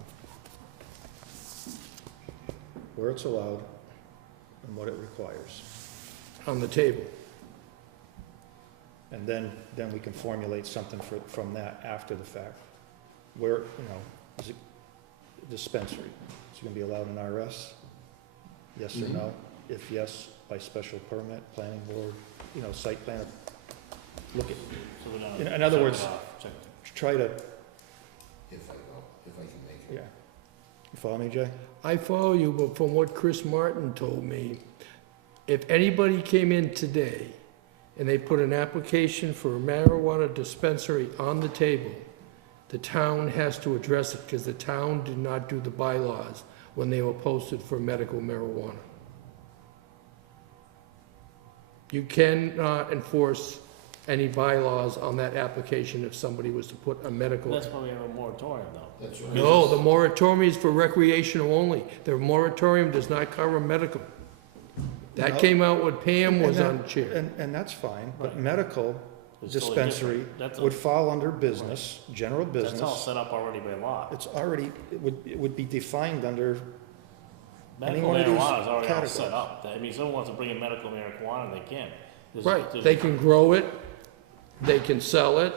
Where it's allowed and what it requires. on the table. And then we can formulate something from that after the fact. Where, is it dispensary? Is it gonna be allowed in RS? Yes or no? If yes, by special permit, planning board, site plan. Look at, So we're gonna in other check words, it off, check it. try to, If I can make it. yeah. You follow me, Jay? I follow you, but from what Chris Martin told me, if anybody came in today and they put an application for a marijuana dispensary on the table, the town has to address it, because the town did not do the bylaws when they were posted for medical marijuana. You cannot enforce any bylaws on that application if somebody was to put a medical. That's why we have a moratorium though. That's right. No, the moratorium is for recreational only. The moratorium does not cover medical. That No. came out when Pam was And on chair. And that's fine, but Right. medical It's totally dispensary different. That's would fall under business, general That's all business. set up already by law. It's already, it would be defined under, Medical one of these marijuana is already all categories. set up. I mean, if someone wants to bring in medical marijuana, they can. There's- Right, there's- they can grow it, they can sell it,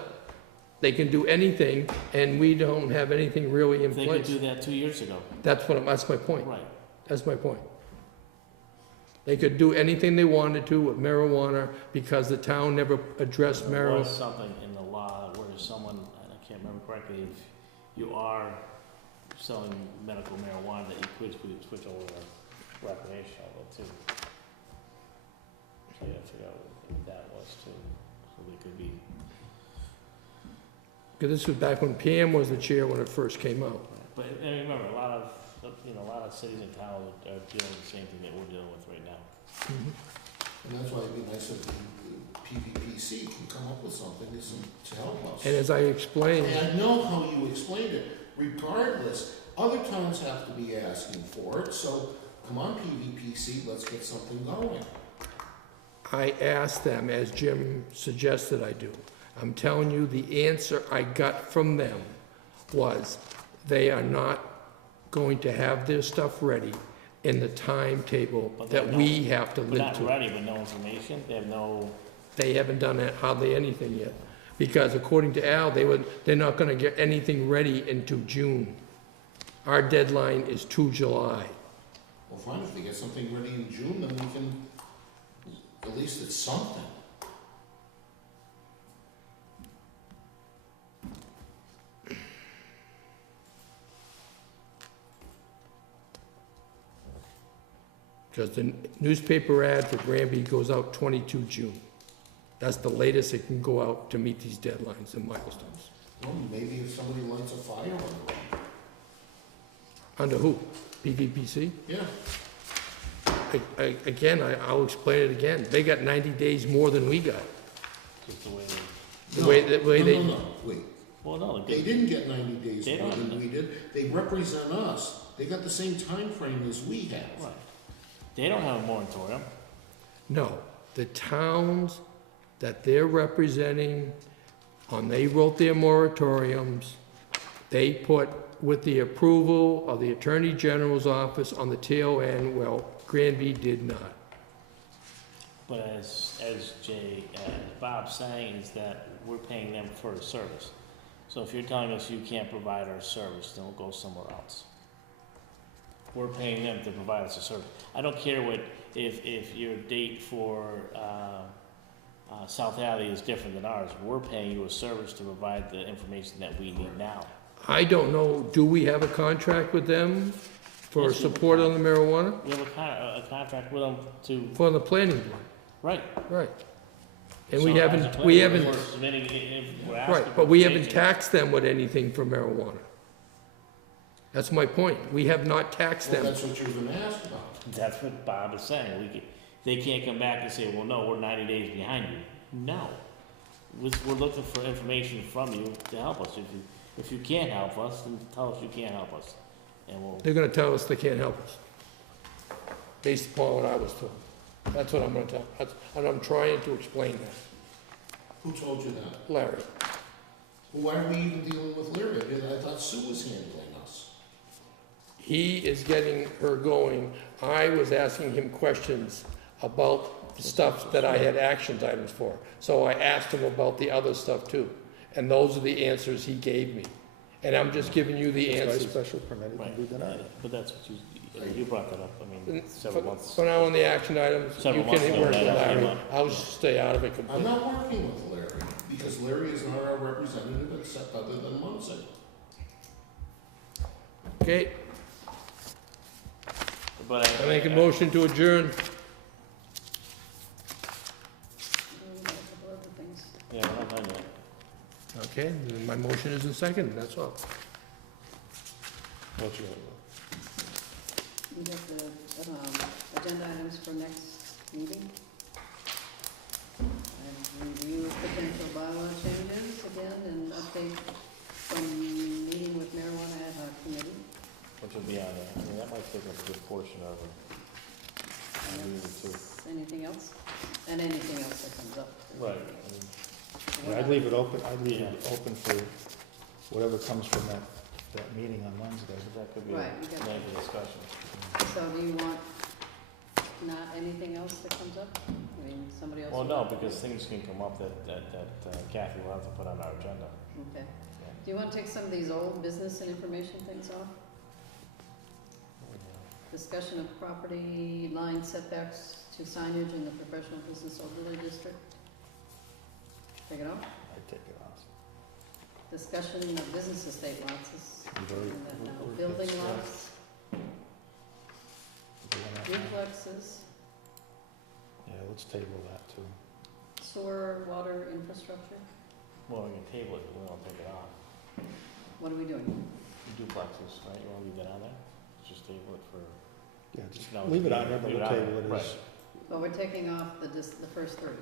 they can do anything, and we don't have anything really in They could place. do that 2 years ago. That's my point. Right. That's my point. They could do anything they wanted to with marijuana because the town never addressed There was marijuana. something in the law where someone, and I can't remember correctly, if you are selling medical marijuana, that you could switch over to recreational though too. So you have to figure out what that was too, so they could be. Because this was back when Pam was the chair when it first came out. But, and remember, a lot of cities and towns are dealing with the same thing that we're dealing with right now. And that's why it'd be nice if the PVPC can come up with something to help us. And as I explained, And I know how you explained it. Regardless, other towns have to be asking for it, so come on, PVPC, let's get something going. I asked them, as Jim suggested I do. I'm telling you, the answer I got from them was they are not going to have their stuff ready in the timetable But they that have we have to But live not to. ready, but no information, they have no, They haven't done hardly anything yet. Because according to Al, they're not gonna get anything ready until June. Our deadline is 2 July. Well, fine, if they get something ready in June, then we can, at least it's something. Because the newspaper ad for Granby goes out 22 June. That's the latest it can go out to meet these deadlines and milestones. Well, maybe if somebody lights a fire on the road. Under who? PVPC? Yeah, Again, I'll explain it again. They got 90 days more than we got. just the way they, The way they, no, wait. well, no, They didn't get 90 days They more don't. than we did. They represent us. They got the same time frame as we have. right. They don't have a moratorium. no, the towns that they're representing, they wrote their moratoriums, they put with the approval of the Attorney General's office on the tail end, well, Granby did not. But as Bob's saying, is that we're paying them for a service. So if you're telling us you can't provide our service, then we'll go somewhere else. We're paying them to provide us a service. I don't care if your date for, South Hadley is different than ours. We're paying you a service to provide the information that we need now. I don't know, do we have a contract with them for Yes, we have a support on the marijuana? We have a contract with them to, For the planning board, right. right. And So we as a haven't, planning board, we're submitting, we're asking right, for but we haven't information. taxed them with anything for marijuana. That's my point. We have not taxed Well, them. that's what you've been asked about. That's what Bob is saying. They can't come back and say, well, no, we're 90 days behind you. No. We're looking for information from you to help us. If you can't help us, then tell us you can't help us. And we'll, They're gonna tell us they can't help us, based upon what I was told. That's what I'm gonna tell, and I'm trying to explain that. Who told you that? Larry, Well, why are we even dealing with Larry? I thought Sue was handling us. he is getting her going. I was asking him questions about stuff that I had action items for. So I asked him about the other stuff too. And those are the answers he gave me. And I'm just giving you the That's why answers. special permit it can be denied. But that's what you brought that up, I mean, several months. For now on the action items, you Several months can ago, work with that came Larry. up. I'll stay out of it I'm completely. not working with Larry, because Larry is not our representative except other than Munson. Okay, But I make a motion to adjourn. And a couple other things. Yeah, we're not done yet. Okay, then my motion is in second, that's all. What's your, We got the, agenda items for next meeting. And review of potential bylaw changes again, and update from meeting with marijuana ad hoc committee. which will be on there, I mean, that might take up a good portion of it. I mean, too. Anything else? And anything else that comes up. Right, I mean, Yeah, I'd leave it open, for whatever comes from that meeting on Wednesday. that could be a Right, we got- lengthy discussion. So do you want not anything else that comes up? I mean, somebody else? Well, would- no, because things can come up that Kathy will have to put on our agenda. Okay. Do you want to take some of these old business and information things off? Discussion of property line setbacks to signage in the professional business overlay district. Take it off? I'd take it off. Discussion of business estate lots is, You've already- in that now. we're- Building yeah. lots, Doing that now? duplexes, Yeah, let's table that too. sewer, water infrastructure. Well, we can table it, but we won't take it off. What are we doing? Duplexes, right, you wanna leave that on there? Just table it for, Yeah, just No, leave it on there, but leave we'll it on table there, it right. as, Well, we're taking off the first three.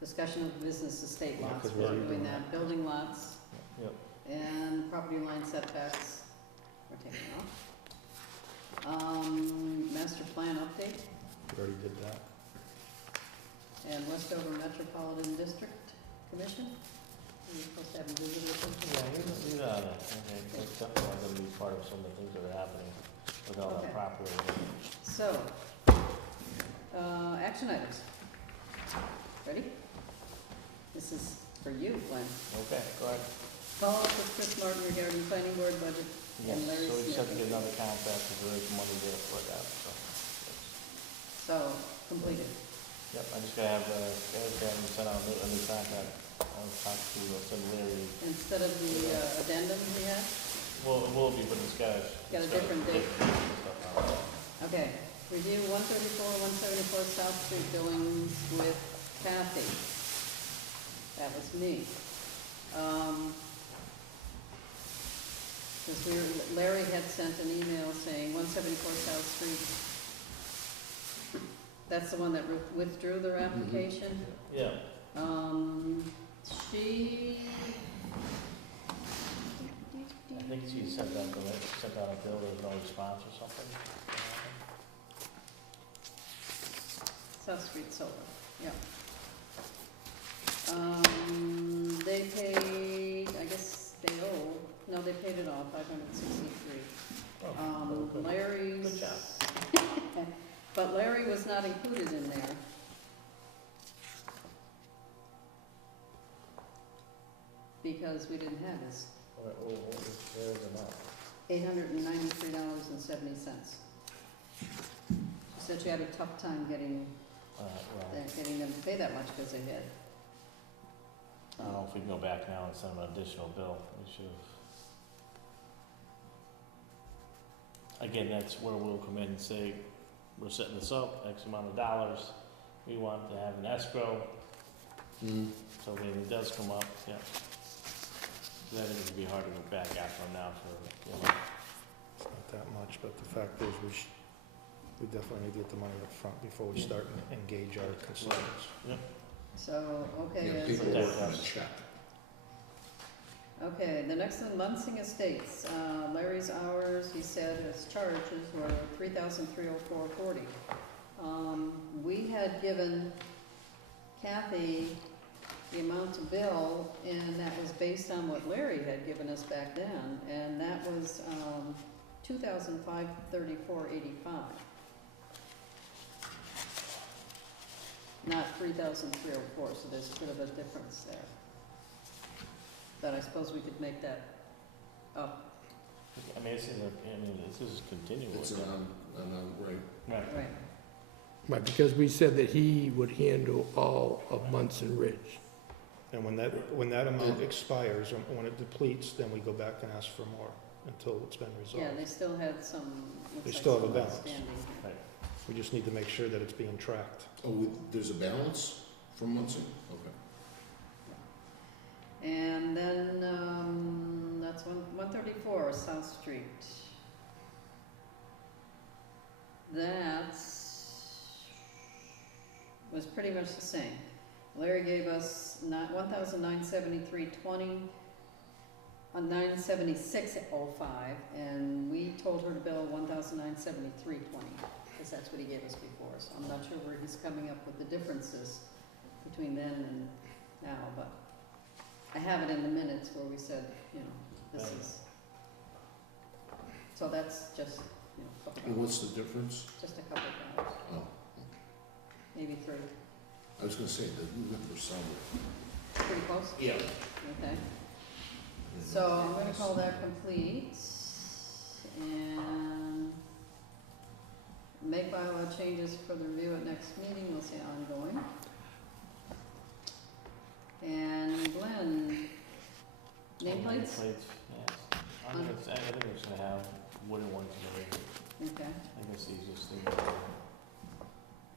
Discussion of business estate Yeah, lots, 'cause we're we're already doing doing that. Building lots yep. and property line setbacks, we're taking off. Master plan update we already did that. and Westover Metropolitan District Commission. We're supposed to have a visit or something? Yeah, leave that on there, okay, that's definitely gonna be part of some of the things that are happening with all Okay. that property. So, action items. Ready? This is for you, Glenn. Okay, go ahead. Follow up with Chris Martin regarding planning board budget. Yes, And Larry so we just have to Smith. get another contract, because there is money there for that, so. So, completed. Yep, I just gotta have, send out a new contract, I'll talk to, send Larry. Instead of the addendum we had? Well, it will be, but it's got. Got a it's got different date. stuff on it. Okay, review 134, 174 South Street billings with Kathy. That was me. Because Larry had sent an email saying 174 South Street. That's the one that withdrew their application. Yeah, She. I think she sent out a bill, there was no response or something. South Street Solar, yeah. They paid, I guess they owe, no, they paid it off, 563. Oh, good. Larry's. Good job. But Larry was not included in there. Because we didn't have his Where is it now? $893.70. She said she had a tough time getting them to pay that much because they had. I don't know if we can go back now and send them an additional bill, we should have. Again, that's where we'll come in and say, we're setting this up, X amount of dollars, we want to have an escrow, so when it does come up, yeah. I think it'd be hard to go back after them now for, It's not that much, but the fact is, we definitely need to get the money up front before we start and engage our consultants. So, okay, Yeah, as people is. work on a check. Okay, the next one, Munsing Estates, Larry's hours, he said his charges were $3,304.40. We had given Kathy the amount to bill, and that was based on what Larry had given us back then, and that was, $2,534.85. not 3,304, so there's a bit of a difference there. But I suppose we could make that up. I mean, this is continual. It's right. Right. Right. Right, because we said that he would handle all of Munson Ridge. And when that amount expires, or when it depletes, then we go back and ask for more until it's been resolved. Yeah, they still had some, looks They like still have a some balance. outstanding. Right. We just need to make sure that it's being tracked. Oh, there's a balance from Munson? Okay. And then, that's 134 South Street. That was pretty much the same. Larry gave us $1,973.20 on 976.05, and we told her to bill $1,973.20, because that's what he gave us before. So I'm not sure where he's coming up with the differences between then and now, but I have it in the minutes where we said, this Right. is. So that's just, a couple And dollars, what's the difference? just a couple dollars, Oh, maybe 3. I was gonna say, the number's somewhere. Pretty close? Yeah. Okay. So I'm gonna call that complete, and make bylaw changes for the review at next meeting, we'll say ongoing. And Glenn, nameplates? Nameplates, yes. I think it's gonna have wooden ones in the Okay. I think it's the easiest thing.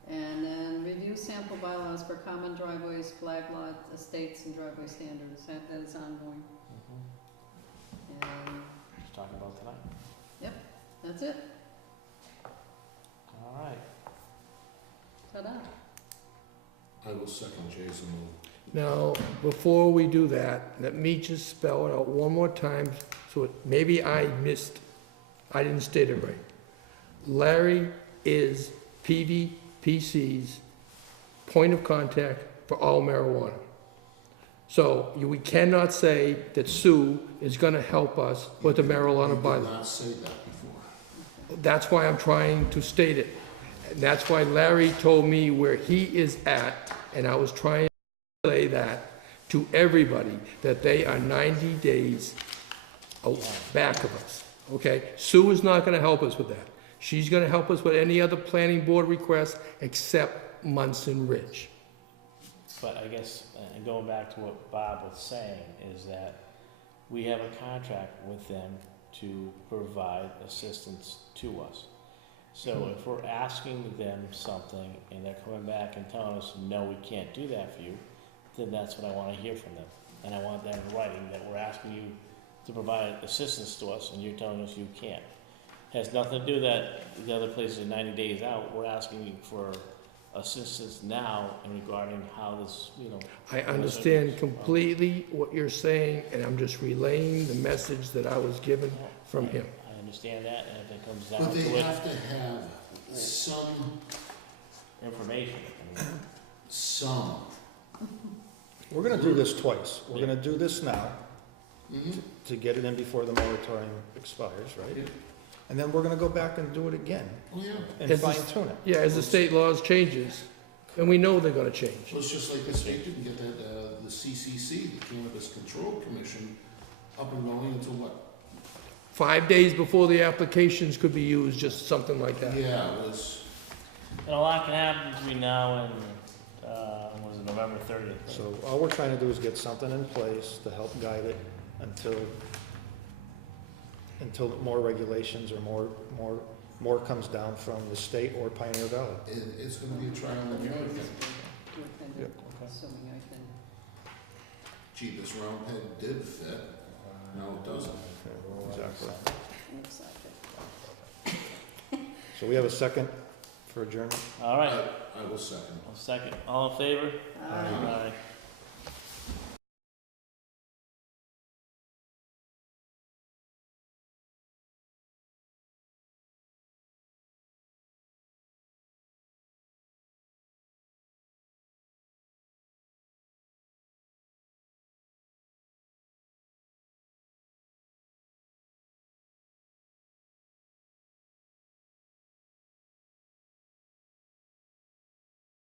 And then review sample bylaws for common driveways, flag lot, estates, and driveway standards, that is ongoing. And Just talking about tonight. that's it, All right. ta-da. I will second Jay's move. Now, before we do that, let me just spell it out one more time, so maybe I didn't state it right. Larry is PVPC's point of contact for all marijuana. So we cannot say that Sue is gonna help us with the marijuana You did bylaw. not say that before. That's why I'm trying to state it. And that's why Larry told me where he is at, and I was trying to relay that to everybody, that they are 90 days back of us, okay? Sue is not gonna help us with that. She's gonna help us with any other planning board request except Munson Ridge. But I guess, and going back to what Bob was saying, is that we have a contract with them to provide assistance to us. So if we're asking them something and they're coming back and telling us, no, we can't do that for you, then that's what I wanna hear from them. And I want that in writing, that we're asking you to provide assistance to us and you're telling us you can't. Has nothing to do that the other places are 90 days out. We're asking you for assistance now in regarding how this, I understand completely what you're saying, and I'm just relaying the message that I was given from him. I understand that, and if it comes down But to they it, have to have some, information. We're gonna do this twice. We're Yeah. gonna do this now Mhm. to get it in before the moratorium expires, right? Yeah. And then we're gonna go back and do it again Oh, yeah. and As fine this- tune it. Yeah, as the state laws changes, and we know they're gonna change. Well, it's just like the state didn't get that, the CCC, the Cannabis Control Commission, up and going until what? 5 days before the applications could be used, just something like that. Yeah, it was, And a lot can happen between now and, was it November 30th? So all we're trying to do is get something in place to help guide it until more regulations or more comes down from the state or Pioneer Valley. it's gonna be a trial and error thing. Yep. Assuming I can. Gee, this round peg did fit, no, it doesn't. Exactly. Looks like it. So we have a second for adjournment? All right, I will second. I'll second. All in favor? Aye.